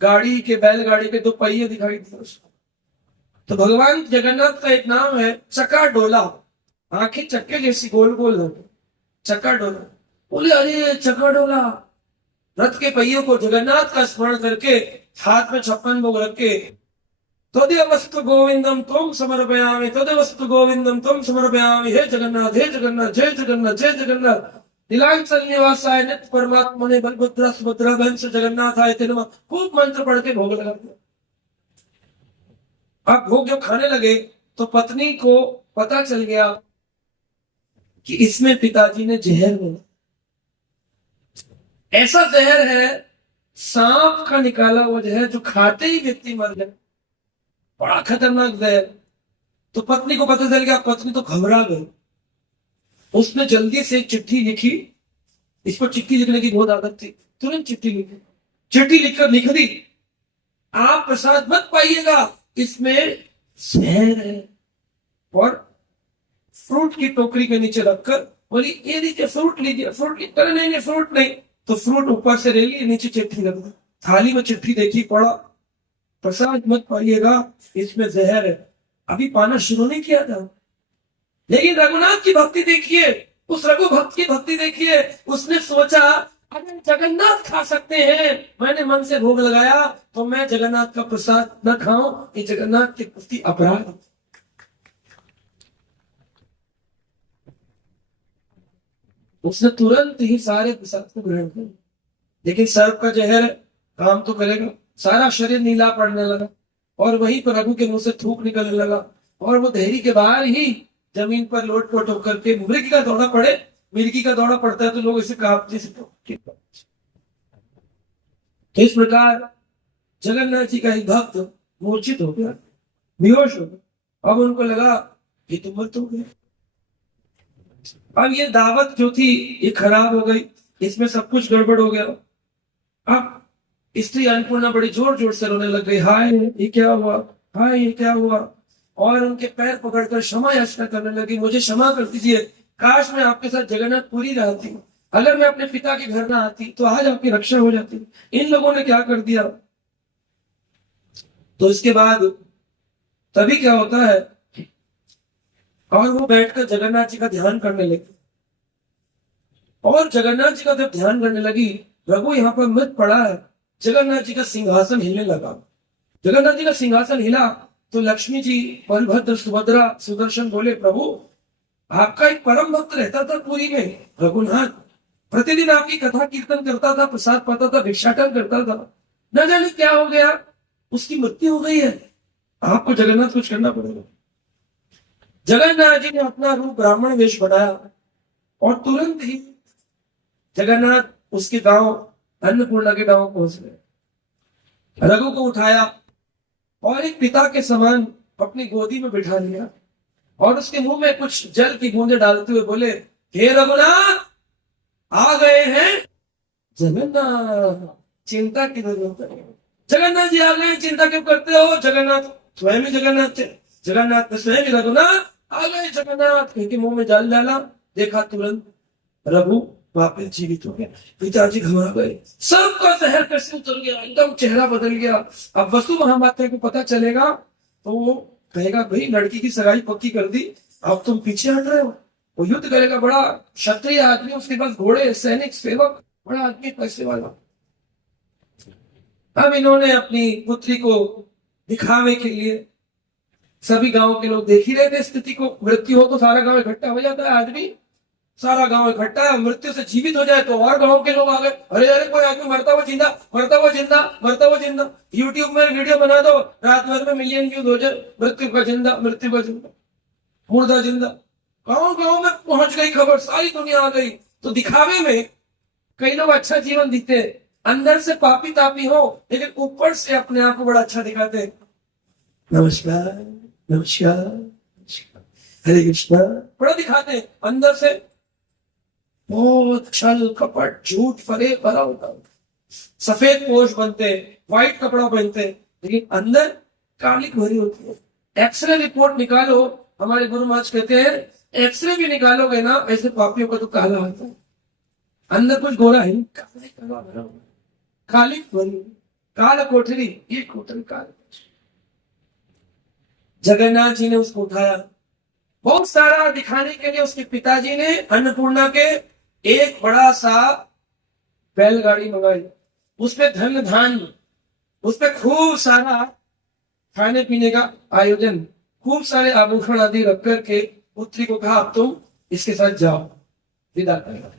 गाड़ी के, बैलगाड़ी के 2 पहिए दिखाई दिए उसको। तो भगवान जगन्नाथ का एक नाम है चक्का डोला, आंखें चक्के जैसी गोल गोल होती, चक्का डोला। बोले अरे चक्का डोला, रथ के पहियों को जगन्नाथ का स्मरण करके हाथ में 56 भोग रख के तदेवस्तु गोविंदम त्वं समर्पयामि, तदेवस्तु गोविंदम त्वं समर्पयामि, हे जगन्नाथ हे जगन्नाथ, जय जगन्नाथ जय जगन्नाथ, नीलांचल निवासाय नित्य परमात्मने बलभद्र सुभद्रा वंश जगन्नाथाय ते नमः, खूब मंत्र पढ़ के भोग लगा दिया। अब भोग जब खाने लगे तो पत्नी को पता चल गया कि इसमें पिताजी ने जहर मिला। ऐसा जहर है सांप का निकाला हुआ जहर, जो खाते ही व्यक्ति मर जाए, बड़ा खतरनाक जहर। तो पत्नी को पता चल गया, पत्नी तो घबरा गई। उसने जल्दी से चिट्ठी लिखी, इसको चिट्ठी लिखने की बहुत आदत थी, तुरंत चिट्ठी लिखी, चिट्ठी लिखकर लिख दी, आप प्रसाद मत पाइएगा, इसमें जहर है। और फ्रूट की टोकरी के नीचे रखकर बोली ये लीजिए फ्रूट लीजिए, फ्रूट लीजिए, नहीं फ्रूट नहीं, तो फ्रूट ऊपर से ले लिए, नीचे चिट्ठी रख दी। थाली में चिट्ठी देखी, पढ़ा, प्रसाद मत पाइएगा, इसमें जहर है। अभी पाना शुरू नहीं किया था, लेकिन रघुनाथ की भक्ति देखिए, उस रघु भक्त की भक्ति देखिए। उसने सोचा अगर जगन्नाथ खा सकते हैं, मैंने मन से भोग लगाया, तो मैं जगन्नाथ का प्रसाद न खाऊं, ये जगन्नाथ के प्रति अपराध। उसने तुरंत ही सारे प्रसाद को ग्रहण किया, लेकिन सर्प का जहर काम तो करेगा। सारा शरीर नीला पड़ने लगा और वहीं पर रघु के मुंह से थूक निकलने लगा, और वो देहरी के बाहर ही जमीन पर लोट पोट होकर के, मृग का दौड़ा पड़े, मिर्गी का दौड़ा पड़ता है तो लोग इसे कांपते से। तो इस प्रकार जगन्नाथ जी का एक भक्त मूर्छित हो गया, बेहोश हो गया। अब उनको लगा कि तुम मत हो गए। अब ये दावत जो थी ये खराब हो गई, इसमें सब कुछ गड़बड़ हो गया। अब स्त्री अन्नपूर्णा बड़ी जोर जोर से रोने लग गई, हाय ये क्या हुआ, हाय ये क्या हुआ, और उनके पैर पकड़कर क्षमा याचना करने लगी, मुझे क्षमा कर दीजिए, काश मैं आपके साथ जगन्नाथपुरी रहती, अगर मैं अपने पिता के घर ना आती तो आज आपकी रक्षा हो जाती, इन लोगों ने क्या कर दिया। तो इसके बाद तभी क्या होता है, और वो बैठकर जगन्नाथ जी का ध्यान करने लगी, और जगन्नाथ जी का जब ध्यान करने लगी, रघु यहाँ पर मृत पड़ा है, जगन्नाथ जी का सिंहासन हिलने लगा। जगन्नाथ जी का सिंहासन हिला तो लक्ष्मी जी, बलभद्र, सुभद्रा, सुदर्शन बोले, प्रभु आपका एक परम भक्त रहता था पुरी में, रघुनाथ, प्रतिदिन आपकी कथा कीर्तन करता था, प्रसाद पाता था, भिक्षाटन करता था, न जाने क्या हो गया, उसकी मृत्यु हो गई है, आपको जगन्नाथ कुछ करना पड़ेगा। जगन्नाथ जी ने अपना रूप ब्राह्मण वेश बनाया और तुरंत ही जगन्नाथ उसके गांव अन्नपूर्णा के गांव पहुंच गए। रघु को उठाया और एक पिता के समान अपनी गोदी में बिठा लिया और उसके मुंह में कुछ जल की बूंदे डालते हुए बोले, हे रघुनाथ आ गए हैं जगन्नाथ, चिंता की जरूरत नहीं। जगन्नाथ जी आ गए, चिंता क्यों करते हो, जगन्नाथ स्वयं ही जगन्नाथ थे। जगन्नाथ ने स्वयं ही रघुनाथ आ गए जगन्नाथ के मुंह में जल डाला, देखा तुरंत रघु वापस जीवित हो गया। पिताजी घबरा गए, सबका जहर कैसे उतर गया, एकदम चेहरा बदल गया। अब वसु महामात्र को पता चलेगा तो वो कहेगा, भाई लड़की की सगाई पक्की कर दी, अब तुम पीछे हट रहे हो। वो युद्ध करेगा, बड़ा क्षत्रिय आदमी, उसके पास घोड़े, सैनिक, सेवक, बड़ा आदमी, पैसे वाला। अब इन्होंने अपनी पुत्री को दिखावे के लिए, सभी गांव के लोग देख ही रहे थे स्थिति को, मृत्यु हो तो सारा गांव इकट्ठा हो जाता है, आदमी सारा गांव इकट्ठा है, मृत्यु से जीवित हो जाए तो और गांव के लोग आ गए, अरे अरे कोई आदमी मरता हुआ जिंदा, मरता हुआ जिंदा, मरता हुआ जिंदा। यूट्यूब में वीडियो बना दो, रात भर में मिलियन व्यूज हो जाए, मृत्यु का जिंदा, मृत्यु का जिंदा, मुर्दा जिंदा। गांव गांव में पहुंच गई खबर, सारी दुनिया आ गई। तो दिखावे में कई लोग अच्छा जीवन जीते, अंदर से पापी तापी हो, लेकिन ऊपर से अपने आप को बड़ा अच्छा दिखाते। नमस्कार, नमस्कार, हरे कृष्णा, बड़ा दिखाते हैं, अंदर से बहुत छल कपट झूठ फरे भरा होता है। सफेद पोष बनते, व्हाइट कपड़ा पहनते, लेकिन अंदर कालिक भरी होती है। एक्सरे रिपोर्ट निकालो, हमारे गुरु महाराज कहते हैं एक्सरे भी निकालोगे ना, ऐसे पापियों का तो काला होता है, अंदर कुछ गोरा है, काला भरा हुआ, कालिक भरी, काल कोठरी, ये कोठरी काल। जगन्नाथ जी ने उसको उठाया, बहुत सारा दिखाने के लिए उसके पिताजी ने अन्नपूर्णा के एक बड़ा सा बैलगाड़ी मंगाई, उसपे धन धान, उसपे खूब सारा खाने पीने का आयोजन, खूब सारे आभूषण आदि रख करके पुत्री को कहा अब तुम इसके साथ जाओ, विदा कर।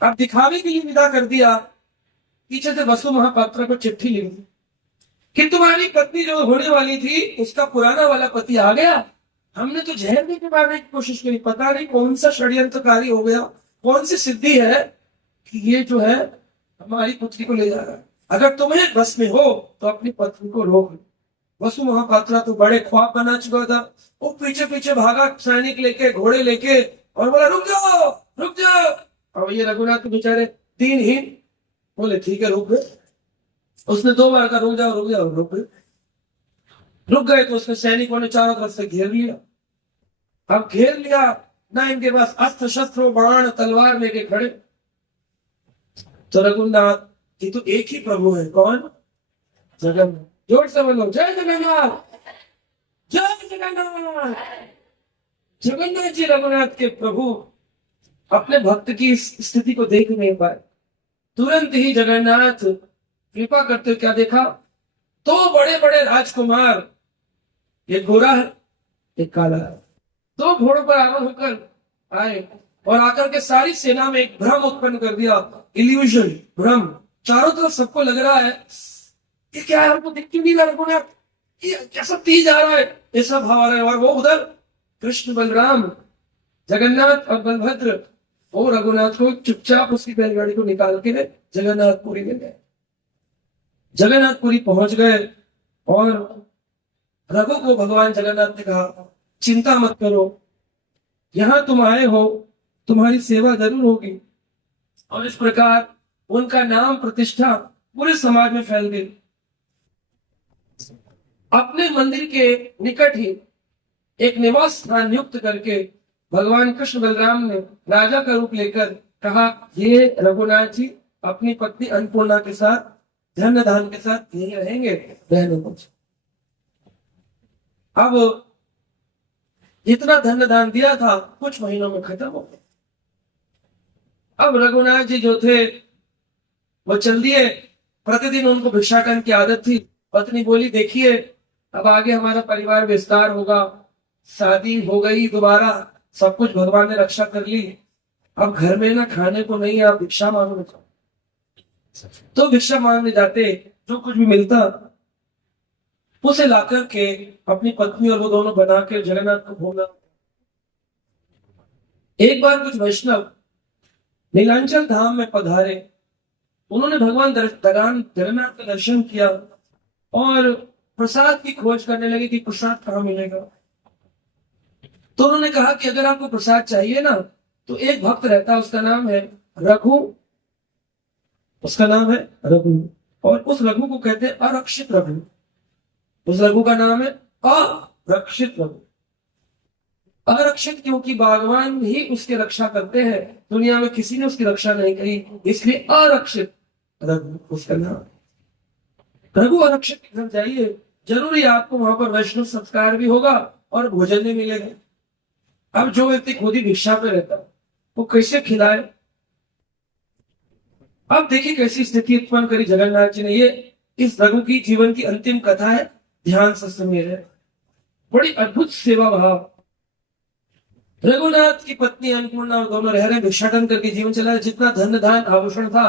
अब दिखावे के लिए विदा कर दिया। पीछे से वसु महापात्रा को चिट्ठी लिखी कि तुम्हारी पत्नी जो होने वाली थी उसका पुराना वाला पति आ गया, हमने तो जहर देके मारने की कोशिश की, पता नहीं कौन सा षड्यंत्रकारी हो गया, कौन सी सिद्धि है कि ये जो है हमारी पुत्री को ले जा रहा है। अगर तुम्हें बस में हो तो अपनी पत्नी को रोक लो। वसु महापात्रा तो बड़े ख्वाब बना चुका था, वो पीछे पीछे भागा सैनिक लेके, घोड़े लेके, और बोला रुक जाओ, रुक जाओ। और ये रघुनाथ बेचारे दीनहीन बोले ठीक है रुक गए। उसने 2 बार कहा रुक जाओ रुक जाओ, रुक गए। रुक गए तो उसके सैनिकों ने चारों तरफ से घेर लिया। अब घेर लिया ना, इनके पास अस्त्र शस्त्र बाण तलवार लेके खड़े। तो रघुनाथ ये तो एक ही प्रभु है, कौन? जगन्नाथ। जोर से बोलो जय जगन्नाथ, जय जगन्नाथ। जगन्नाथ जी रघुनाथ के प्रभु अपने भक्त की स्थिति को देख नहीं पाए, तुरंत ही जगन्नाथ कृपा करते क्या देखा, 2 बड़े बड़े राजकुमार, एक गोरा है एक काला है, 2 घोड़ों पर आरोहण होकर आए और आकर के सारी सेना में एक भ्रम उत्पन्न कर दिया, इल्यूजन, भ्रम। चारों तरफ सबको लग रहा है ये क्या है, हमको दिख क्यों नहीं रहा है, ये कैसा तीज आ रहा है, ऐसा भाव आ रहा है। और वो उधर कृष्ण बलराम, जगन्नाथ और बलभद्र, वो रघुनाथ को चुपचाप उसकी बैलगाड़ी को निकाल के जगन्नाथपुरी ले गए। जगन्नाथपुरी पहुंच गए और रघु को भगवान जगन्नाथ ने कहा चिंता मत करो, यहां तुम आए हो, तुम्हारी सेवा जरूर होगी। और इस प्रकार उनका नाम प्रतिष्ठा पूरे समाज में फैल गई। अपने मंदिर के निकट ही एक निवास स्थान नियुक्त करके भगवान कृष्ण बलराम ने राजा का रूप लेकर कहा ये रघुनाथ जी अपनी पत्नी अन्नपूर्णा के साथ धन धान के साथ यही रहेंगे, रहने कुछ। अब जितना धन दान दिया था कुछ महीनों में खत्म हो गया। अब रघुनाथ जी जो थे वो चल दिए, प्रतिदिन उनको भिक्षाटन की आदत थी। पत्नी बोली देखिए अब आगे हमारा परिवार विस्तार होगा, शादी हो गई दोबारा, सब कुछ भगवान ने रक्षा कर ली, अब घर में ना खाने को नहीं, आप भिक्षा मांगने जाओ। तो भिक्षा मांगने जाते, जो कुछ भी मिलता उसे लाकर के अपनी पत्नी और वो दोनों बना के जगन्नाथ को भोगा। एक बार कुछ वैष्णव नीलांचल धाम में पधारे, उन्होंने भगवान जगन्नाथ का दर्शन किया और प्रसाद की खोज करने लगे कि प्रसाद कहाँ मिलेगा। तो उन्होंने कहा कि अगर आपको प्रसाद चाहिए ना तो एक भक्त रहता है, उसका नाम है रघु, उसका नाम है रघु, और उस रघु को कहते हैं अरक्षित रघु। उस रघु का नाम है अरक्षित रघु। अरक्षित क्योंकि भगवान ही उसकी रक्षा करते हैं, दुनिया में किसी ने उसकी रक्षा नहीं करी, इसलिए अरक्षित रघु उसका नाम। रघु अरक्षित के घर जाइए, जरूरी आपको वहां पर वैष्णव संस्कार भी होगा और भोजन भी मिलेगा। अब जो व्यक्ति खुद ही भिक्षा पे रहता वो कैसे खिलाए। अब देखिए कैसी स्थिति उत्पन्न करी जगन्नाथ जी ने। ये इस रघु की जीवन की अंतिम कथा है, ध्यान से सुनिए। बड़ी अद्भुत सेवा भाव। रघुनाथ की पत्नी अन्नपूर्णा और दोनों रह रहे भिक्षाटन करके जीवन चला। जितना धन धान आभूषण था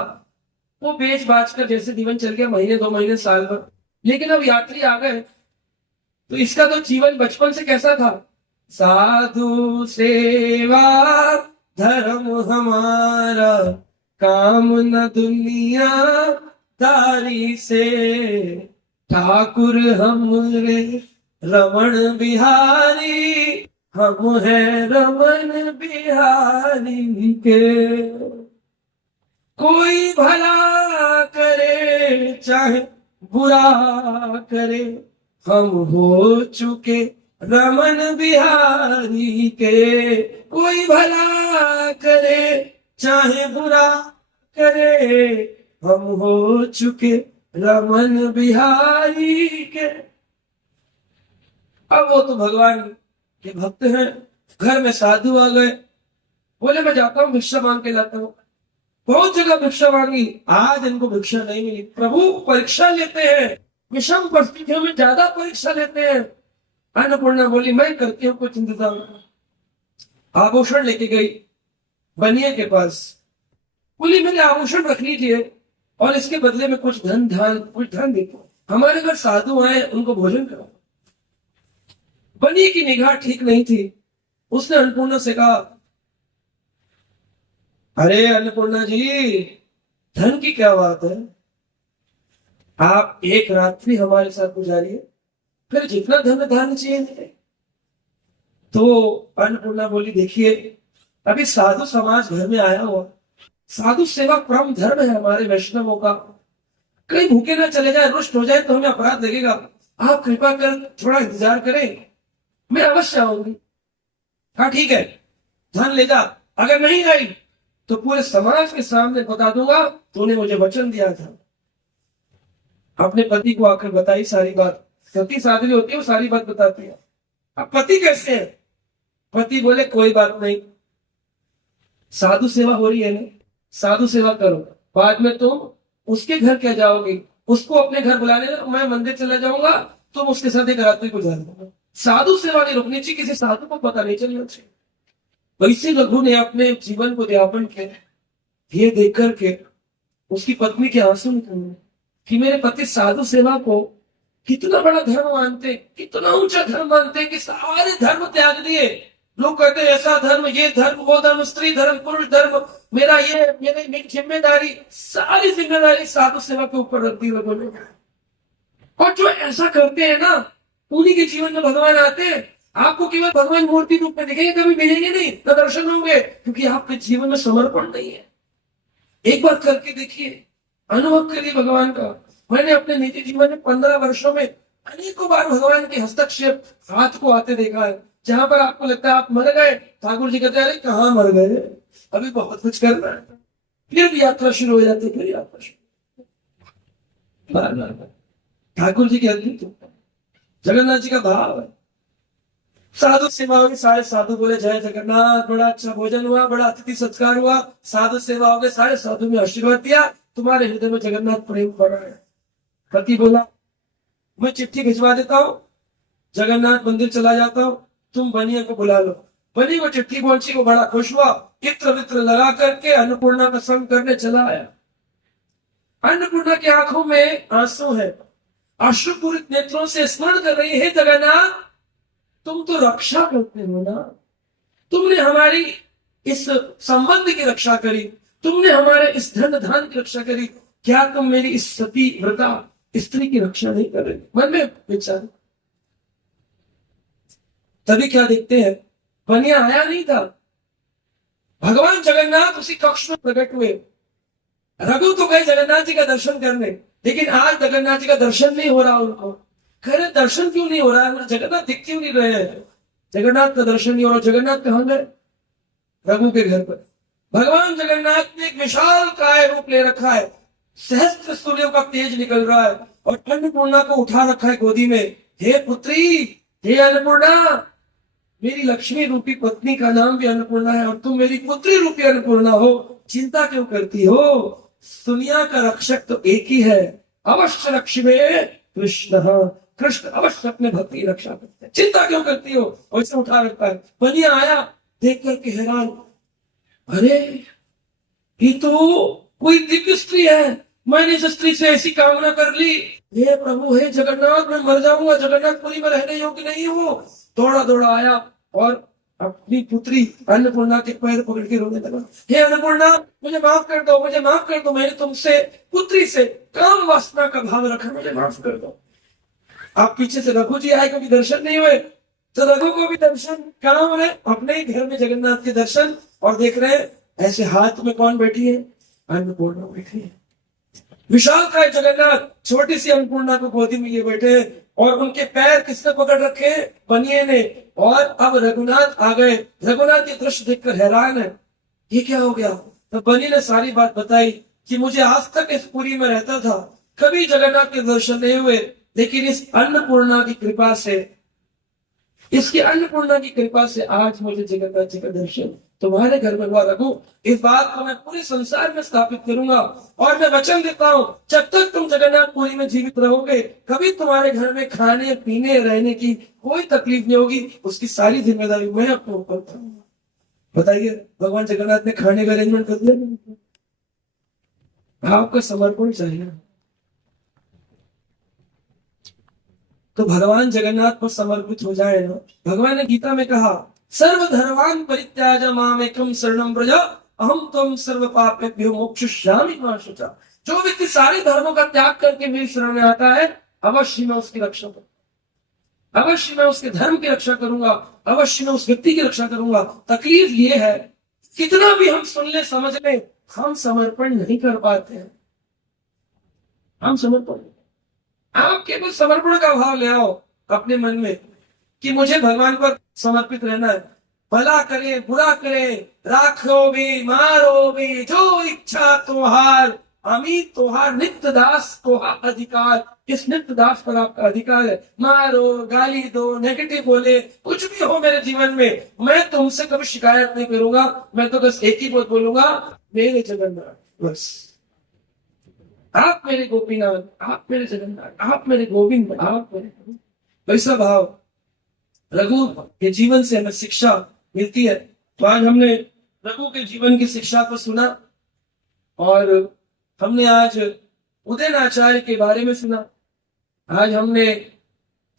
वो बेच बाच कर जैसे जीवन चल गया, महीने 2 महीने साल भर। लेकिन अब यात्री आ गए तो इसका तो जीवन बचपन से कैसा था, साधु सेवा धर्म हमारा, काम न दुनिया दारी से, ठाकुर हमरे रमण बिहारी, हम हैं रमन बिहारी के। कोई भला करे चाहे बुरा करे, हम हो चुके रमन बिहारी के। कोई भला करे चाहे बुरा करे, हम हो चुके रमन बिहारी के। अब वो तो भगवान के भक्त हैं। घर में साधु आ गए, बोले मैं जाता हूँ भिक्षा मांग के लाता हूँ। बहुत जगह भिक्षा मांगी, आज इनको भिक्षा नहीं मिली। प्रभु परीक्षा लेते हैं, विषम परिस्थितियों में ज्यादा परीक्षा लेते हैं। अन्नपूर्णा बोली मैं करती हूँ कुछ इंतजाम। आभूषण लेके गई बनिए के पास, बोली मेरे आभूषण रख लीजिए और इसके बदले में कुछ धन देखो, हमारे घर साधु आए उनको भोजन कराओ। बनिए की निगाह ठीक नहीं थी। उसने अन्नपूर्णा से कहा, अरे अन्नपूर्णा जी, धन की क्या बात है, आप एक रात्रि हमारे साथ गुजारिए, फिर जितना धन धान चाहिए। तो अन्नपूर्णा बोली देखिए अभी साधु समाज घर में आया हुआ, साधु सेवा परम धर्म है हमारे वैष्णवों का। कहीं भूखे ना चले जाए, रुष्ट हो जाए तो हमें अपराध लगेगा। आप कृपा कर थोड़ा इंतजार करें, मैं अवश्य आऊंगी। हाँ ठीक है, धन ले जा, अगर नहीं आई तो पूरे समाज के सामने बता दूंगा तूने मुझे वचन दिया था। अपने पति को आकर बताई सारी बात। सती साध्वी होती है वो सारी बात बताती है। अब पति कैसे है? पति बोले कोई बात नहीं, साधु सेवा हो रही है ना, साधु सेवा करो, बाद में तुम उसके घर क्या जाओगी, उसको अपने घर बुलाने, मैं मंदिर चला जाऊंगा, तुम उसके साथ एक रात्रि गुजार दो। साधु सेवा नहीं रुकनी चाहिए, किसी साधु को पता नहीं चलना चाहिए। वैसे रघु ने अपने जीवन को व्यापन किया। ये देख करके उसकी पत्नी के आंसू निकले कि मेरे पति साधु सेवा को कितना बड़ा धर्म मानते, कितना ऊंचा धर्म मानते कि सारे धर्म त्याग दिए। लोग कहते हैं ऐसा धर्म, ये धर्म, वो धर्म, स्त्री धर्म, पुरुष धर्म, मेरा ये मेरी जिम्मेदारी, सारी जिम्मेदारी साधु सेवा के ऊपर रख दी लोगों ने। और जो ऐसा करते हैं ना, उन्हीं के जीवन में भगवान आते हैं। आपको केवल भगवान मूर्ति रूप में दिखेंगे, कभी मिलेंगे नहीं, न दर्शन होंगे, क्योंकि आपके जीवन में समर्पण नहीं है। एक बार करके देखिए, अनुभव करिए भगवान का। मैंने अपने निजी जीवन में 15 वर्षों में अनेकों बार भगवान के हस्तक्षेप हाथ को आते देखा है। जहां पर आपको लगता है आप मर गए, ठाकुर जी कहते हैं अरे कहाँ मर गए, अभी बहुत कुछ करना है। फिर भी यात्रा शुरू हो जाती है, फिर यात्रा शुरू बार बार। ठाकुर जी के अद्भुत, जगन्नाथ जी का भाव है। साधु सेवा के सारे साधु बोले जय जगन्नाथ, बड़ा अच्छा भोजन हुआ, बड़ा अतिथि सत्कार हुआ, साधु सेवा हो गए, सारे साधु में आशीर्वाद दिया, तुम्हारे हृदय में जगन्नाथ प्रेम बढ़ा है। पति बोला मैं चिट्ठी भिजवा देता हूँ, जगन्नाथ मंदिर चला जाता हूँ, तुम बनिया को बुला लो। बनी को चिट्ठी पहुंची, वो बड़ा खुश हुआ, इत्र वित्र लगा करके अन्नपूर्णा का संग करने चला आया। अन्नपूर्णा की आंखों में आंसू है, अश्रुपूरित नेत्रों से स्मरण कर रही है, जगन्नाथ तुम तो रक्षा करते हो ना, तुमने हमारी इस संबंध की रक्षा करी, तुमने हमारे इस धन धान की रक्षा करी, क्या तुम मेरी इस सती व्रता स्त्री की रक्षा नहीं कर रहे? मन में विचार। तभी क्या देखते हैं, बनिया आया नहीं था, भगवान जगन्नाथ उसी कक्ष में प्रकट हुए। रघु तो गए जगन्नाथ जी का दर्शन करने, लेकिन आज जगन्नाथ जी का दर्शन नहीं हो रहा उनको। खैर दर्शन क्यों नहीं हो रहा है, जगन्नाथ दिख क्यों नहीं रहे हैं? जगन्नाथ का दर्शन नहीं हो रहा। जगन्नाथ कहां गए? रघु के घर पर। भगवान जगन्नाथ ने एक विशाल काय रूप ले रखा है, सहस्त्र सूर्यों का तेज निकल रहा है, और अन्नपूर्णा को उठा रखा है गोदी में। हे पुत्री, हे अन्नपूर्णा, मेरी लक्ष्मी रूपी पत्नी का नाम भी अन्नपूर्णा है, और तुम मेरी पुत्री रूपी अन्नपूर्णा हो, चिंता क्यों करती हो? दुनिया का रक्षक तो एक ही है, अवश्य रक्षिवे कृष्ण, कृष्ण अवश्य अपने भक्त की रक्षा करते हैं, चिंता क्यों करती हो? और इसे उठा रखा है। बनिया आया, देख करके हैरान, अरे ये तो कोई दिव्य स्त्री है, मैंने इस स्त्री से ऐसी कामना कर ली, हे प्रभु हे जगन्नाथ मैं मर जाऊंगा, जगन्नाथपुरी में रहने योग्य नहीं हूँ। दौड़ा दौड़ा आया और अपनी पुत्री अन्नपूर्णा के पैर पकड़ के रोने लगा, हे अन्नपूर्णा मुझे माफ कर दो, मुझे माफ कर दो, मैंने तुमसे पुत्री से काम वासना का भाव रखा, मुझे माफ कर दो। आप पीछे से रघु जी आए, कभी दर्शन नहीं हुए, तो रघु को भी दर्शन कहाँ हो रहे, अपने ही घर में जगन्नाथ के दर्शन, और देख रहे हैं ऐसे हाथ में कौन बैठी है, अन्नपूर्णा बैठी है। विशाल का जगन्नाथ छोटी सी अन्नपूर्णा को गोदी में लिए बैठे, और उनके पैर किसने पकड़ रखे, बनिए ने। और अब रघुनाथ आ गए, रघुनाथ ये दृश्य देखकर हैरान है, ये क्या हो गया। तो बनी ने सारी बात बताई कि मुझे आज तक इस पुरी में रहता था, कभी जगन्नाथ के दर्शन नहीं हुए, लेकिन इस अन्नपूर्णा की कृपा से, इसकी अन्नपूर्णा की कृपा से आज मुझे जगन्नाथ जी का दर्शन तुम्हारे घर में हुआ। रघु इस बात को मैं पूरे संसार में स्थापित करूंगा, और मैं वचन देता हूं जब तक तुम जगन्नाथपुरी में जीवित रहोगे, कभी तुम्हारे घर में खाने पीने रहने की कोई तकलीफ नहीं होगी, उसकी सारी जिम्मेदारी मैं अपने ऊपर उठाऊंगा। बताइए भगवान जगन्नाथ ने खाने का अरेंजमेंट कर दिया। आपका समर्पण चाहिए, तो भगवान जगन्नाथ पर समर्पित हो जाए ना। भगवान ने गीता में कहा, सर्वधर्मान् परित्याज मामेकं शरणं व्रज अहम त्वं सर्व पापेभ्यो मोक्षयिष्यामि मा शुचा। जो व्यक्ति सारे धर्मों का त्याग करके मेरी शरण में आता है, अवश्य मैं उसकी रक्षा करूंगा, अवश्य मैं उसके धर्म की रक्षा करूंगा, अवश्य मैं उस व्यक्ति की रक्षा करूंगा। तकलीफ ये है, कितना भी हम सुन ले समझ ले, हम समर्पण नहीं कर पाते हैं। हम समर्पण, आप केवल समर्पण का भाव ले आओ अपने मन में कि मुझे भगवान पर समर्पित रहना है। भला करे बुरा करे, राखो भी मारो भी, जो इच्छा तुम्हार, अमी तोहार नित्य दास तोहार अधिकार। इस नित्य दास पर आपका अधिकार है। मारो, गाली दो, नेगेटिव बोले, कुछ भी हो मेरे जीवन में, मैं तुमसे कभी शिकायत नहीं करूंगा। मैं तो बस एक ही बात बोलूंगा, मेरे जगन्नाथ, बस आप मेरे गोपीनाथ, आप मेरे जगन्नाथ, आप मेरे गोविंद, आप मेरे। वैसा भाव रघु के जीवन से हमें शिक्षा मिलती है। तो आज हमने रघु के जीवन की शिक्षा को सुना, और हमने आज उदयनाचार्य के बारे में सुना। आज हमने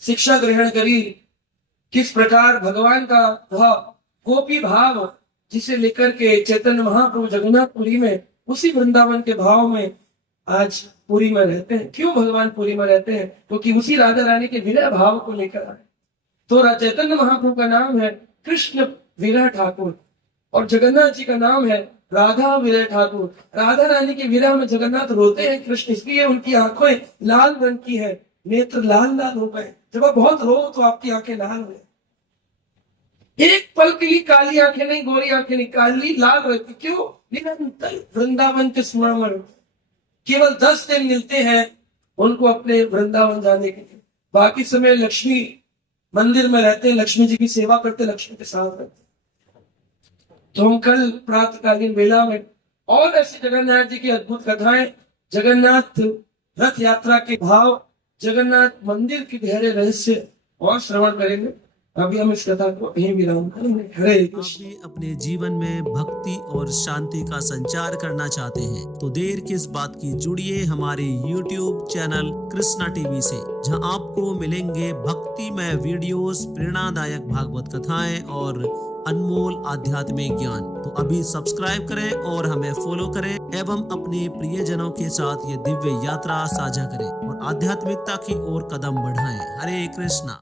शिक्षा ग्रहण करी किस प्रकार भगवान का वह गोपी भाव, जिसे लेकर के चैतन्य महाप्रभु जगन्नाथपुरी में, उसी वृंदावन के भाव में आज पुरी में रहते हैं। क्यों भगवान पुरी में रहते हैं? क्योंकि उसी राधा रानी के विरह भाव को लेकर आए। तो चैतन्य महाप्रभु का नाम है कृष्ण विरह ठाकुर, और जगन्नाथ जी का नाम है राधा विरह ठाकुर। राधा रानी के विरह में जगन्नाथ रोते हैं कृष्ण, इसलिए उनकी आंखें लाल रंग की है, नेत्र लाल लाल हो गए। जब आप बहुत रो तो आपकी आंखें लाल हो गई। एक पल के लिए काली आंखें नहीं, गोरी आंखें नहीं, काली लाल रहती। क्यों? निरंतर वृंदावन के स्मरण। केवल 10 दिन मिलते हैं उनको अपने वृंदावन जाने के लिए, बाकी समय लक्ष्मी मंदिर में रहते हैं, लक्ष्मी जी की सेवा करते, लक्ष्मी के साथ रहते। तो हम कल प्रातःकालीन बेला में और ऐसी जगन्नाथ जी की अद्भुत कथाएं, जगन्नाथ रथ यात्रा के भाव, जगन्नाथ मंदिर के गहरे रहस्य और श्रवण करेंगे। अभी हम इस कथा को यहीं विराम करेंगे। हरे कृष्ण। आप अपने जीवन में भक्ति और शांति का संचार करना चाहते हैं तो देर किस बात की, जुड़िए हमारे YouTube चैनल कृष्णा टीवी से, जहां आपको मिलेंगे भक्तिमय वीडियोस, प्रेरणादायक भागवत कथाएं और अनमोल आध्यात्मिक ज्ञान। तो अभी सब्सक्राइब करें और हमें फॉलो करें, एवं अपने प्रियजनों के साथ ये दिव्य यात्रा साझा करें और आध्यात्मिकता की ओर कदम बढ़ाएं। हरे कृष्णा।